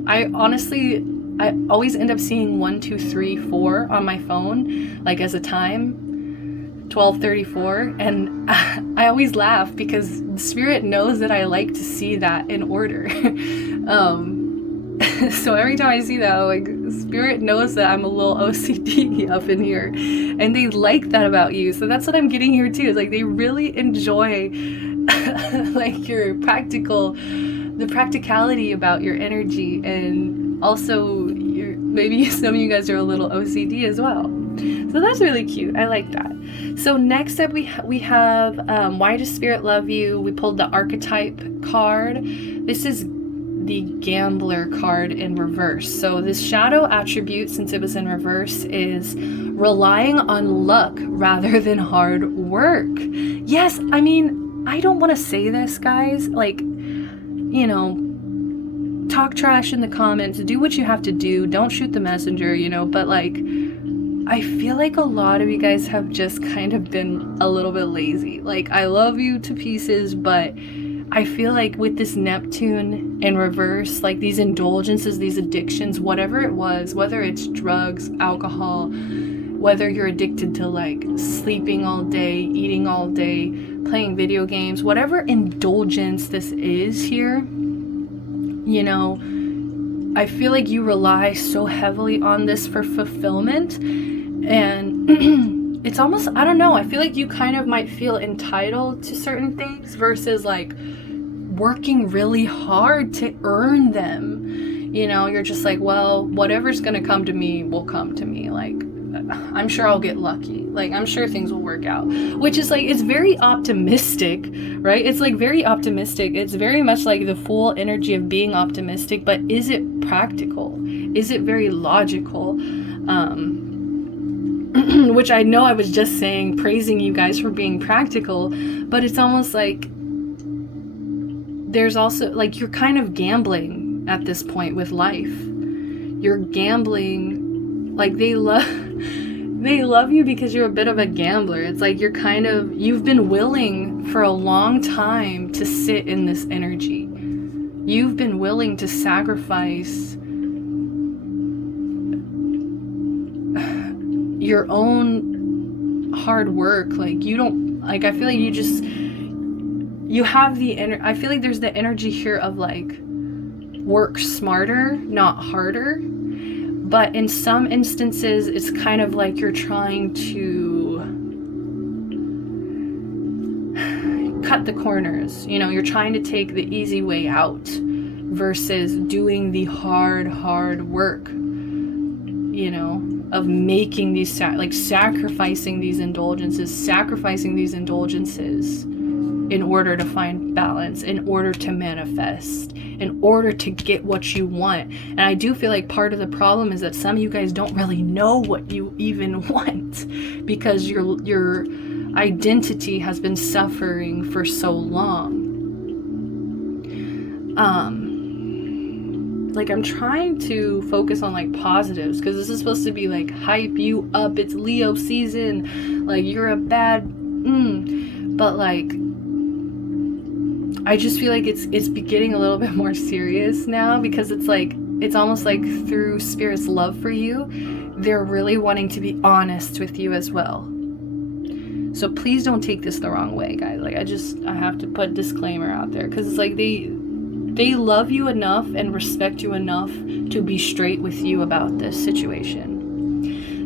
I honestly, I always end up seeing 1, 2, 3, 4 on my phone, like as a time, 12:34, and I always laugh because Spirit knows that I like to see that in order. So every time I see that, like, Spirit knows that I'm a little OCD up in here, and they like that about you. So that's what I'm getting here too. Is like they really enjoy like your the practicality about your energy, and also maybe some of you guys are a little OCD as well. So that's really cute. I like that. So next up we have why does Spirit love you? We pulled the archetype card. This is the gambler card in reverse. So this shadow attribute, since it was in reverse, is relying on luck rather than hard work. Yes, I mean, I don't want to say this, guys. Like, you know, talk trash in the comments, do what you have to do, don't shoot the messenger, you know, but like, I feel like a lot of you guys have just kind of been a little bit lazy. Like, I love you to pieces, but I feel like with this Neptune in reverse, like these indulgences, these addictions, whatever it was, whether it's drugs, alcohol, whether you're addicted to like sleeping all day, eating all day, playing video games, whatever indulgence this is here, you know, I feel like you rely so heavily on this for fulfillment, and it's almost, I don't know, I feel like you kind of might feel entitled to certain things versus like working really hard to earn them. You know, you're just like, well, whatever's gonna come to me will come to me. Like, I'm sure I'll get lucky. Like, I'm sure things will work out. Which is like, it's very optimistic, right? It's like very optimistic. It's very much like the full energy of being optimistic, but is it practical? Is it very logical? Which I know I was just saying, praising you guys for being practical, but it's almost like there's also, like, you're kind of gambling at this point with life. You're gambling, like, they love you because you're a bit of a gambler. It's like you've been willing for a long time to sit in this energy. You've been willing to sacrifice your own hard work. Like, you don't, like, I feel like you have the I feel like there's the energy here of like, work smarter, not harder. But in some instances, it's kind of like you're trying to cut the corners. You know, you're trying to take the easy way out versus doing the hard work, you know, of making these, sacrificing these indulgences in order to find balance, in order to manifest, in order to get what you want. And I do feel like part of the problem is that some of you guys don't really know what you even want because your identity has been suffering for so long. Like, I'm trying to focus on like positives because this is supposed to be like hype you up. It's Leo season, like you're a bad but like, I just feel like it's getting a little bit more serious now because it's like, it's almost like through Spirit's love for you, they're really wanting to be honest with you as well. So please don't take this the wrong way, guys. Like, I have to put a disclaimer out there because it's like they love you enough and respect you enough to be straight with you about this situation.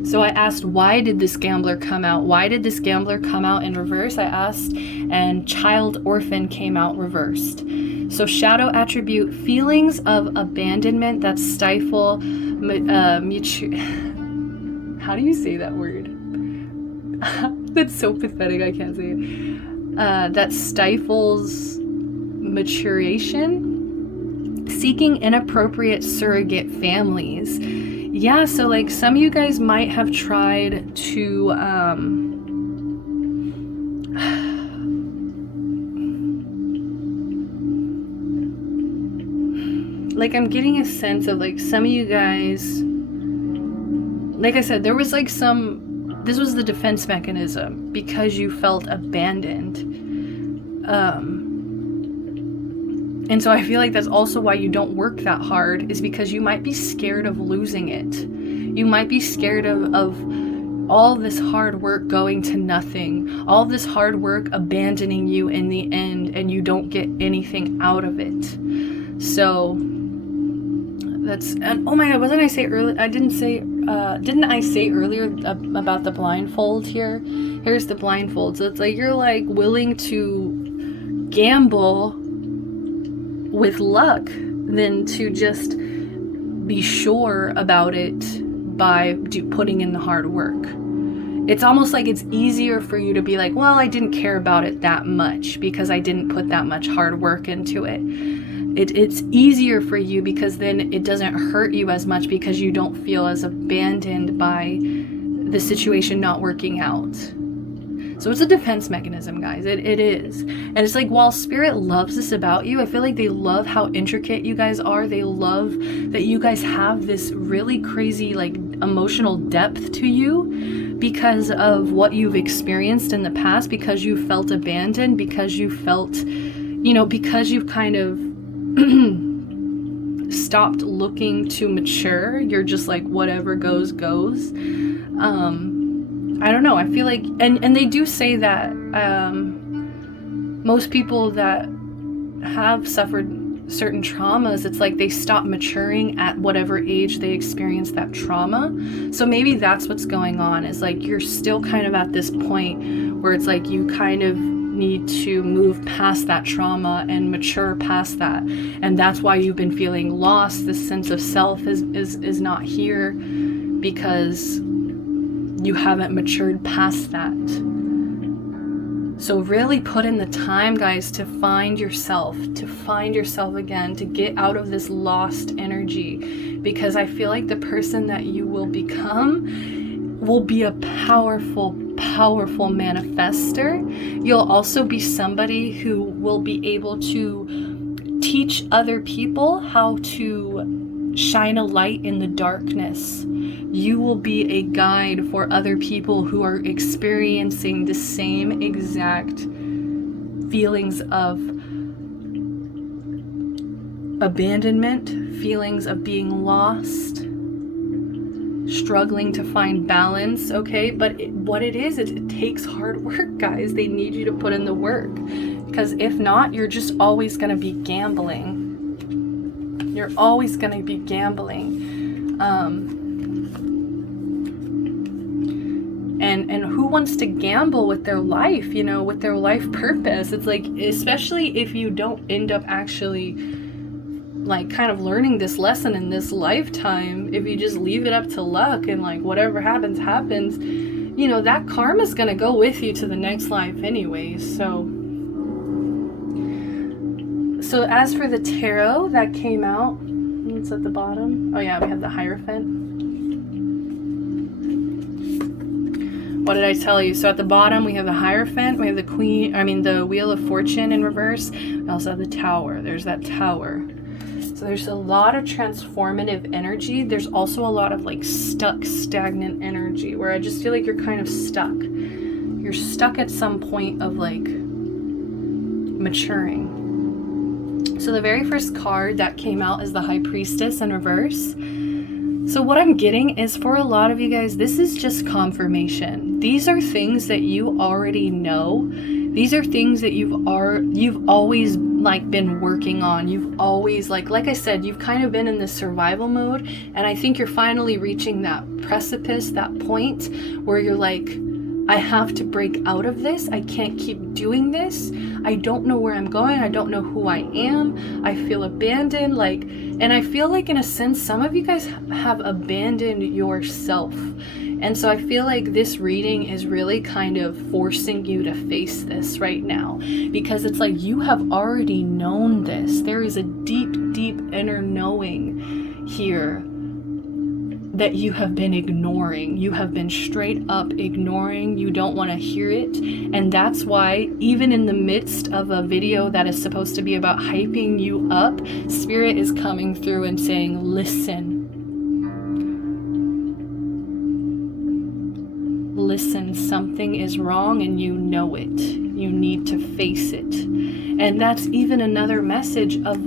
So I asked, why did this gambler come out? Why did this gambler come out in reverse? I asked, and child orphan came out reversed. So shadow attribute, feelings of abandonment that stifle, how do you say that word? That's so pathetic, I can't say it. That stifles maturation, seeking inappropriate surrogate families. Yeah, so like some of you guys might have tried to like I'm getting a sense of like some of you guys, like I said, there was like this was the defense mechanism because you felt abandoned. And so I feel like that's also why you don't work that hard, is because you might be scared of losing it. You might be scared of all this hard work going to nothing, all this hard work abandoning you in the end, and you don't get anything out of it. So that's, and oh my god, wasn't I say earlier, didn't I say earlier about the blindfold here? Here's the blindfold. So it's like you're like willing to gamble with luck than to just be sure about it by putting in the hard work. It's almost like it's easier for you to be like, well, I didn't care about it that much because I didn't put that much hard work into it. It's easier for you because then it doesn't hurt you as much because you don't feel as abandoned by the situation not working out. So it's a defense mechanism, guys. It is. And it's like, while spirit loves this about you, I feel like they love how intricate you guys are. They love that you guys have this really crazy, like, emotional depth to you because of what you've experienced in the past, because you felt abandoned, because you felt, because you've kind of stopped looking to mature. You're just like, whatever goes. I don't know. I feel like, and they do say that most people that have suffered certain traumas, it's like they stop maturing at whatever age they experience that trauma. So maybe that's what's going on, is like you're still kind of at this point where it's like you kind of need to move past that trauma and mature past that. And that's why you've been feeling lost. This sense of self is not here because you haven't matured past that. So really put in the time, guys, to find yourself again, to get out of this lost energy, because I feel like the person that you will become will be a powerful manifester. You'll also be somebody who will be able to teach other people how to shine a light in the darkness. You will be a guide for other people who are experiencing the same exact feelings of abandonment, feelings of being lost, struggling to find balance, okay? But what it is, it takes hard work, guys. They need you to put in the work, because if not, you're just always going to be gambling. You're always going to be gambling. And who wants to gamble with their life, with their life purpose? It's like, especially if you don't end up actually like kind of learning this lesson in this lifetime, if you just leave it up to luck and like whatever happens, that karma's gonna go with you to the next life anyway. So as for the tarot that came out, it's at the bottom. Oh yeah, we have the Hierophant. What did I tell you? So at the bottom we have the Hierophant, we have the Wheel of Fortune in reverse. We also have the Tower. There's that Tower. So there's a lot of transformative energy. There's also a lot of like stuck, stagnant energy where I just feel like you're kind of stuck. You're stuck at some point of like maturing. So the very first card that came out is the High Priestess in reverse. So what I'm getting is, for a lot of you guys, this is just confirmation. These are things that you already know. These are things that you've always like been working on. You've always like I said, you've kind of been in this survival mode, and I think you're finally reaching that precipice, that point where you're like, I have to break out of this. I can't keep doing this. I don't know where I'm going. I don't know who I am. I feel abandoned. And I feel like in a sense, some of you guys have abandoned yourself. And so I feel like this reading is really kind of forcing you to face this right now, because it's like you have already known this. There is a deep, deep inner knowing here that you have been ignoring. You have been straight up ignoring. You don't want to hear it. And that's why, even in the midst of a video that is supposed to be about hyping you up, Spirit is coming through and saying, listen. Listen, something is wrong and you know it. You need to face it. And that's even another message of,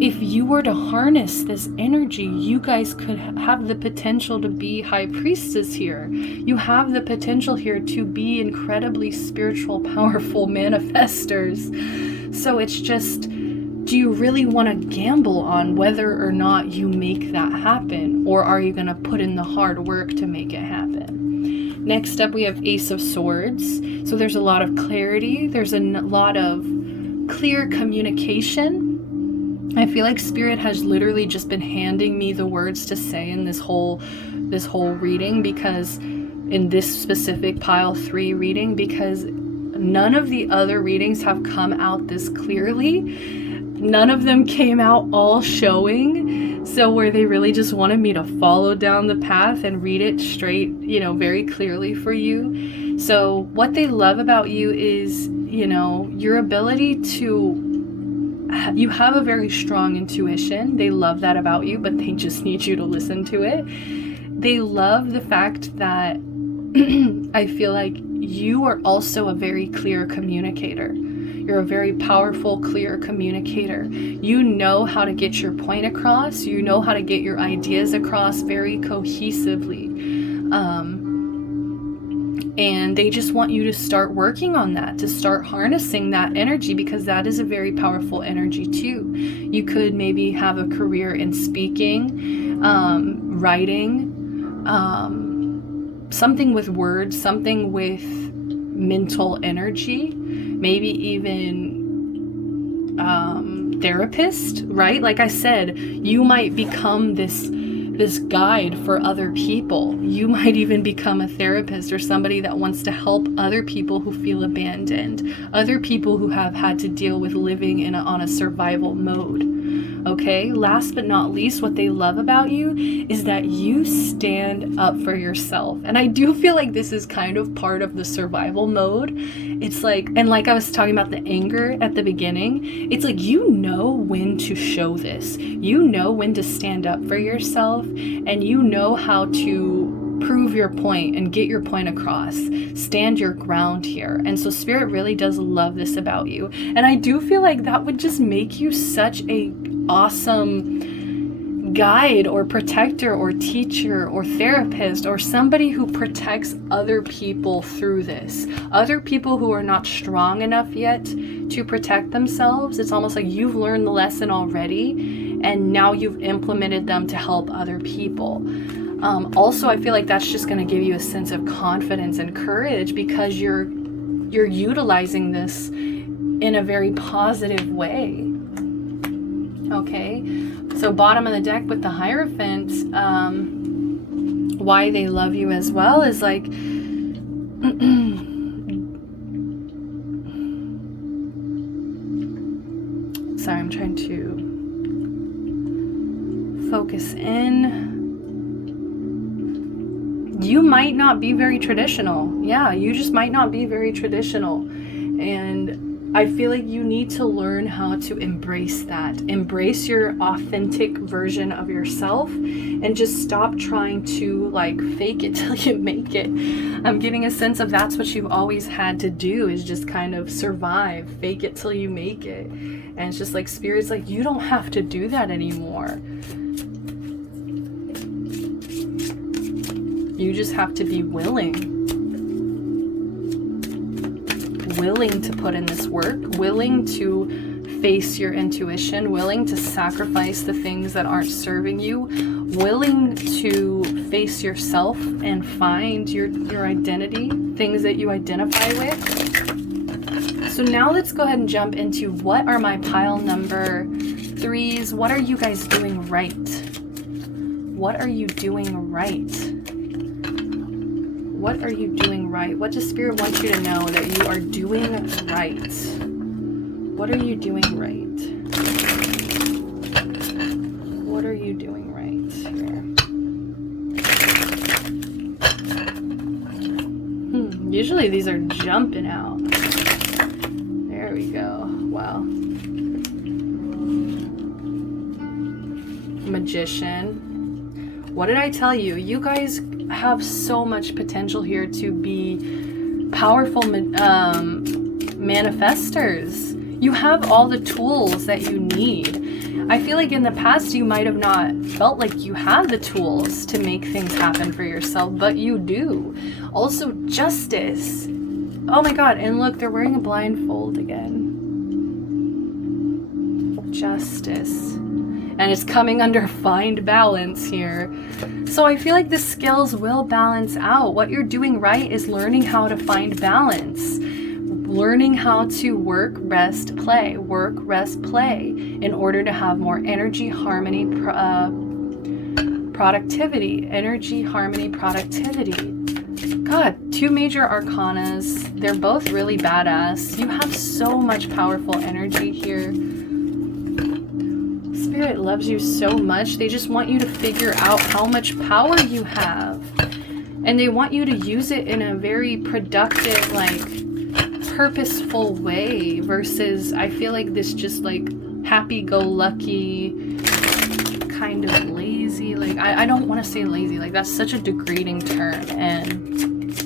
if you were to harness this energy, you guys could have the potential to be high priestess here. You have the potential here to be incredibly spiritual, powerful manifestors. So it's just, do you really want to gamble on whether or not you make that happen? Or are you going to put in the hard work to make it happen? Next up, we have Ace of Swords. So there's a lot of clarity. There's a lot of clear communication. I feel like Spirit has literally just been handing me the words to say in this whole reading, because in this specific pile 3 reading, because none of the other readings have come out this clearly. None of them came out all showing. So where they really just wanted me to follow down the path and read it straight, very clearly for you. So what they love about you is, your ability to, you have a very strong intuition. They love that about you, but they just need you to listen to it. They love the fact that I feel like you are also a very clear communicator. You're a very powerful, clear communicator. You know how to get your point across. You know how to get your ideas across very cohesively. And they just want you to start working on that, to start harnessing that energy, because that is a very powerful energy too. You could maybe have a career in speaking, writing, something with words, something with mental energy, maybe even therapist, right? Like I said, you might become this guide for other people. You might even become a therapist or somebody that wants to help other people who feel abandoned, other people who have had to deal with living on a survival mode. Okay, last but not least, what they love about you is that you stand up for yourself. And I do feel like this is kind of part of the survival mode. It's like, and like I was talking about the anger at the beginning, it's like, you know when to show this. You know when to stand up for yourself, and you know how to prove your point and get your point across. Stand your ground here. And so Spirit really does love this about you. And I do feel like that would just make you such a awesome guide or protector or teacher or therapist, or somebody who protects other people through this. Other people who are not strong enough yet to protect themselves. It's almost like you've learned the lesson already, and now you've implemented them to help other people. Also, I feel like that's just going to give you a sense of confidence and courage, because you're utilizing this in a very positive way. Okay, so bottom of the deck with the Hierophant, why they love you as well is like, sorry, I'm trying to focus in. You might not be very traditional. Yeah, you just might not be very traditional. And I feel like you need to learn how to embrace that. Embrace your authentic version of yourself, and just stop trying to like fake it till you make it. I'm getting a sense of that's what you've always had to do, is just kind of survive, fake it till you make it. And it's just like Spirit's like, you don't have to do that anymore. You just have to be willing to put in this work, willing to face your intuition, willing to sacrifice the things that aren't serving you, willing to face yourself and find your identity, things that you identify with. So now let's go ahead and jump into, what are my pile number 3s? What are you guys doing right? What are you doing right? What are you doing right? What does Spirit want you to know that you are doing right? What are you doing right? What are you doing right here? Usually these are jumping out. There we go. Wow. Magician. What did I tell you? You guys have so much potential here to be powerful manifestors. You have all the tools that you need. I feel like in the past you might have not felt like you had the tools to make things happen for yourself, but you do. Also, justice. Oh my god, and look, they're wearing a blindfold again. Justice. And it's coming under find balance here. So I feel like the skills will balance out. What you're doing right is learning how to find balance. Learning how to work, rest, play. Work, rest, play. In order to have more energy, harmony, productivity. Energy, harmony, productivity. God, 2 major arcanas. They're both really badass. You have so much powerful energy here. Spirit loves you so much. They just want you to figure out how much power you have. And they want you to use it in a very productive, like, purposeful way versus, I feel like this just like happy-go-lucky, kind of lazy, like, I don't want to say lazy, like that's such a degrading term, and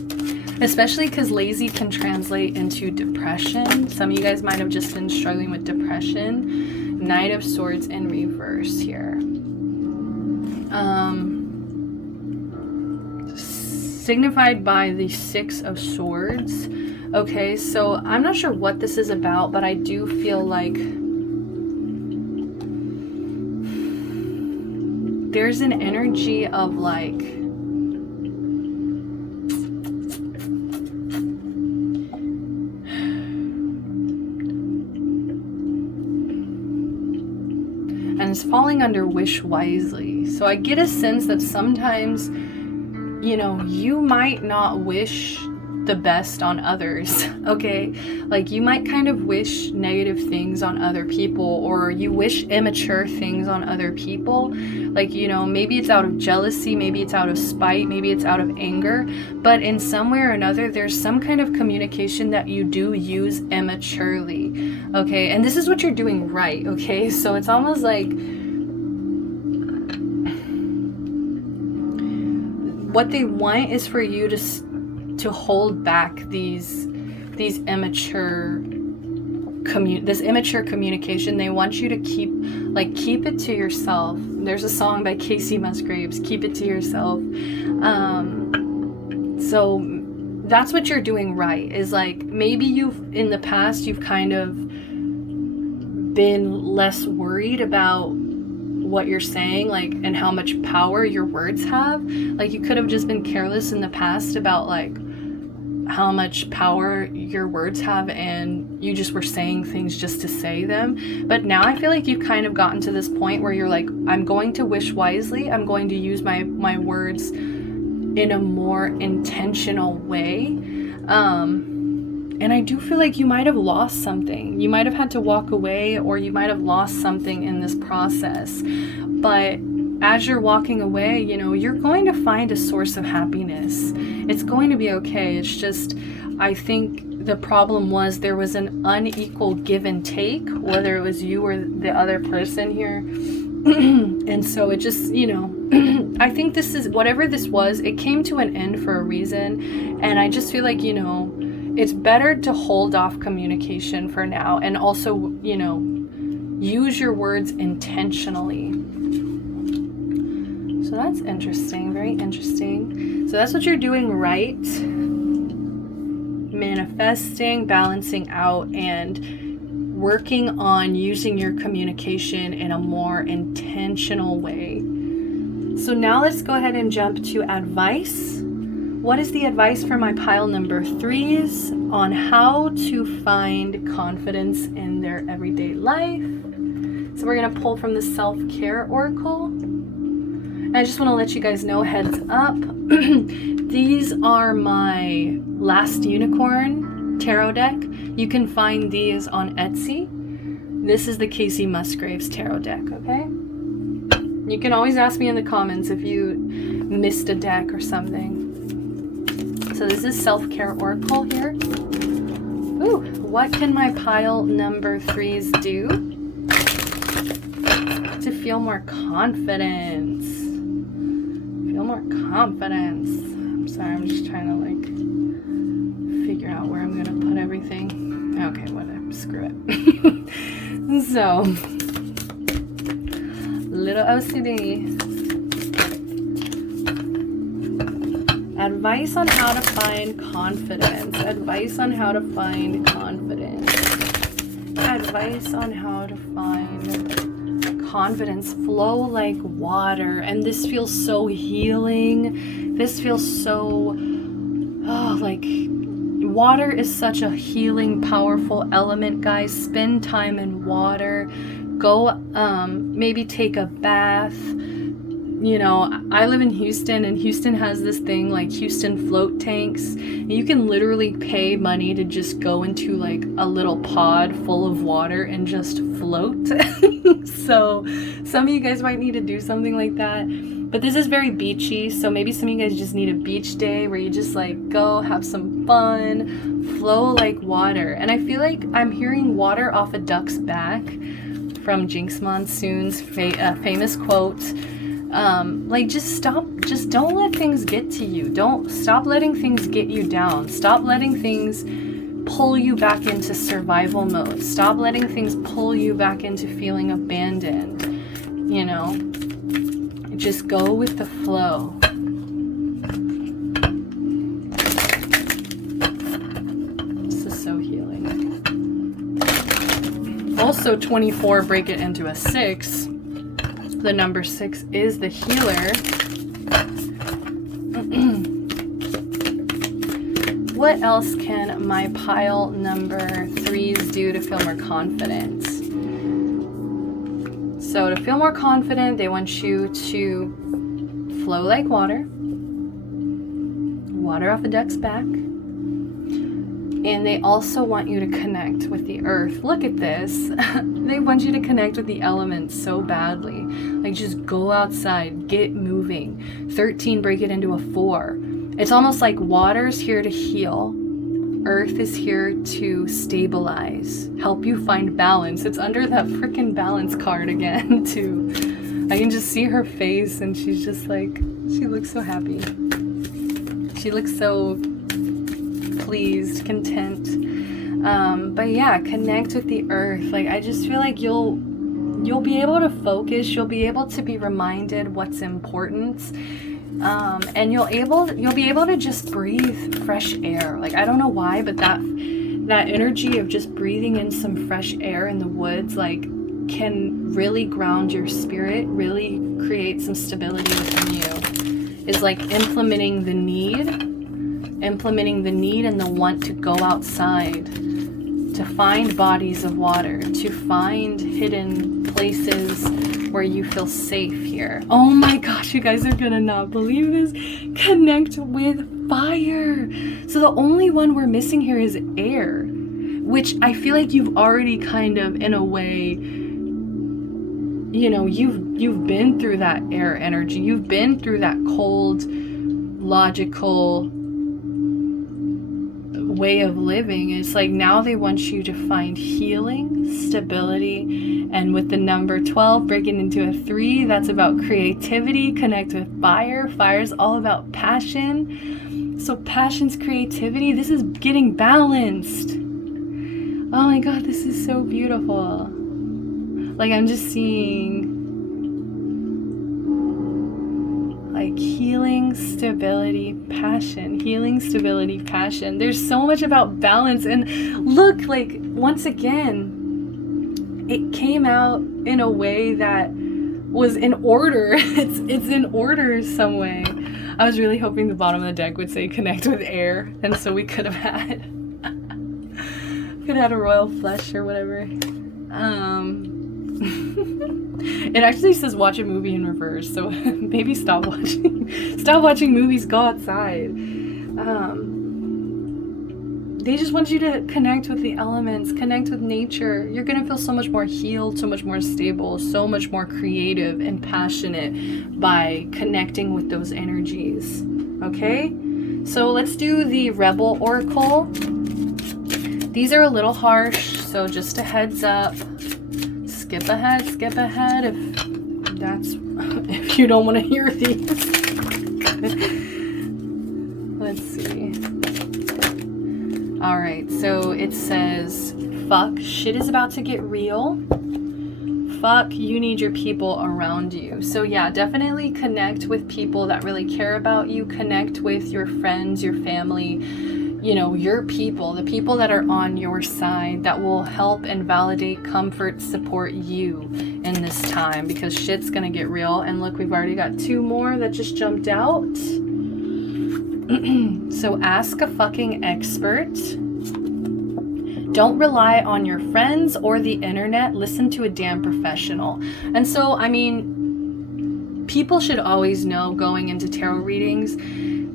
especially because lazy can translate into depression. Some of you guys might have just been struggling with depression. Knight of Swords in reverse here. Signified by the 6 of Swords. Okay, so I'm not sure what this is about, but I do feel like there's an energy of like and it's falling under wish wisely. So I get a sense that sometimes, you know, you might not wish the best on others, okay? Like you might kind of wish negative things on other people, or you wish immature things on other people. Like, you know, maybe it's out of jealousy, maybe it's out of spite, maybe it's out of anger, but in some way or another, there's some kind of communication that you do use immaturely, okay? And this is what you're doing right, okay? So it's almost like what they want is for you to hold back these immature this immature communication. They want you to keep it to yourself. There's a song by Casey Musgraves, Keep It to Yourself. So that's what you're doing right, is like maybe in the past you've kind of been less worried about what you're saying, like, and how much power your words have. Like you could have just been careless in the past about like how much power your words have, and you just were saying things just to say them. But now I feel like you've kind of gotten to this point where you're like, I'm going to wish wisely. I'm going to use my words in a more intentional way. And I do feel like you might have lost something. You might have had to walk away, or you might have lost something in this process. But as you're walking away, you know, you're going to find a source of happiness. It's going to be okay. It's just, I think the problem was there was an unequal give and take, whether it was you or the other person here. And so it just, you know, I think this is, whatever this was, it came to an end for a reason. And I just feel like, you know, it's better to hold off communication for now, and also, you know, use your words intentionally. So that's interesting, very interesting. So that's what you're doing right. Manifesting, balancing out, and working on using your communication in a more intentional way. So now let's go ahead and jump to advice. What is the advice for my pile number 3s on how to find confidence in their everyday life? So we're going to pull from the Self-Care Oracle. And I just want to let you guys know, heads up, these are my Last Unicorn tarot deck. You can find these on Etsy. This is the Casey Musgraves tarot deck, okay? You can always ask me in the comments if you missed a deck or something. So So this is Self-Care Oracle here. Ooh, what can my pile number 3s do to feel more confidence? Feel more confidence. I'm sorry, I'm just trying to like figure out where I'm gonna put everything. Okay, whatever, screw it. So, little OCD. Advice on how to find confidence. Advice on how to find confidence. Advice on how to find confidence. Flow like water. And this feels so healing. This feels so, like, water is such a healing, powerful element, guys. Spend time in water. Go, maybe take a bath. You know, I live in Houston, and Houston has this thing like Houston float tanks. You can literally pay money to just go into like a little pod full of water and just float. So some of you guys might need to do something like that. But this is very beachy, so maybe some of you guys just need a beach day where you just like go have some fun, flow like water. And I feel like I'm hearing water off a duck's back from Jinx Monsoon's famous quote. Like just don't let things get to you. Stop letting things get you down. Stop letting things pull you back into survival mode. Stop letting things pull you back into feeling abandoned. You know, just go with the flow. This is so healing. Also 24, break it into a 6. The number 6 is the healer. What else can my pile number 3s do to feel more confident? So to feel more confident, they want you to flow like water. Water off a duck's back. And they also want you to connect with the earth. Look at this. They want you to connect with the elements so badly. Like just go outside, get moving. 13, break it into a 4. It's almost like water's here to heal. Earth is here to stabilize, help you find balance. It's under that freaking balance card again, too. I can just see her face and she's just like, she looks so happy. She looks so pleased, content. But yeah, connect with the earth. Like I just feel like you'll be able to focus, you'll be able to be reminded what's important. And you'll be able to just breathe fresh air. Like I don't know why, but that energy of just breathing in some fresh air in the woods like can really ground your spirit, really create some stability within you. It's like implementing the need and the want to go outside, to find bodies of water, to find hidden places where you feel safe here. Oh my gosh, you guys are gonna not believe this. Connect with fire. So the only one we're missing here is air, which I feel like you've already kind of, in a way, you know, you've been through that air energy. You've been through that cold, logical way of living. It's like now they want you to find healing, stability, and with the number 12 breaking into a 3, that's about creativity. Connect with fire. Fire's all about passion. So passion's creativity. This is getting balanced. Oh my god, this is so beautiful. Like I'm just seeing like healing, stability, passion. Healing, stability, passion. There's so much about balance. And look, like once again, it came out in a way that was in order. It's in order some way. I was really hoping the bottom of the deck would say connect with air, and so we could have had a royal flush or whatever. It actually says watch a movie in reverse, so maybe stop watching movies, go outside. They just want you to connect with the elements, connect with nature. You're gonna feel so much more healed, so much more stable, so much more creative and passionate by connecting with those energies. Okay? So let's do the Rebel Oracle. These are a little harsh, so just a heads up. Skip ahead if you don't want to hear these. Let's see. All right, so it says, fuck, shit is about to get real. Fuck, you need your people around you. So yeah, definitely connect with people that really care about you. Connect with your friends, your family, you know, your people, the people that are on your side that will help and validate, comfort, support you in this time, because shit's gonna get real. And look, we've already got 2 more that just jumped out. So ask a fucking expert. Don't rely on your friends or the internet. Listen to a damn professional. And so, I mean, people should always know going into tarot readings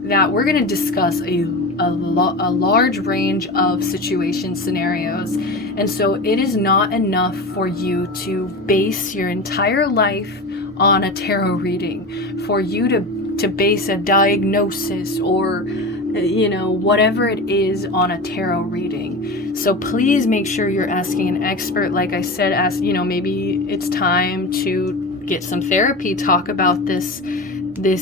that we're going to discuss a large range of situation scenarios. And so it is not enough for you to base your entire life on a tarot reading, for you to base a diagnosis or, you know, whatever it is on a tarot reading. So please make sure you're asking an expert. Like I said, ask, you know, maybe it's time to get some therapy, talk about this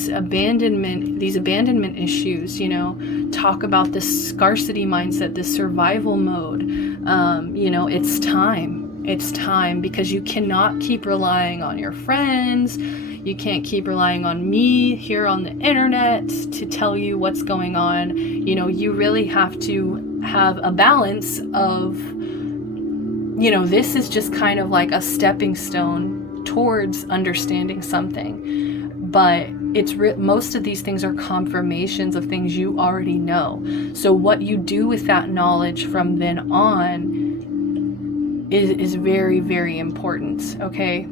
abandonment, these abandonment issues, you know, talk about this scarcity mindset, this survival mode. You know, it's time, because you cannot keep relying on your friends. You can't keep relying on me here on the internet to tell you what's going on. You know, you really have to have a balance of, you know, this is just kind of like a stepping stone towards understanding something. But most of these things are confirmations of things you already know. So what you do with that knowledge from then on is very, very important, okay?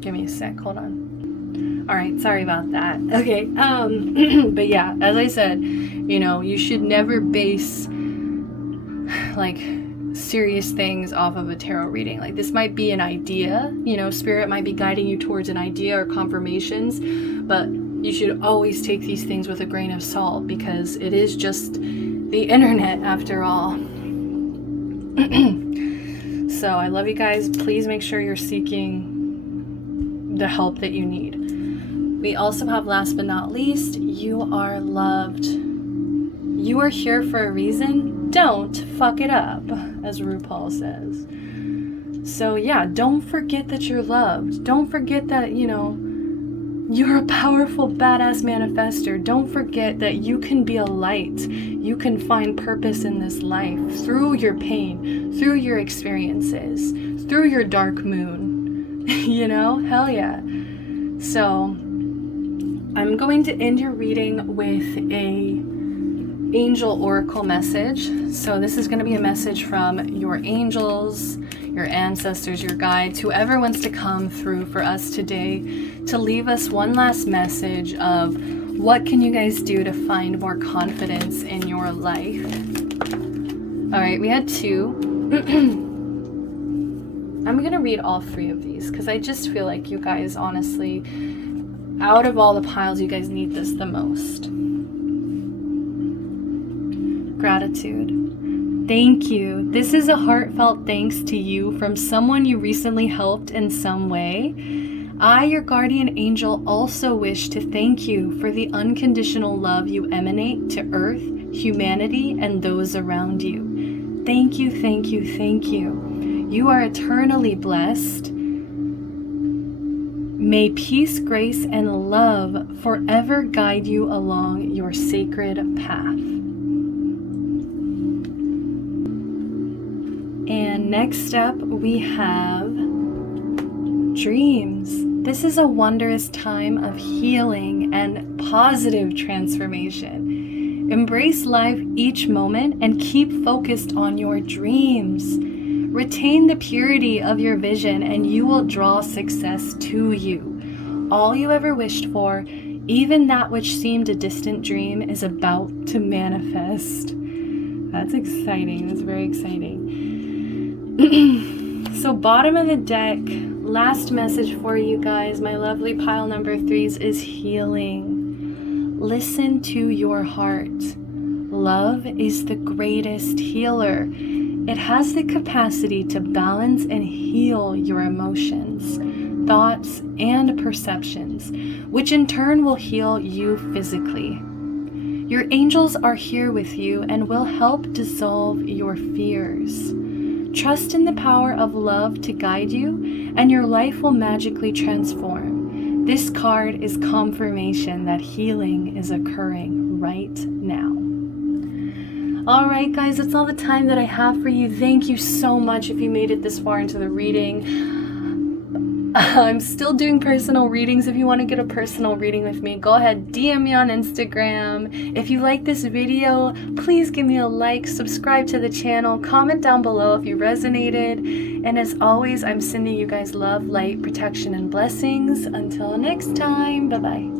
Give me a sec, hold on. All right, sorry about that. Okay, but yeah, as I said, you know, you should never base like serious things off of a tarot reading. Like, this might be an idea, you know, spirit might be guiding you towards an idea or confirmations, but you should always take these things with a grain of salt, because it is just the internet after all. So I love you guys. Please make sure you're seeking the help that you need. We also have, last but not least, you are loved. You are here for a reason. Don't fuck it up, as RuPaul says. So yeah, don't forget that you're loved. Don't forget that, you know, you're a powerful, badass manifester. Don't forget that you can be a light. You can find purpose in this life through your pain, through your experiences, through your dark moon. You know, hell yeah. So I'm going to end your reading with a angel oracle message. So this is going to be a message from your angels, your ancestors, your guides, whoever wants to come through for us today to leave us one last message of what can you guys do to find more confidence in your life. All right, we had 2. I'm going to read all 3 of these because I just feel like you guys, honestly, out of all the piles, you guys need this the most. Gratitude. Thank you. This is a heartfelt thanks to you from someone you recently helped in some way. I, your guardian angel, also wish to thank you for the unconditional love you emanate to Earth, humanity, and those around you. Thank you, thank you, thank you. You are eternally blessed. May peace, grace, and love forever guide you along your sacred path. And next up, we have dreams. This is a wondrous time of healing and positive transformation. Embrace life each moment and keep focused on your dreams. Retain the purity of your vision and you will draw success to you. All you ever wished for, even that which seemed a distant dream, is about to manifest. That's exciting. That's very exciting. So bottom of the deck, last message for you guys, my lovely pile number 3s, is healing. Listen to your heart. Love is the greatest healer. It has the capacity to balance and heal your emotions, thoughts, and perceptions, which in turn will heal you physically. Your angels are here with you and will help dissolve your fears. Trust in the power of love to guide you, and your life will magically transform. This card is confirmation that healing is occurring right now. All right, guys, that's all the time that I have for you. Thank you so much if you made it this far into the reading. I'm still doing personal readings. If you want to get a personal reading with me, go ahead, DM me on Instagram. If you like this video, please give me a like, subscribe to the channel, comment down below if you resonated. And as always, I'm sending you guys love, light, protection, and blessings. Until next time, bye-bye.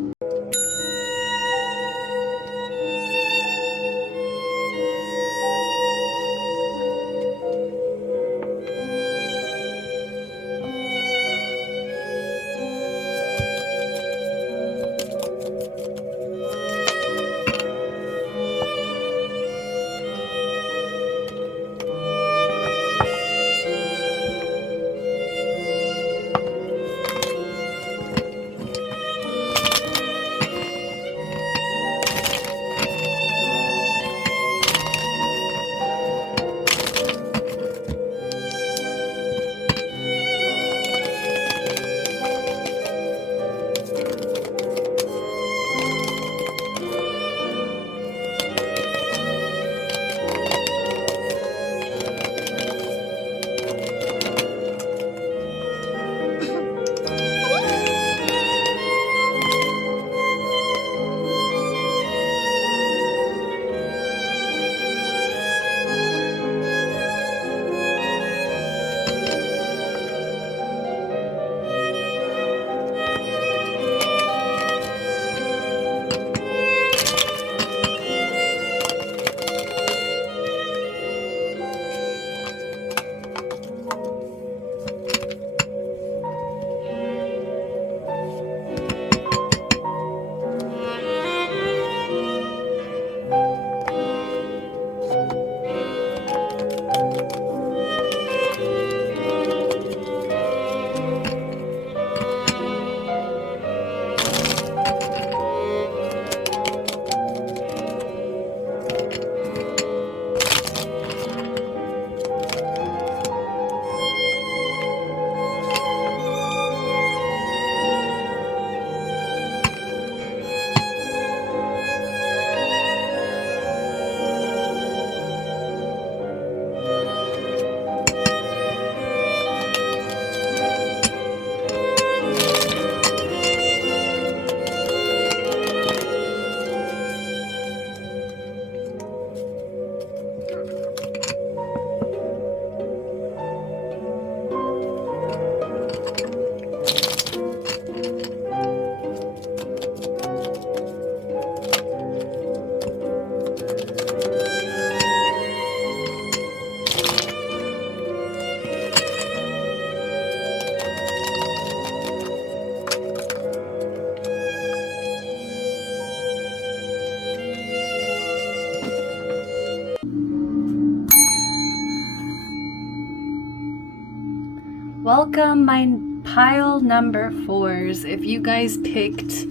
Welcome, my pile number 4s. If you guys picked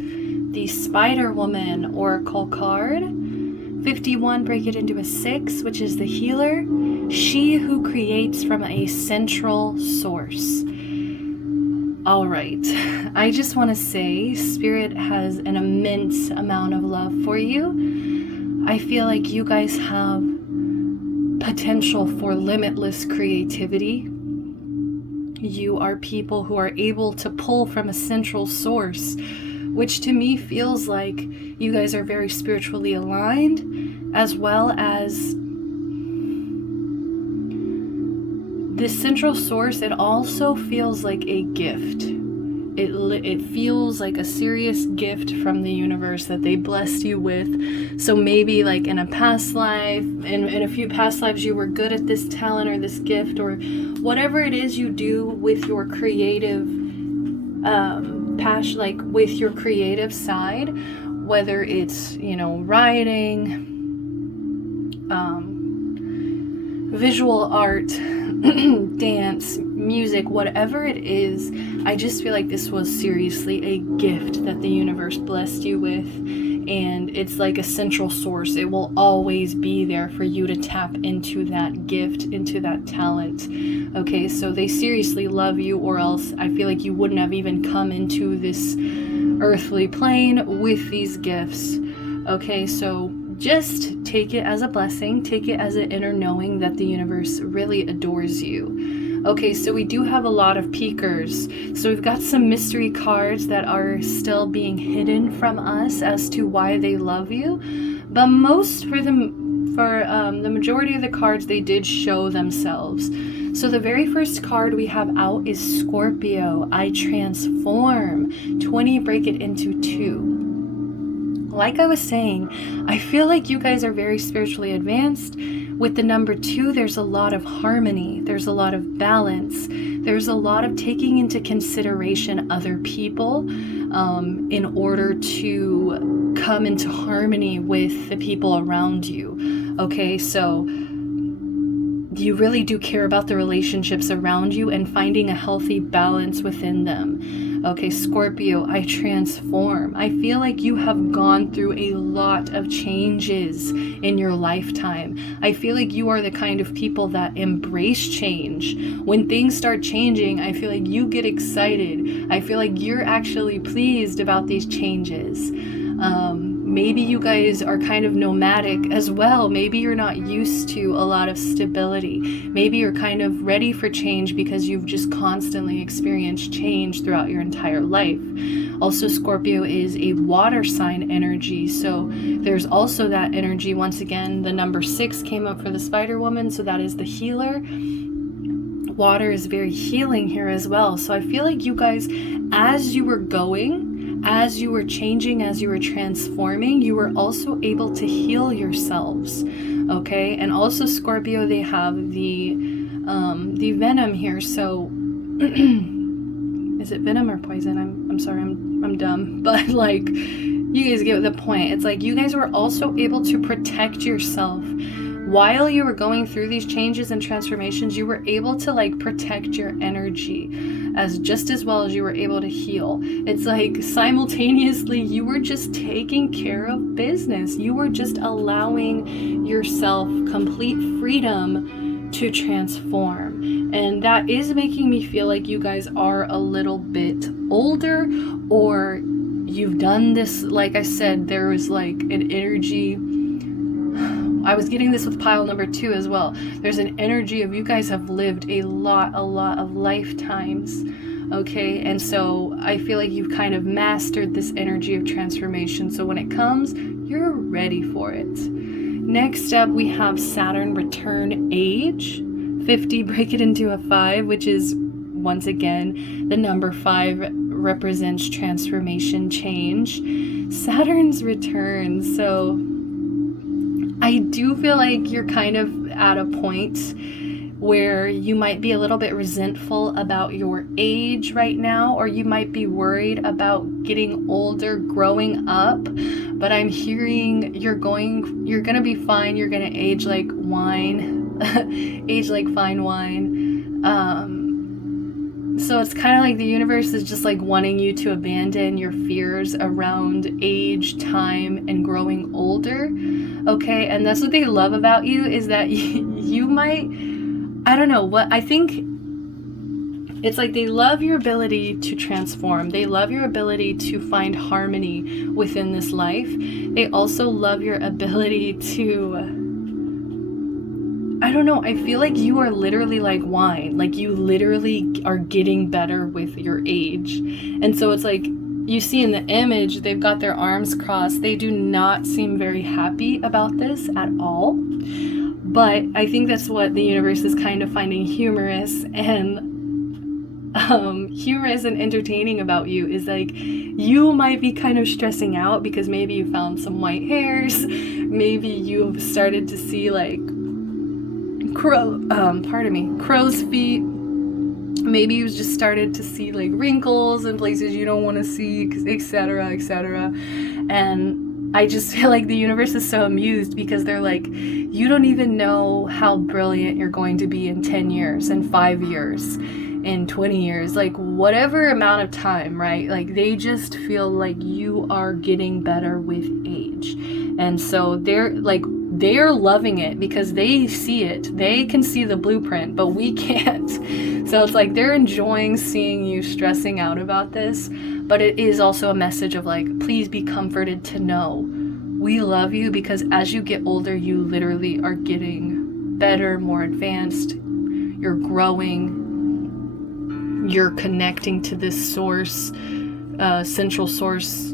the Spider Woman Oracle card, 51, break it into a 6, which is the healer. She who creates from a central source. All right, I just want to say Spirit has an immense amount of love for you. I feel like you guys have potential for limitless creativity. You are people who are able to pull from a central source, which to me feels like you guys are very spiritually aligned, as well as this central source. It also feels like a gift. It feels like a serious gift from the universe that they blessed you with. So maybe like in a past life, in a few past lives, you were good at this talent or this gift, or whatever it is you do with your creative passion, like with your creative side. whether it's, writing, visual art, dance, music, whatever it is, I just feel like this was seriously a gift that the universe blessed you with, and it's like a central source. It will always be there for you to tap into that gift, into that talent. Okay, so they seriously love you, or else I feel like you wouldn't have even come into this earthly plane with these gifts. Okay, so just take it as a blessing, take it as an inner knowing that the universe really adores you. Okay, so we do have a lot of peekers. So we've got some mystery cards that are still being hidden from us as to why they love you. But for the majority of the cards, they did show themselves. So the very first card we have out is Scorpio. I transform. 20, break it into 2. Like I was saying, I feel like you guys are very spiritually advanced. With the number 2, there's a lot of harmony. There's a lot of balance. There's a lot of taking into consideration other people in order to come into harmony with the people around you. Okay, so you really do care about the relationships around you and finding a healthy balance within them. Okay, Scorpio, I transform. I feel like you have gone through a lot of changes in your lifetime. I feel like you are the kind of people that embrace change. When things start changing, I feel like you get excited. I feel like you're actually pleased about these changes. Maybe you guys are kind of nomadic as well. Maybe you're not used to a lot of stability. Maybe you're kind of ready for change because you've just constantly experienced change throughout your entire life. Also, Scorpio is a water sign energy, so there's also that energy. Once again, the number 6 came up for the Spider Woman, so that is the healer. Water is very healing here as well. So I feel like you guys, as you were going, as you were changing, as you were transforming, you were also able to heal yourselves. Okay, and also Scorpio, they have the venom here. So is it venom or poison? I'm sorry, I'm dumb, but like, you guys get the point. It's like you guys were also able to protect yourself while you were going through these changes and transformations. You were able to like protect your energy just as well as you were able to heal. It's like simultaneously you were just taking care of business. You were just allowing yourself complete freedom to transform. And that is making me feel like you guys are a little bit older, or you've done this. Like I said, there was like an energy. I was getting this with pile number 2 as well. There's an energy of you guys have lived a lot of lifetimes. Okay, and so I feel like you've kind of mastered this energy of transformation. So when it comes, you're ready for it. Next up, we have Saturn return age. 50, break it into a 5, which is, once again, the number 5 represents transformation, change. Saturn's return. So I do feel like you're kind of at a point where you might be a little bit resentful about your age right now, or you might be worried about getting older, growing up. But I'm hearing you're gonna be fine. You're gonna age like wine, age like fine wine. So it's kind of like the universe is just like wanting you to abandon your fears around age, time, and growing older. Okay, and that's what they love about you, is that you might, I don't know what, I think it's like they love your ability to transform. They love your ability to find harmony within this life. They also love your ability to, I don't know, I feel like you are literally like wine. Like you literally are getting better with your age. And so it's like, you see in the image, they've got their arms crossed. They do not seem very happy about this at all. But I think that's what the universe is kind of finding humorous and entertaining about you, is like you might be kind of stressing out because maybe you found some white hairs. Maybe you've started to see like crow's feet. Maybe you just started to see like wrinkles in places you don't want to see, etc., etc. And I just feel like the universe is so amused because they're like, you don't even know how brilliant you're going to be in 10 years, in 5 years, in 20 years, like whatever amount of time, right? Like they just feel like you are getting better with age. And so they're loving it because they see it. They can see the blueprint, but we can't. So it's like they're enjoying seeing you stressing out about this, but it is also a message of like, please be comforted to know we love you, because as you get older, you literally are getting better, more advanced. You're growing. You're connecting to this source, central source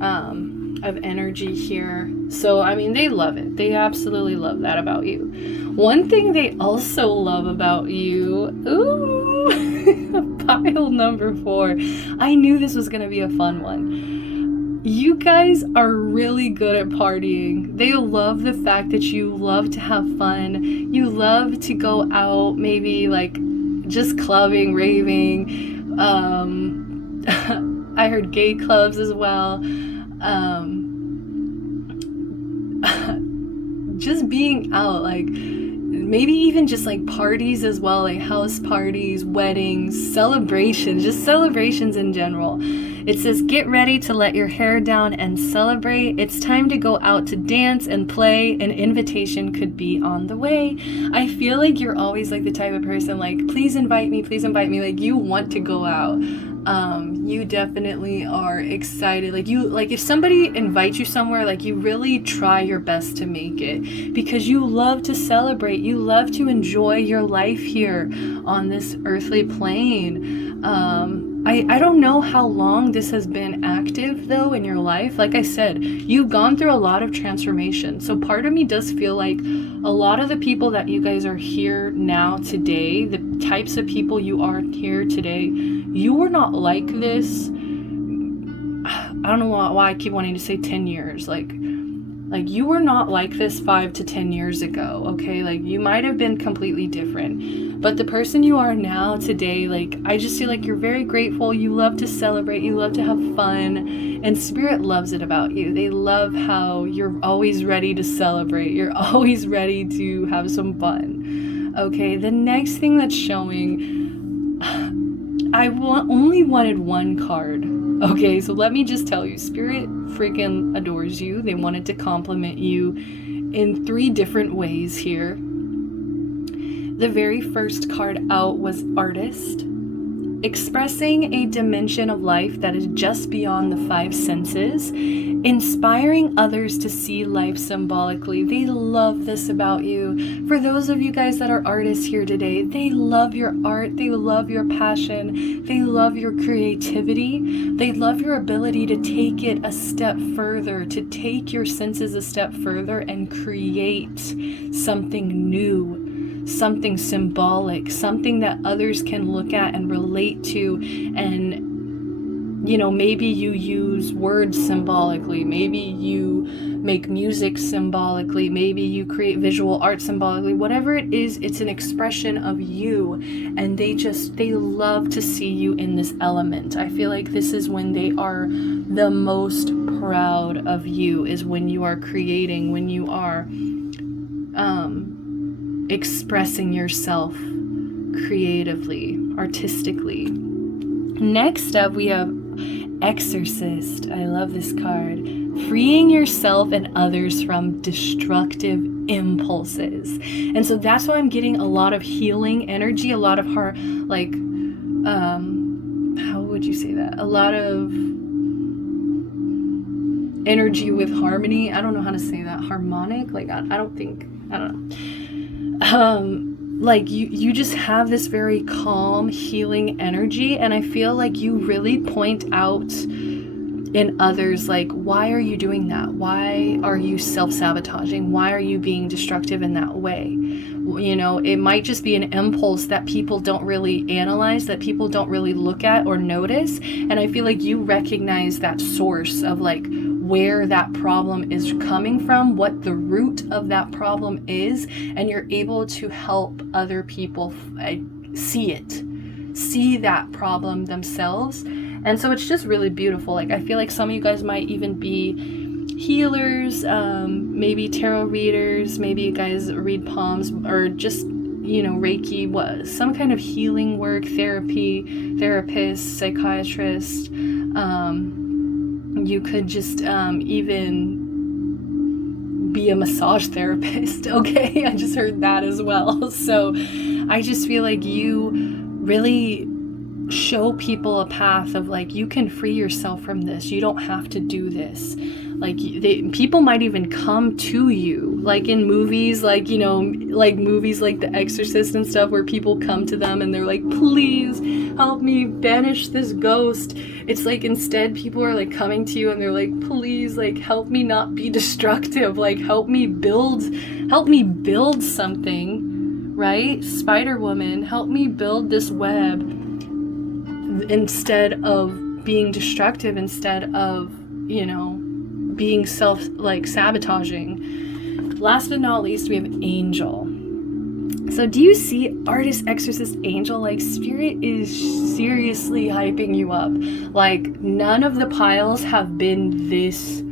of energy here. So, I mean, they love it. They absolutely love that about you. One thing they also love about you, pile number 4. I knew this was going to be a fun one. You guys are really good at partying. They love the fact that you love to have fun. You love to go out, maybe like just clubbing, raving. I heard gay clubs as well. Just being out, like maybe even just like parties as well, like house parties, weddings, celebrations, just celebrations in general. It says, get ready to let your hair down and celebrate. It's time to go out to dance and play. An invitation could be on the way. I feel like you're always like the type of person like, please invite me, please invite me. Like you want to go out. You definitely are excited. Like if somebody invites you somewhere, like you really try your best to make it because you love to celebrate. You love to enjoy your life here on this earthly plane. I don't know how long this has been active though in your life. Like I said, you've gone through a lot of transformation. So part of me does feel like a lot of the people that you guys are here now today, the types of people you are here today, you were not like this. I don't know why I keep wanting to say 10 years. Like you were not like this 5 to 10 years ago, okay? Like you might have been completely different, but the person you are now today, like I just feel like you're very grateful. You love to celebrate, you love to have fun, and Spirit loves it about you. They love how you're always ready to celebrate. You're always ready to have some fun. Okay, the next thing that's showing, I only wanted one card. Okay, so let me just tell you, Spirit freaking adores you. They wanted to compliment you in 3 different ways here. The very first card out was Artist, expressing a dimension of life that is just beyond the 5 senses, inspiring others to see life symbolically. They love this about you. For those of you guys that are artists here today, they love your art, they love your passion, they love your creativity, they love your ability to take it a step further, to take your senses a step further and create something new, something symbolic, something that others can look at and relate to. And you know, maybe you use words symbolically, maybe you make music symbolically, maybe you create visual art symbolically, whatever it is, it's an expression of you, and they love to see you in this element. I feel like this is when they are the most proud of you, is when you are creating, when you are expressing yourself creatively, artistically. Next up, we have Exorcist. I love this card. Freeing yourself and others from destructive impulses. And so that's why I'm getting a lot of healing energy, a lot of how would you say that? A lot of energy with harmony. I don't know how to say that. Harmonic? Like, I don't know. Like you just have this very calm, healing energy, and I feel like you really point out in others, like, why are you doing that? Why are you self-sabotaging? Why are you being destructive in that way? You know, it might just be an impulse that people don't really analyze, that people don't really look at or notice, and I feel like you recognize that source of like where that problem is coming from, what the root of that problem is, and you're able to help other people see that problem themselves And so it's just really beautiful. Like, I feel like some of you guys might even be healers, maybe tarot readers, maybe you guys read palms, or just, you know, Reiki, some kind of healing work, therapist, psychiatrist. You could just even be a massage therapist. Okay, I just heard that as well. So I just feel like you really show people a path of like, you can free yourself from this. You don't have to do this. Like, people might even come to you, like in movies, like, you know, like movies like The Exorcist and stuff, where people come to them and they're like, please help me banish this ghost. It's like, instead people are like coming to you and they're like, please, like, help me not be destructive, like help me build something, right? Spider Woman, help me build this web, instead of being destructive, instead of, you know, being sabotaging. Last but not least, we have Angel. So do you see Artist Exorcist Angel? Like, Spirit is seriously hyping you up. Like, none of the piles have been this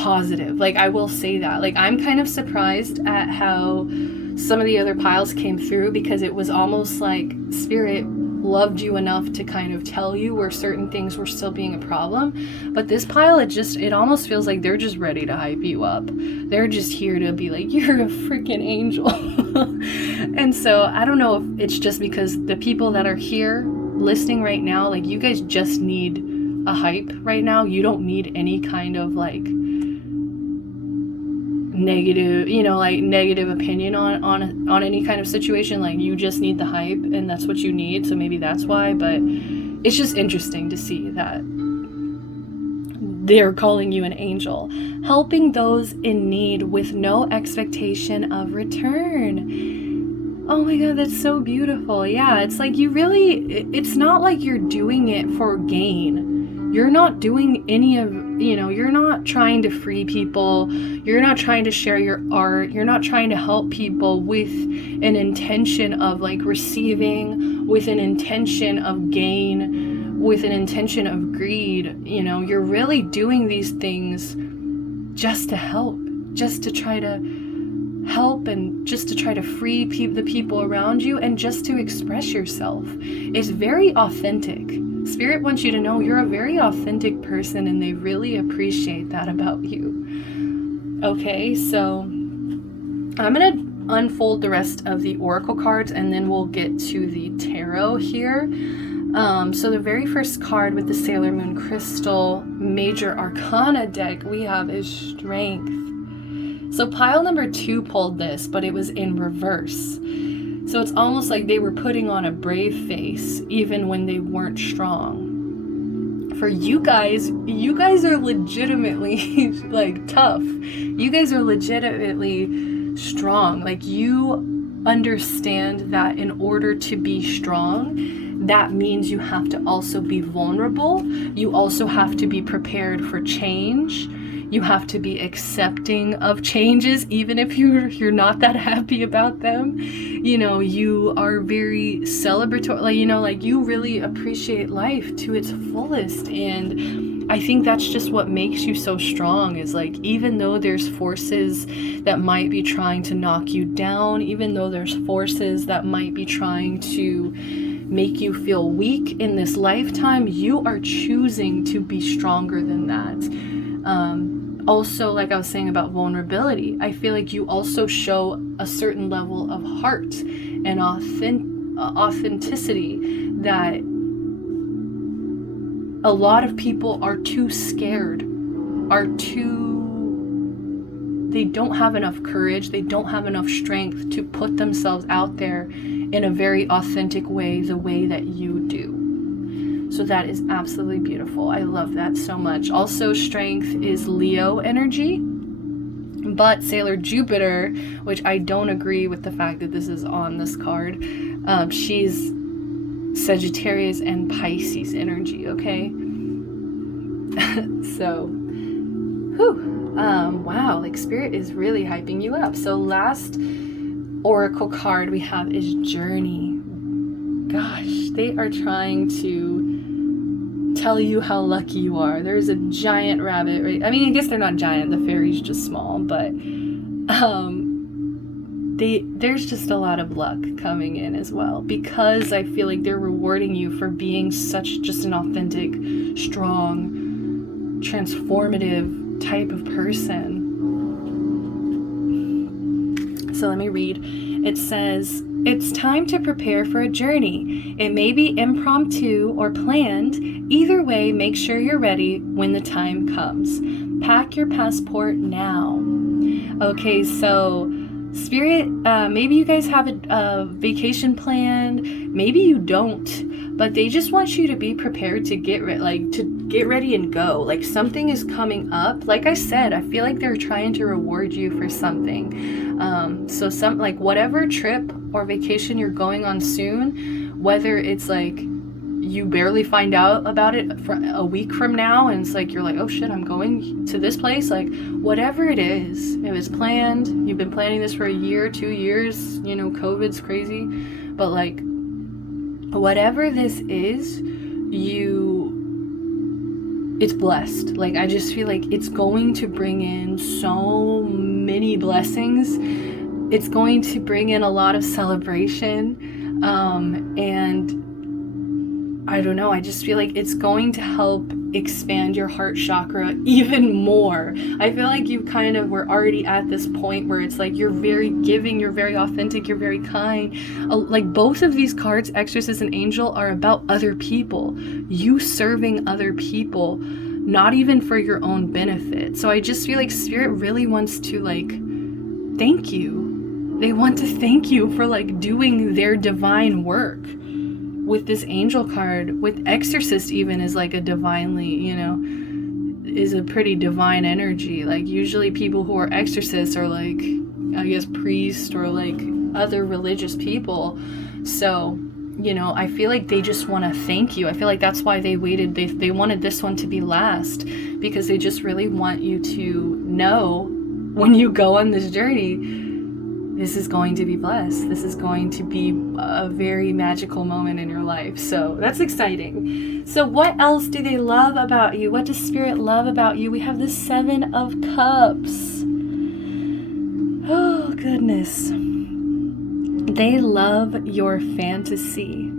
positive. Like, I will say that. Like, I'm kind of surprised at how some of the other piles came through, because it was almost like Spirit loved you enough to kind of tell you where certain things were still being a problem. But this pile, it almost feels like they're just ready to hype you up. They're just here to be like, you're a freaking angel. And so I don't know if it's just because the people that are here listening right now, like, you guys just need a hype right now. You don't need any kind of like negative, you know, like negative opinion on any kind of situation. Like, you just need the hype, and that's what you need. So maybe that's why. But it's just interesting to see that they're calling you an angel, helping those in need with no expectation of return. Oh my God, that's so beautiful. Yeah, it's like, it's not like you're doing it for gain. You're not doing any of, you know, you're not trying to free people. You're not trying to share your art. You're not trying to help people with an intention of like receiving, with an intention of gain, with an intention of greed. You know, you're really doing these things just to help, just to try to help, and just to try to free the people around you, and just to express yourself. It's very authentic. Spirit wants you to know you're a very authentic person, and they really appreciate that about you. Okay, so I'm going to unfold the rest of the oracle cards, and then we'll get to the tarot here. So the very first card with the Sailor Moon Crystal Major Arcana deck we have is Strength. So pile number 2 pulled this, but it was in reverse. So it's almost like they were putting on a brave face even when they weren't strong. For you guys are legitimately like tough. You guys are legitimately strong. Like, you understand that in order to be strong, that means you have to also be vulnerable. You also have to be prepared for change. You have to be accepting of changes, even if you're not that happy about them. You know, you are very celebratory, like, you know, like, you really appreciate life to its fullest. And I think that's just what makes you so strong, is like, even though there's forces that might be trying to knock you down, even though there's forces that might be trying to make you feel weak in this lifetime, you are choosing to be stronger than that. Also, like I was saying about vulnerability, I feel like you also show a certain level of heart and authenticity that a lot of people are too scared, they don't have enough courage, they don't have enough strength to put themselves out there in a very authentic way, the way that you do. So that is absolutely beautiful. I love that so much. Also, Strength is Leo energy, but Sailor Jupiter, which I don't agree with the fact that this is on this card, she's Sagittarius and Pisces energy, okay? So, wow, like, Spirit is really hyping you up. So last oracle card we have is Journey. Gosh, they are trying to tell you how lucky you are. There's a giant rabbit, right? I mean, I guess they're not giant, the fairy's just small, but there's just a lot of luck coming in as well, because I feel like they're rewarding you for being such just an authentic, strong, transformative type of person. So let me read. It says, it's time to prepare for a journey. It may be impromptu or planned. Either way, make sure you're ready when the time comes. Pack your passport now. Okay, so Spirit, maybe you guys have a vacation planned, maybe you don't, but they just want you to be prepared to get ready and go. Like, something is coming up. Like I said, I feel like they're trying to reward you for something. So whatever trip or vacation you're going on soon, whether it's like you barely find out about it for a week from now, and it's like you're like, oh shit, I'm going to this place, like whatever it is, it was planned, you've been planning this for a year, 2 years, you know, COVID's crazy, but like whatever this is, it's blessed. Like, I just feel like it's going to bring in so many blessings. It's going to bring in a lot of celebration, and I don't know, I just feel like it's going to help expand your heart chakra even more. I feel like you kind of were already at this point where it's like you're very giving, you're very authentic, you're very kind. Like, both of these cards, Exorcist and Angel, are about other people. You serving other people, not even for your own benefit. So I just feel like Spirit really wants to, like, thank you. They want to thank you for, like, doing their divine work. With this Angel card, with Exorcist even is like a divinely, you know, is a pretty divine energy. Like, usually people who are exorcists are like, I guess, priests or like other religious people. So, you know, I feel like they just want to thank you. I feel like that's why they waited. They wanted this one to be last, because they just really want you to know when you go on this journey, this is going to be blessed. This is going to be a very magical moment in your life. So that's exciting. So what else do they love about you? What does Spirit love about you? We have the 7 of Cups. Oh, goodness. They love your fantasy.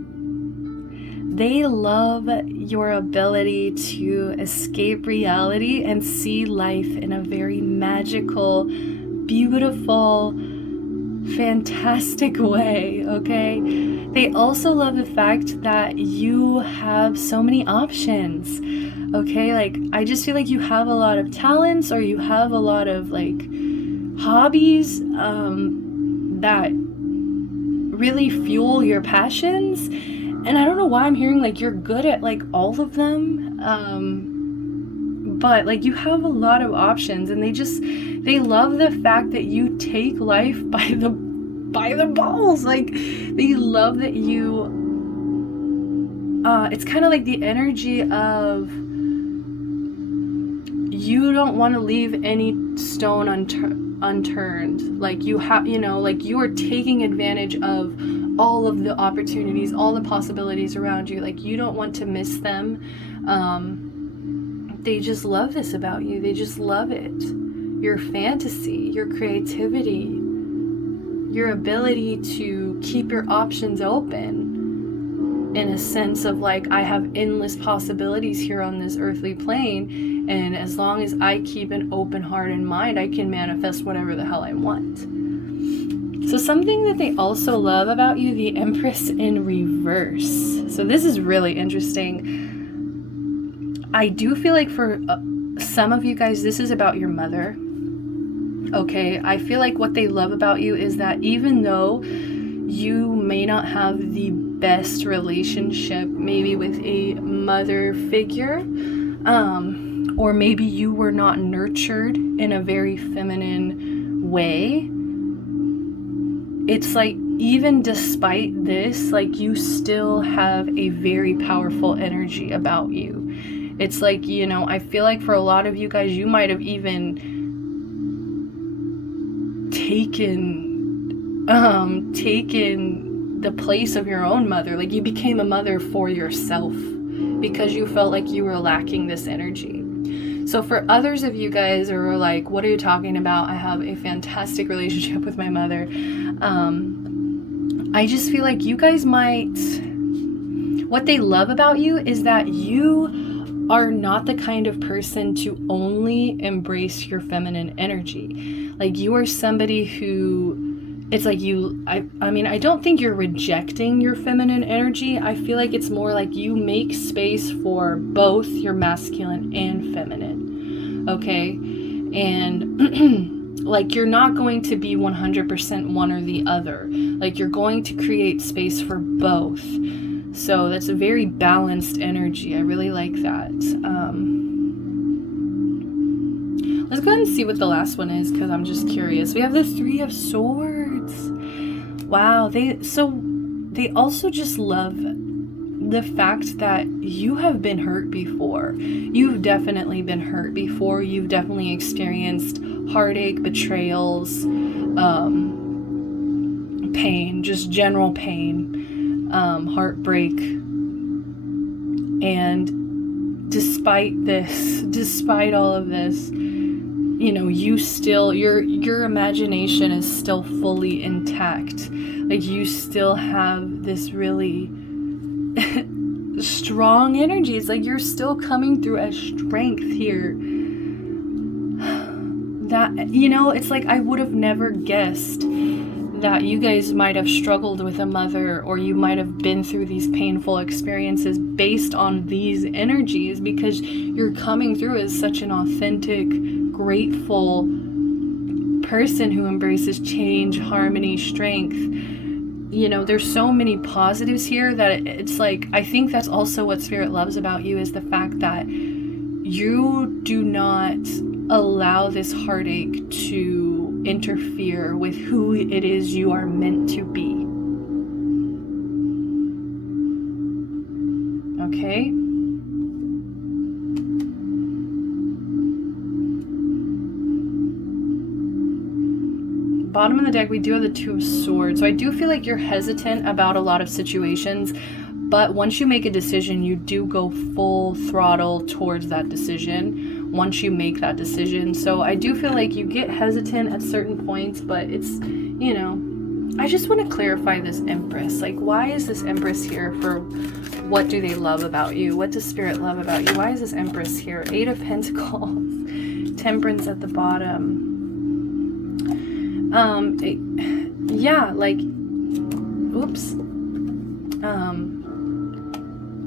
They love your ability to escape reality and see life in a very magical, beautiful, fantastic way, okay? They also love the fact that you have so many options, okay? Like, I just feel like you have a lot of talents, or you have a lot of, like, hobbies that really fuel your passions. And I don't know why I'm hearing, like, you're good at, like, all of them, but like, you have a lot of options, and they love the fact that you take life by the balls. Like, they love that you it's kind of like the energy of you don't want to leave any stone unturned. Like, you have, you know, like, you are taking advantage of all of the opportunities, all the possibilities around you. Like, you don't want to miss them. They just love this about you. They just love it. Your fantasy, your creativity, your ability to keep your options open, in a sense of like, I have endless possibilities here on this earthly plane, and as long as I keep an open heart and mind, I can manifest whatever the hell I want. So something that they also love about you, the Empress in reverse. So this is really interesting. I do feel like for some of you guys, this is about your mother. Okay, I feel like what they love about you is that even though you may not have the best relationship maybe with a mother figure, or maybe you were not nurtured in a very feminine way, it's like, even despite this, like, you still have a very powerful energy about you. It's like, you know, I feel like for a lot of you guys, you might have even taken the place of your own mother. Like, you became a mother for yourself. because you felt like you were lacking this energy. So for others of you guys who are like, what are you talking about? I have a fantastic relationship with my mother. I just feel like you guys might, what they love about you is that you are not the kind of person to only embrace your feminine energy. Like, you are somebody who, it's like I mean, I don't think you're rejecting your feminine energy. I feel like it's more like you make space for both your masculine and feminine. Okay? And like, you're not going to be 100% one or the other. Like, you're going to create space for both. So that's a very balanced energy. I really like that. Let's go ahead and see what the last one is, because I'm just curious. We have the Three of Swords. Wow. They also just love the fact that you have been hurt before. You've definitely been hurt before. You've definitely experienced heartache, betrayals, pain, just general pain, heartbreak. And despite all of this, you know, you still, your imagination is still fully intact. Like, you still have this really strong energy. It's like you're still coming through as strength here. That, you know, it's like I would have never guessed that you guys might have struggled with a mother, or you might have been through these painful experiences based on these energies, because you're coming through as such an authentic, grateful person who embraces change, harmony, strength. You know, there's so many positives here that it's like, I think that's also what Spirit loves about you, is the fact that you do not allow this heartache to interfere with who it is you are meant to be. Okay? Bottom of the deck, we do have the Two of Swords. So I do feel like you're hesitant about a lot of situations, but once you make a decision, you do go full throttle towards that decision once you make that decision. So I do feel like you get hesitant at certain points, but it's, you know, I just want to clarify this Empress. Like, why is this Empress here? For what do they love about you? What does Spirit love about you? Why is this Empress here? Eight of Pentacles, Temperance at the bottom. Yeah, like, oops.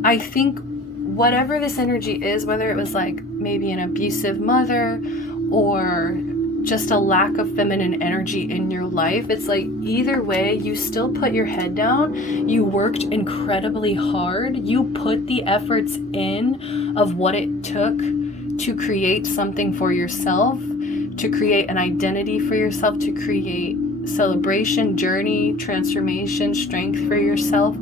I think whatever this energy is, whether it was like maybe an abusive mother or just a lack of feminine energy in your life, it's like either way, you still put your head down. You worked incredibly hard. You put the efforts in of what it took to create something for yourself, to create an identity for yourself, to create celebration, journey, transformation, strength for yourself.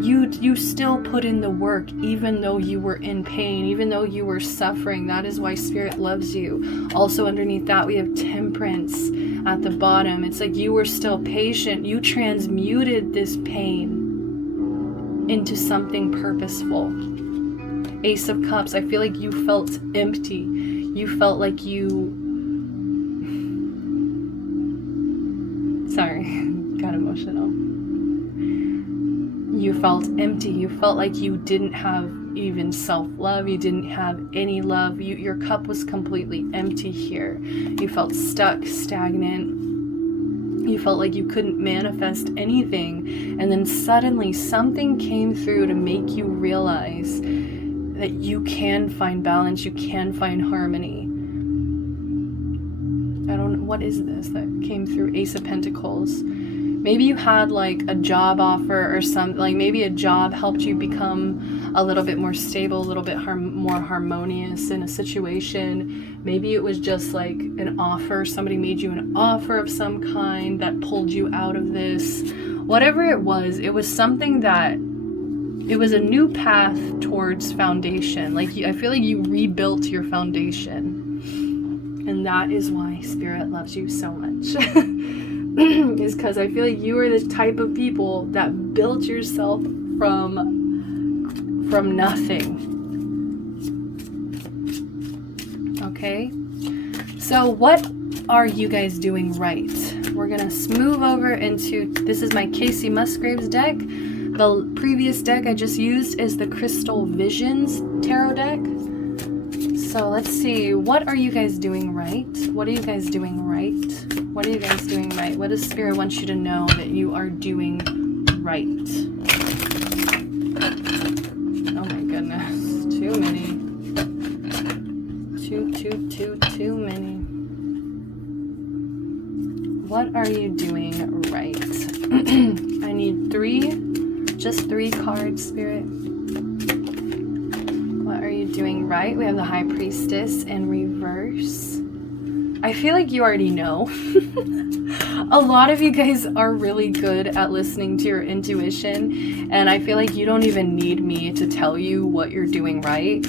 You still put in the work, even though you were in pain, even though you were suffering. That is why Spirit loves you. Also underneath that, we have Temperance at the bottom. It's like you were still patient. You transmuted this pain into something purposeful. Ace of Cups, I feel like you felt empty. You felt like sorry, got emotional. You felt empty. You felt like you didn't have even self-love. You didn't have any love. Your cup was completely empty here. You felt stuck, stagnant. You felt like you couldn't manifest anything. And then suddenly something came through to make you realize that you can find balance. You can find harmony. I don't know. What is this that came through? Ace of Pentacles. Maybe you had like a job offer or something, like maybe a job helped you become a little bit more stable, a little bit more harmonious in a situation. Maybe it was just like an offer. Somebody made you an offer of some kind that pulled you out of this. Whatever it was something that, it was a new path towards foundation. Like, I feel like you rebuilt your foundation. And that is why Spirit loves you so much. Is because I feel like you are the type of people that built yourself from from nothing. Okay? So what are you guys doing right? We're gonna move over into, this is my Casey Musgraves deck. The previous deck I just used is the Crystal Visions tarot deck. So let's see, what are you guys doing right? What are you guys doing right? What are you guys doing right? What does Spirit want you to know that you are doing right? Oh my goodness, too many. Too many. What are you doing right? I need just three cards, Spirit. What are you doing right? We have the High Priestess in reverse. I feel like you already know. A lot of you guys are really good at listening to your intuition, and I feel like you don't even need me to tell you what you're doing right.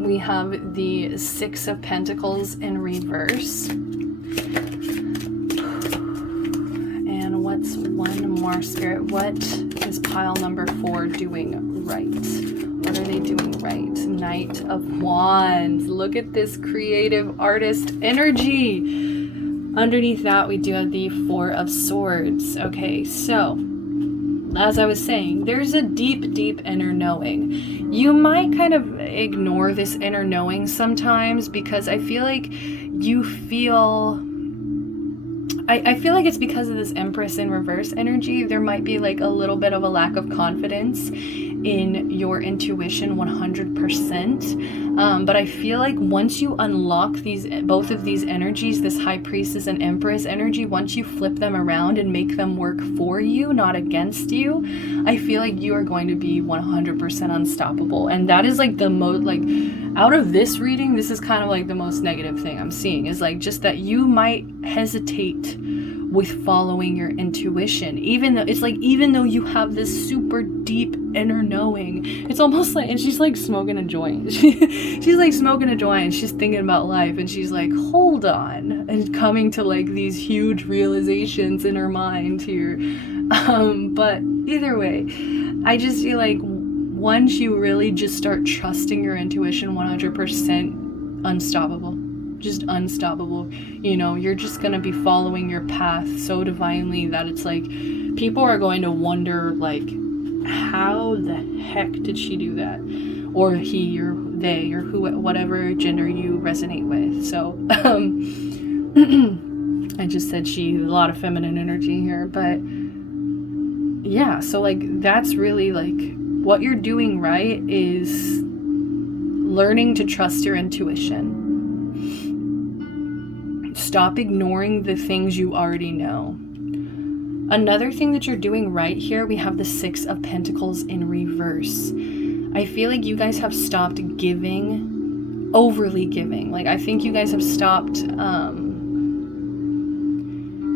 We have the Six of Pentacles in reverse. And what's one more, Spirit? What is pile number 4 doing right? What are they doing right? Knight of Wands. Look at this creative artist energy. Underneath that, we do have the Four of Swords. Okay, so as I was saying, there's a deep, deep inner knowing. You might kind of ignore this inner knowing sometimes because I feel like you feel... I feel like it's because of this Empress in reverse energy. There might be like a little bit of a lack of confidence in your intuition 100%. But I feel like once you unlock both of these energies, this High Priestess and Empress energy, once you flip them around and make them work for you, not against you, I feel like you are going to be 100% unstoppable. And that is like the most, like, out of this reading, this is kind of like the most negative thing I'm seeing, is like just that you might hesitate with following your intuition, even though you have this super deep inner knowing. It's almost like, and she's like smoking a joint. She's like smoking a joint and she's thinking about life, and she's like, hold on, and coming to like these huge realizations in her mind here. But either way, I just feel like once you really just start trusting your intuition 100%, unstoppable. Just unstoppable. You know, you're just gonna be following your path so divinely that it's like people are going to wonder, like, how the heck did she do that? Or he or they or who, whatever gender you resonate with. So I just said she, a lot of feminine energy here, but yeah, so like that's really like what you're doing right is learning to trust your intuition. Stop ignoring the things you already know. Another thing that you're doing right here, we have the Six of Pentacles in reverse. I feel like you guys have stopped giving, overly giving. Like, I think you guys have stopped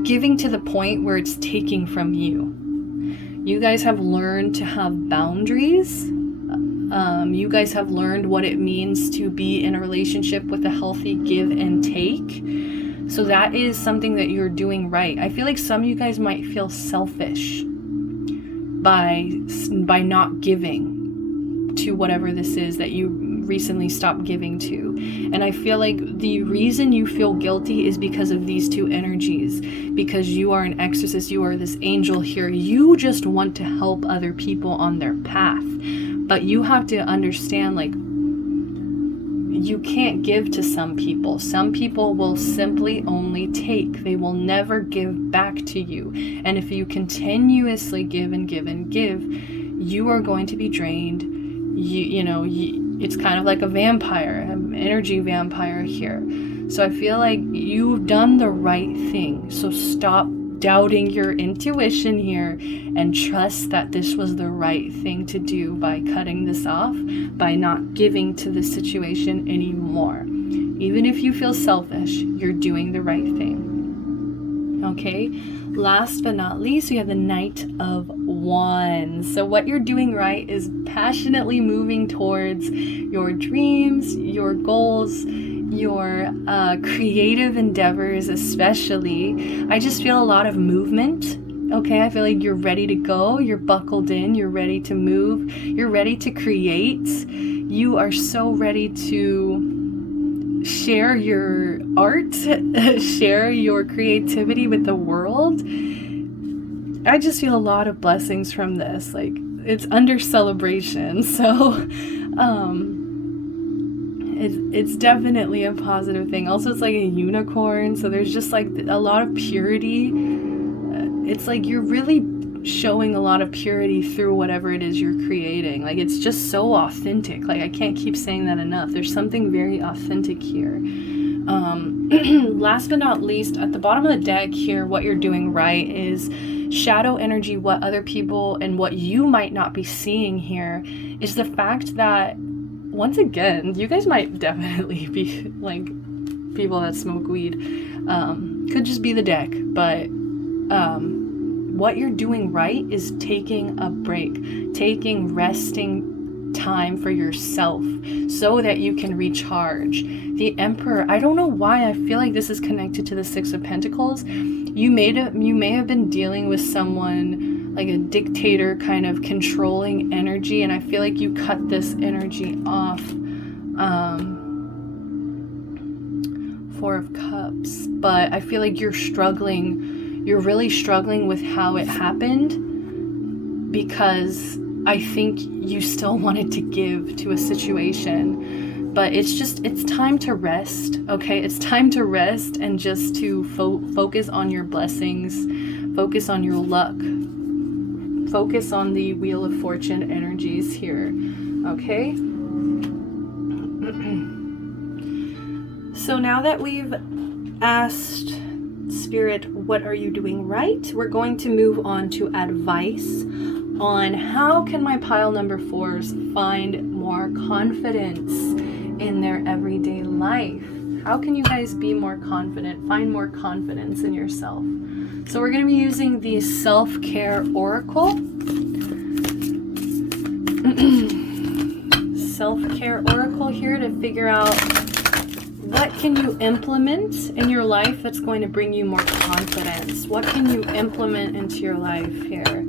giving to the point where it's taking from you. You guys have learned to have boundaries. You guys have learned what it means to be in a relationship with a healthy give and take. So that is something that you're doing right. I feel like some of you guys might feel selfish by not giving to whatever this is that you recently stopped giving to. And I feel like the reason you feel guilty is because of these two energies. Because you are an exorcist, you are this angel here. You just want to help other people on their path. But you have to understand, like, you can't give to some people. Some people will simply only take. They will never give back to you. And if you continuously give and give and give, you are going to be drained. It's kind of like a vampire, an energy vampire here. So I feel like you've done the right thing. So stop doubting your intuition here and trust that this was the right thing to do by cutting this off, by not giving to the situation anymore. Even if you feel selfish, you're doing the right thing. Okay, last but not least, we have the Knight of Wands. So what you're doing right is passionately moving towards your dreams, your goals, your creative endeavors especially. I just feel a lot of movement Okay, I feel like you're ready to go, you're buckled in, you're ready to move, you're ready to create. You are so ready to share your art, share your creativity with the world. I just feel a lot of blessings from this. Like, it's under celebration. So, it's definitely a positive thing. Also, it's like a unicorn. So there's just like a lot of purity. It's like you're really showing a lot of purity through whatever it is you're creating. Like, it's just so authentic. Like, I can't keep saying that enough. There's something very authentic here. Last but not least, at the bottom of the deck here, what you're doing right is shadow energy. What other people and what you might not be seeing here is the fact that, once again, you guys might definitely be like people that smoke weed. Could just be the deck, but what you're doing right is taking a break, taking resting time for yourself so that you can recharge. The Emperor, I don't know why I feel like this is connected to the Six of Pentacles. You may have been dealing with someone like a dictator, kind of controlling energy, and I feel like you cut this energy off. Four of Cups, but I feel like you're really struggling with how it happened, because I think you still wanted to give to a situation, but it's time to rest. Okay, it's time to rest and just to focus on your blessings, focus on your luck, focus on the Wheel of Fortune energies here. Okay. So now that we've asked Spirit, what are you doing right? We're going to move on to advice on how can my pile number 4s find more confidence in their everyday life. How can you guys be more confident, find more confidence in yourself? So we're going to be using the self-care oracle. Self-care oracle here to figure out what can you implement in your life that's going to bring you more confidence. What can you implement into your life here?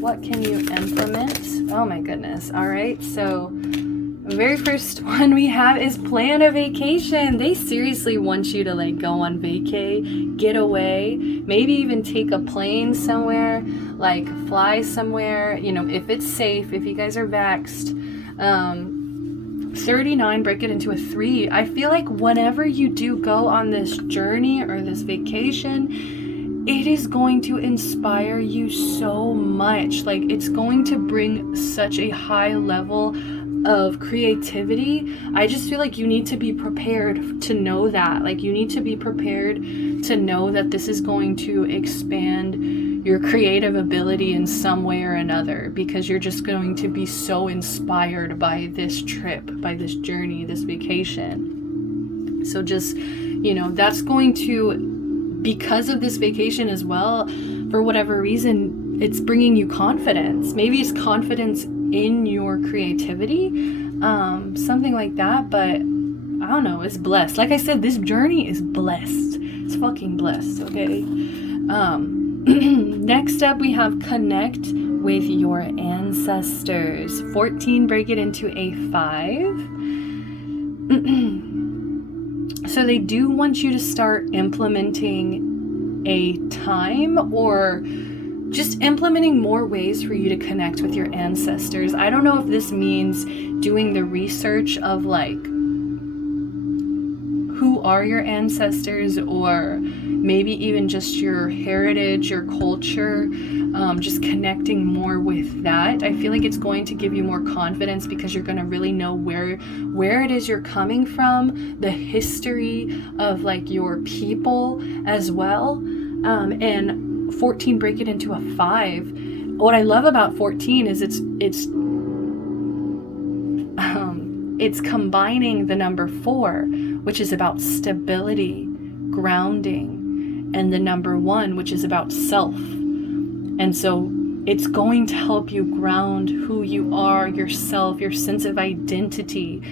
What can you implement? Oh my goodness. All right, so the very first one we have is plan a vacation. They seriously want you to like go on vacay, get away, maybe even take a plane somewhere, like fly somewhere, you know, if it's safe, if you guys are vaxxed. 39, break it into a 3. I feel like whenever you do go on this journey or this vacation, it is going to inspire you so much. Like, it's going to bring such a high level of creativity. I just feel like you need to be prepared to know that. Like, you need to be prepared to know that this is going to expand your creative ability in some way or another, because you're just going to be so inspired by this trip, by this journey, this vacation. So just, you know, that's going to, because of this vacation as well, for whatever reason, it's bringing you confidence. Maybe it's confidence in your creativity, something like that, but I don't know, it's blessed. Like I said, this journey is blessed. It's fucking blessed, okay? Next up, we have connect with your ancestors. 14, break it into a 5. So they do want you to start implementing a time, or just implementing more ways for you to connect with your ancestors. I don't know if this means doing the research of like, who are your ancestors, or maybe even just your heritage, your culture, just connecting more with that. I feel like it's going to give you more confidence, because you're going to really know where it is you're coming from, the history of like your people as well. And 14, break it into a 5. What I love about 14 is it's combining the number 4, which is about stability, grounding, and the number 1, which is about self. And so it's going to help you ground who you are, yourself, your sense of identity,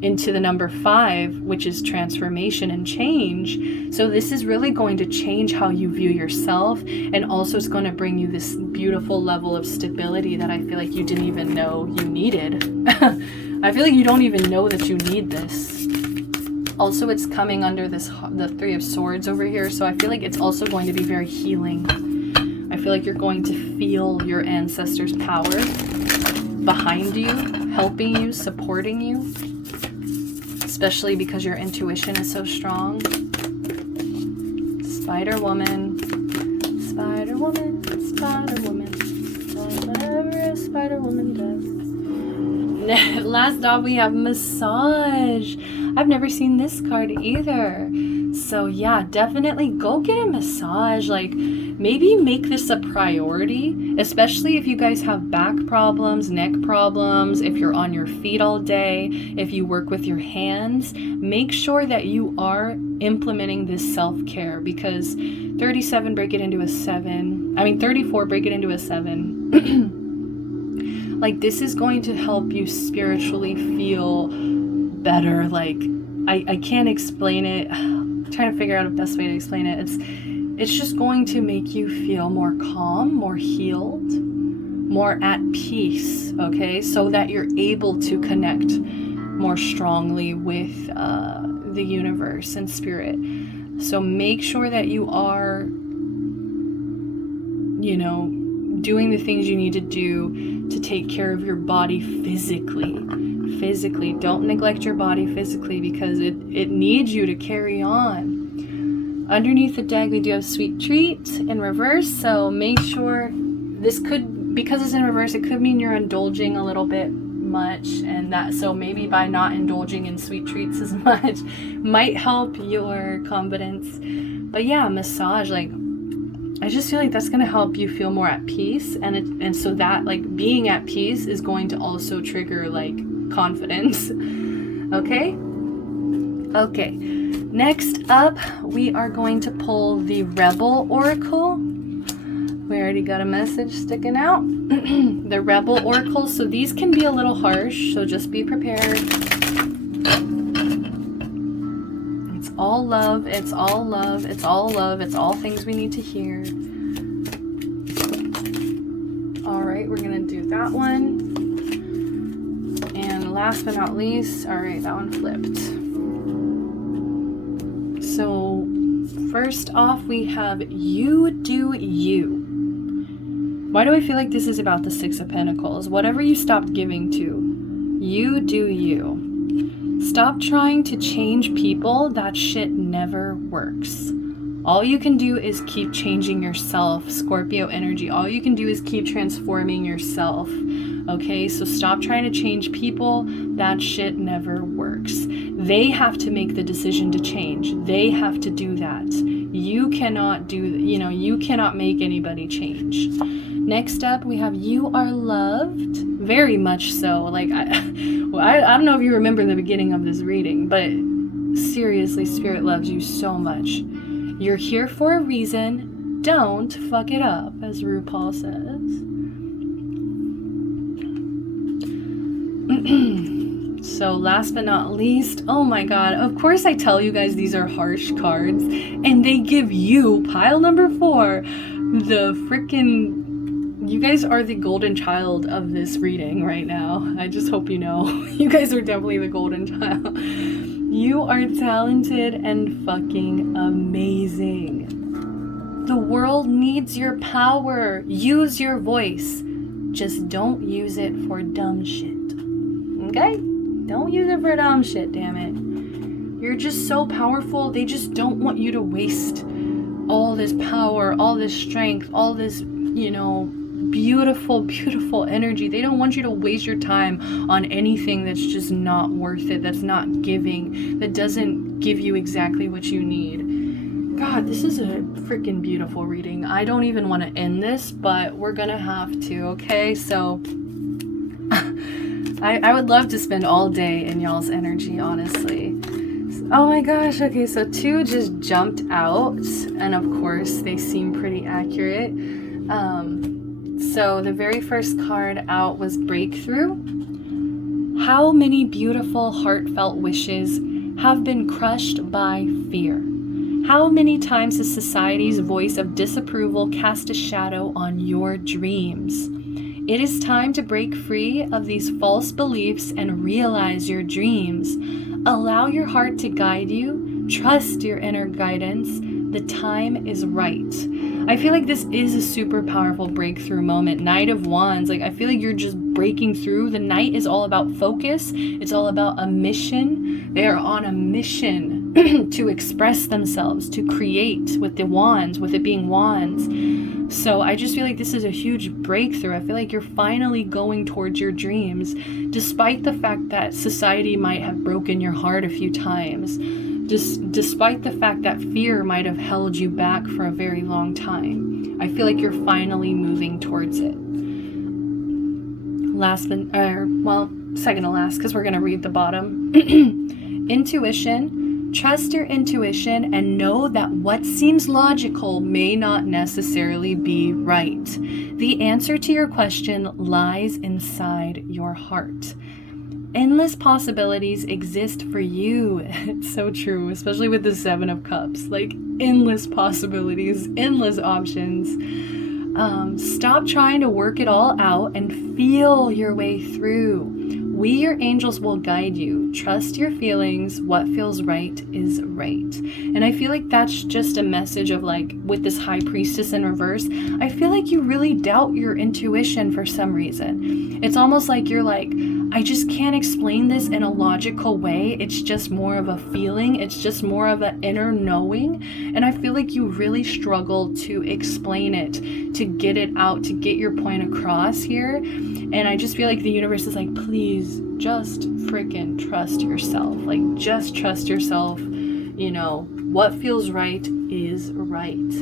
into the number 5, which is transformation and change. So this is really going to change how you view yourself, and also it's going to bring you this beautiful level of stability that I feel like you didn't even know you needed. I feel like you don't even know that you need this. Also, it's coming under the 3 of Swords over here, so I feel like it's also going to be very healing. I feel like you're going to feel your ancestors' power behind you, helping you, supporting you, especially because your intuition is so strong. Spider Woman, Spider Woman, Spider Woman, does whatever a Spider Woman does. Last up, we have Massage. I've never seen this card either. So yeah, definitely go get a massage. Like, maybe make this a priority, especially if you guys have back problems, neck problems, if you're on your feet all day, if you work with your hands. Make sure that you are implementing this self-care, because 37 break it into a 7. I mean 34 break it into a 7. Like, this is going to help you spiritually feel better. Like, I can't explain it. I'm trying to figure out the best way to explain it. It's just going to make you feel more calm, more healed, more at peace, okay? So that you're able to connect more strongly with the universe and spirit. So make sure that you are, you know, doing the things you need to do to take care of your body physically. Don't neglect your body physically, because it needs you to carry on. Underneath the deck, we do have Sweet Treat in reverse, so make sure this could, because it's in reverse, it could mean you're indulging a little bit much, and that, so maybe by not indulging in sweet treats as much might help your confidence. But yeah, massage, like, I just feel like that's going to help you feel more at peace, and so that, like, being at peace is going to also trigger, like, confidence. Okay, next up we are going to pull the Rebel Oracle. We already got a message sticking out. The Rebel Oracle. So these can be a little harsh, so just be prepared. It's all love, it's all love, it's all love, it's all things we need to hear. Alright, we're gonna do that one. And last but not least, alright, that one flipped. So first off, we have You Do You. Why do I feel like this is about the 6 of Pentacles? Whatever you stopped giving to, you do you. Stop trying to change people. That shit never works. All you can do is keep changing yourself, Scorpio energy. All you can do is keep transforming yourself. Okay, so stop trying to change people. That shit never works. They have to make the decision to change. They have to do that. You cannot do, you cannot make anybody change. Next up, we have You Are Loved. Very much so. Like, I don't know if you remember the beginning of this reading, but seriously, Spirit loves you so much. You're here for a reason. Don't fuck it up, as RuPaul says. So last but not least, oh my god, of course I tell you guys these are harsh cards, and they give you pile number 4 the freaking, you guys are the golden child of this reading right now. I just hope you know. You guys are definitely the golden child. You are talented and fucking amazing. The world needs your power. Use your voice. Just don't use it for dumb shit. Okay? Don't use it for dumb shit, damn it. You're just so powerful. They just don't want you to waste all this power, all this strength, all this, beautiful, beautiful energy. They don't want you to waste your time on anything that's just not worth it, that's not giving, that doesn't give you exactly what you need. God, this is a freaking beautiful reading. I don't even want to end this, but we're gonna have to, okay? So I would love to spend all day in y'all's energy, honestly. Oh my gosh, okay, so 2 just jumped out, and of course they seem pretty accurate. So the very first card out was Breakthrough. How many beautiful, heartfelt wishes have been crushed by fear? How many times has society's voice of disapproval cast a shadow on your dreams? It is time to break free of these false beliefs and realize your dreams. Allow your heart to guide you. Trust your inner guidance. The time is right. I feel like this is a super powerful breakthrough moment. Knight of Wands. Like, I feel like you're just breaking through. The Knight is all about focus. It's all about a mission. They are on a mission to express themselves, to create with the wands, with it being wands. So I just feel like this is a huge breakthrough. I feel like you're finally going towards your dreams, despite the fact that society might have broken your heart a few times. Despite the fact that fear might have held you back for a very long time. I feel like you're finally moving towards it. Second to last, because we're going to read the bottom. Intuition. Trust your intuition and know that what seems logical may not necessarily be right. The answer to your question lies inside your heart. Endless possibilities exist for you. It's so true, especially with the Seven of Cups. Like, endless possibilities, endless options. Stop trying to work it all out and feel your way through. We, your angels, will guide you. Trust your feelings. What feels right is right. And I feel like that's just a message of, like, with this High Priestess in reverse, I feel like you really doubt your intuition for some reason. It's almost like you're like, I just can't explain this in a logical way. It's just more of a feeling. It's just more of an inner knowing. And I feel like you really struggle to explain it, to get it out, to get your point across here. And I just feel like the universe is like, please just freaking trust yourself. Like, just trust yourself. You know, what feels right is right.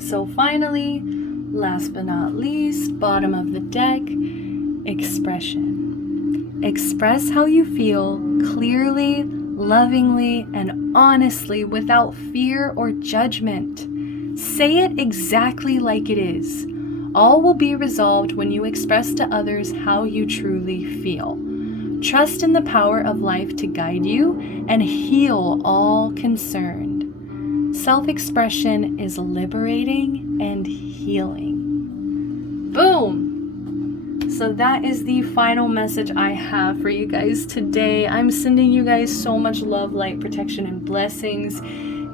So finally, last but not least, bottom of the deck, expression. Express how you feel clearly, lovingly, and honestly without fear or judgment. Say it exactly like it is. All will be resolved when you express to others how you truly feel. Trust in the power of life to guide you and heal all concerned. Self-expression is liberating and healing. Boom! So that is the final message I have for you guys today. I'm sending you guys so much love, light, protection, and blessings.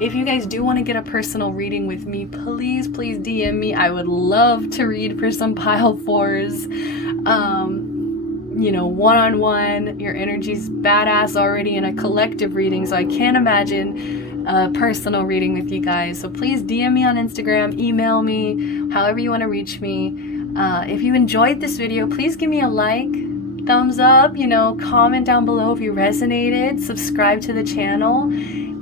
If you guys do want to get a personal reading with me, please DM me. I would love to read for some pile fours. You know, one-on-one. Your energy's badass already in a collective reading, so I can't imagine a personal reading with you guys. So please DM me on Instagram, email me, however you want to reach me. If you enjoyed this video, please give me a like, thumbs up, you know, comment down below if you resonated, subscribe to the channel.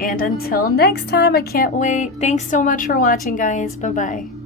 And until next time, I can't wait. Thanks so much for watching, guys. Bye-bye.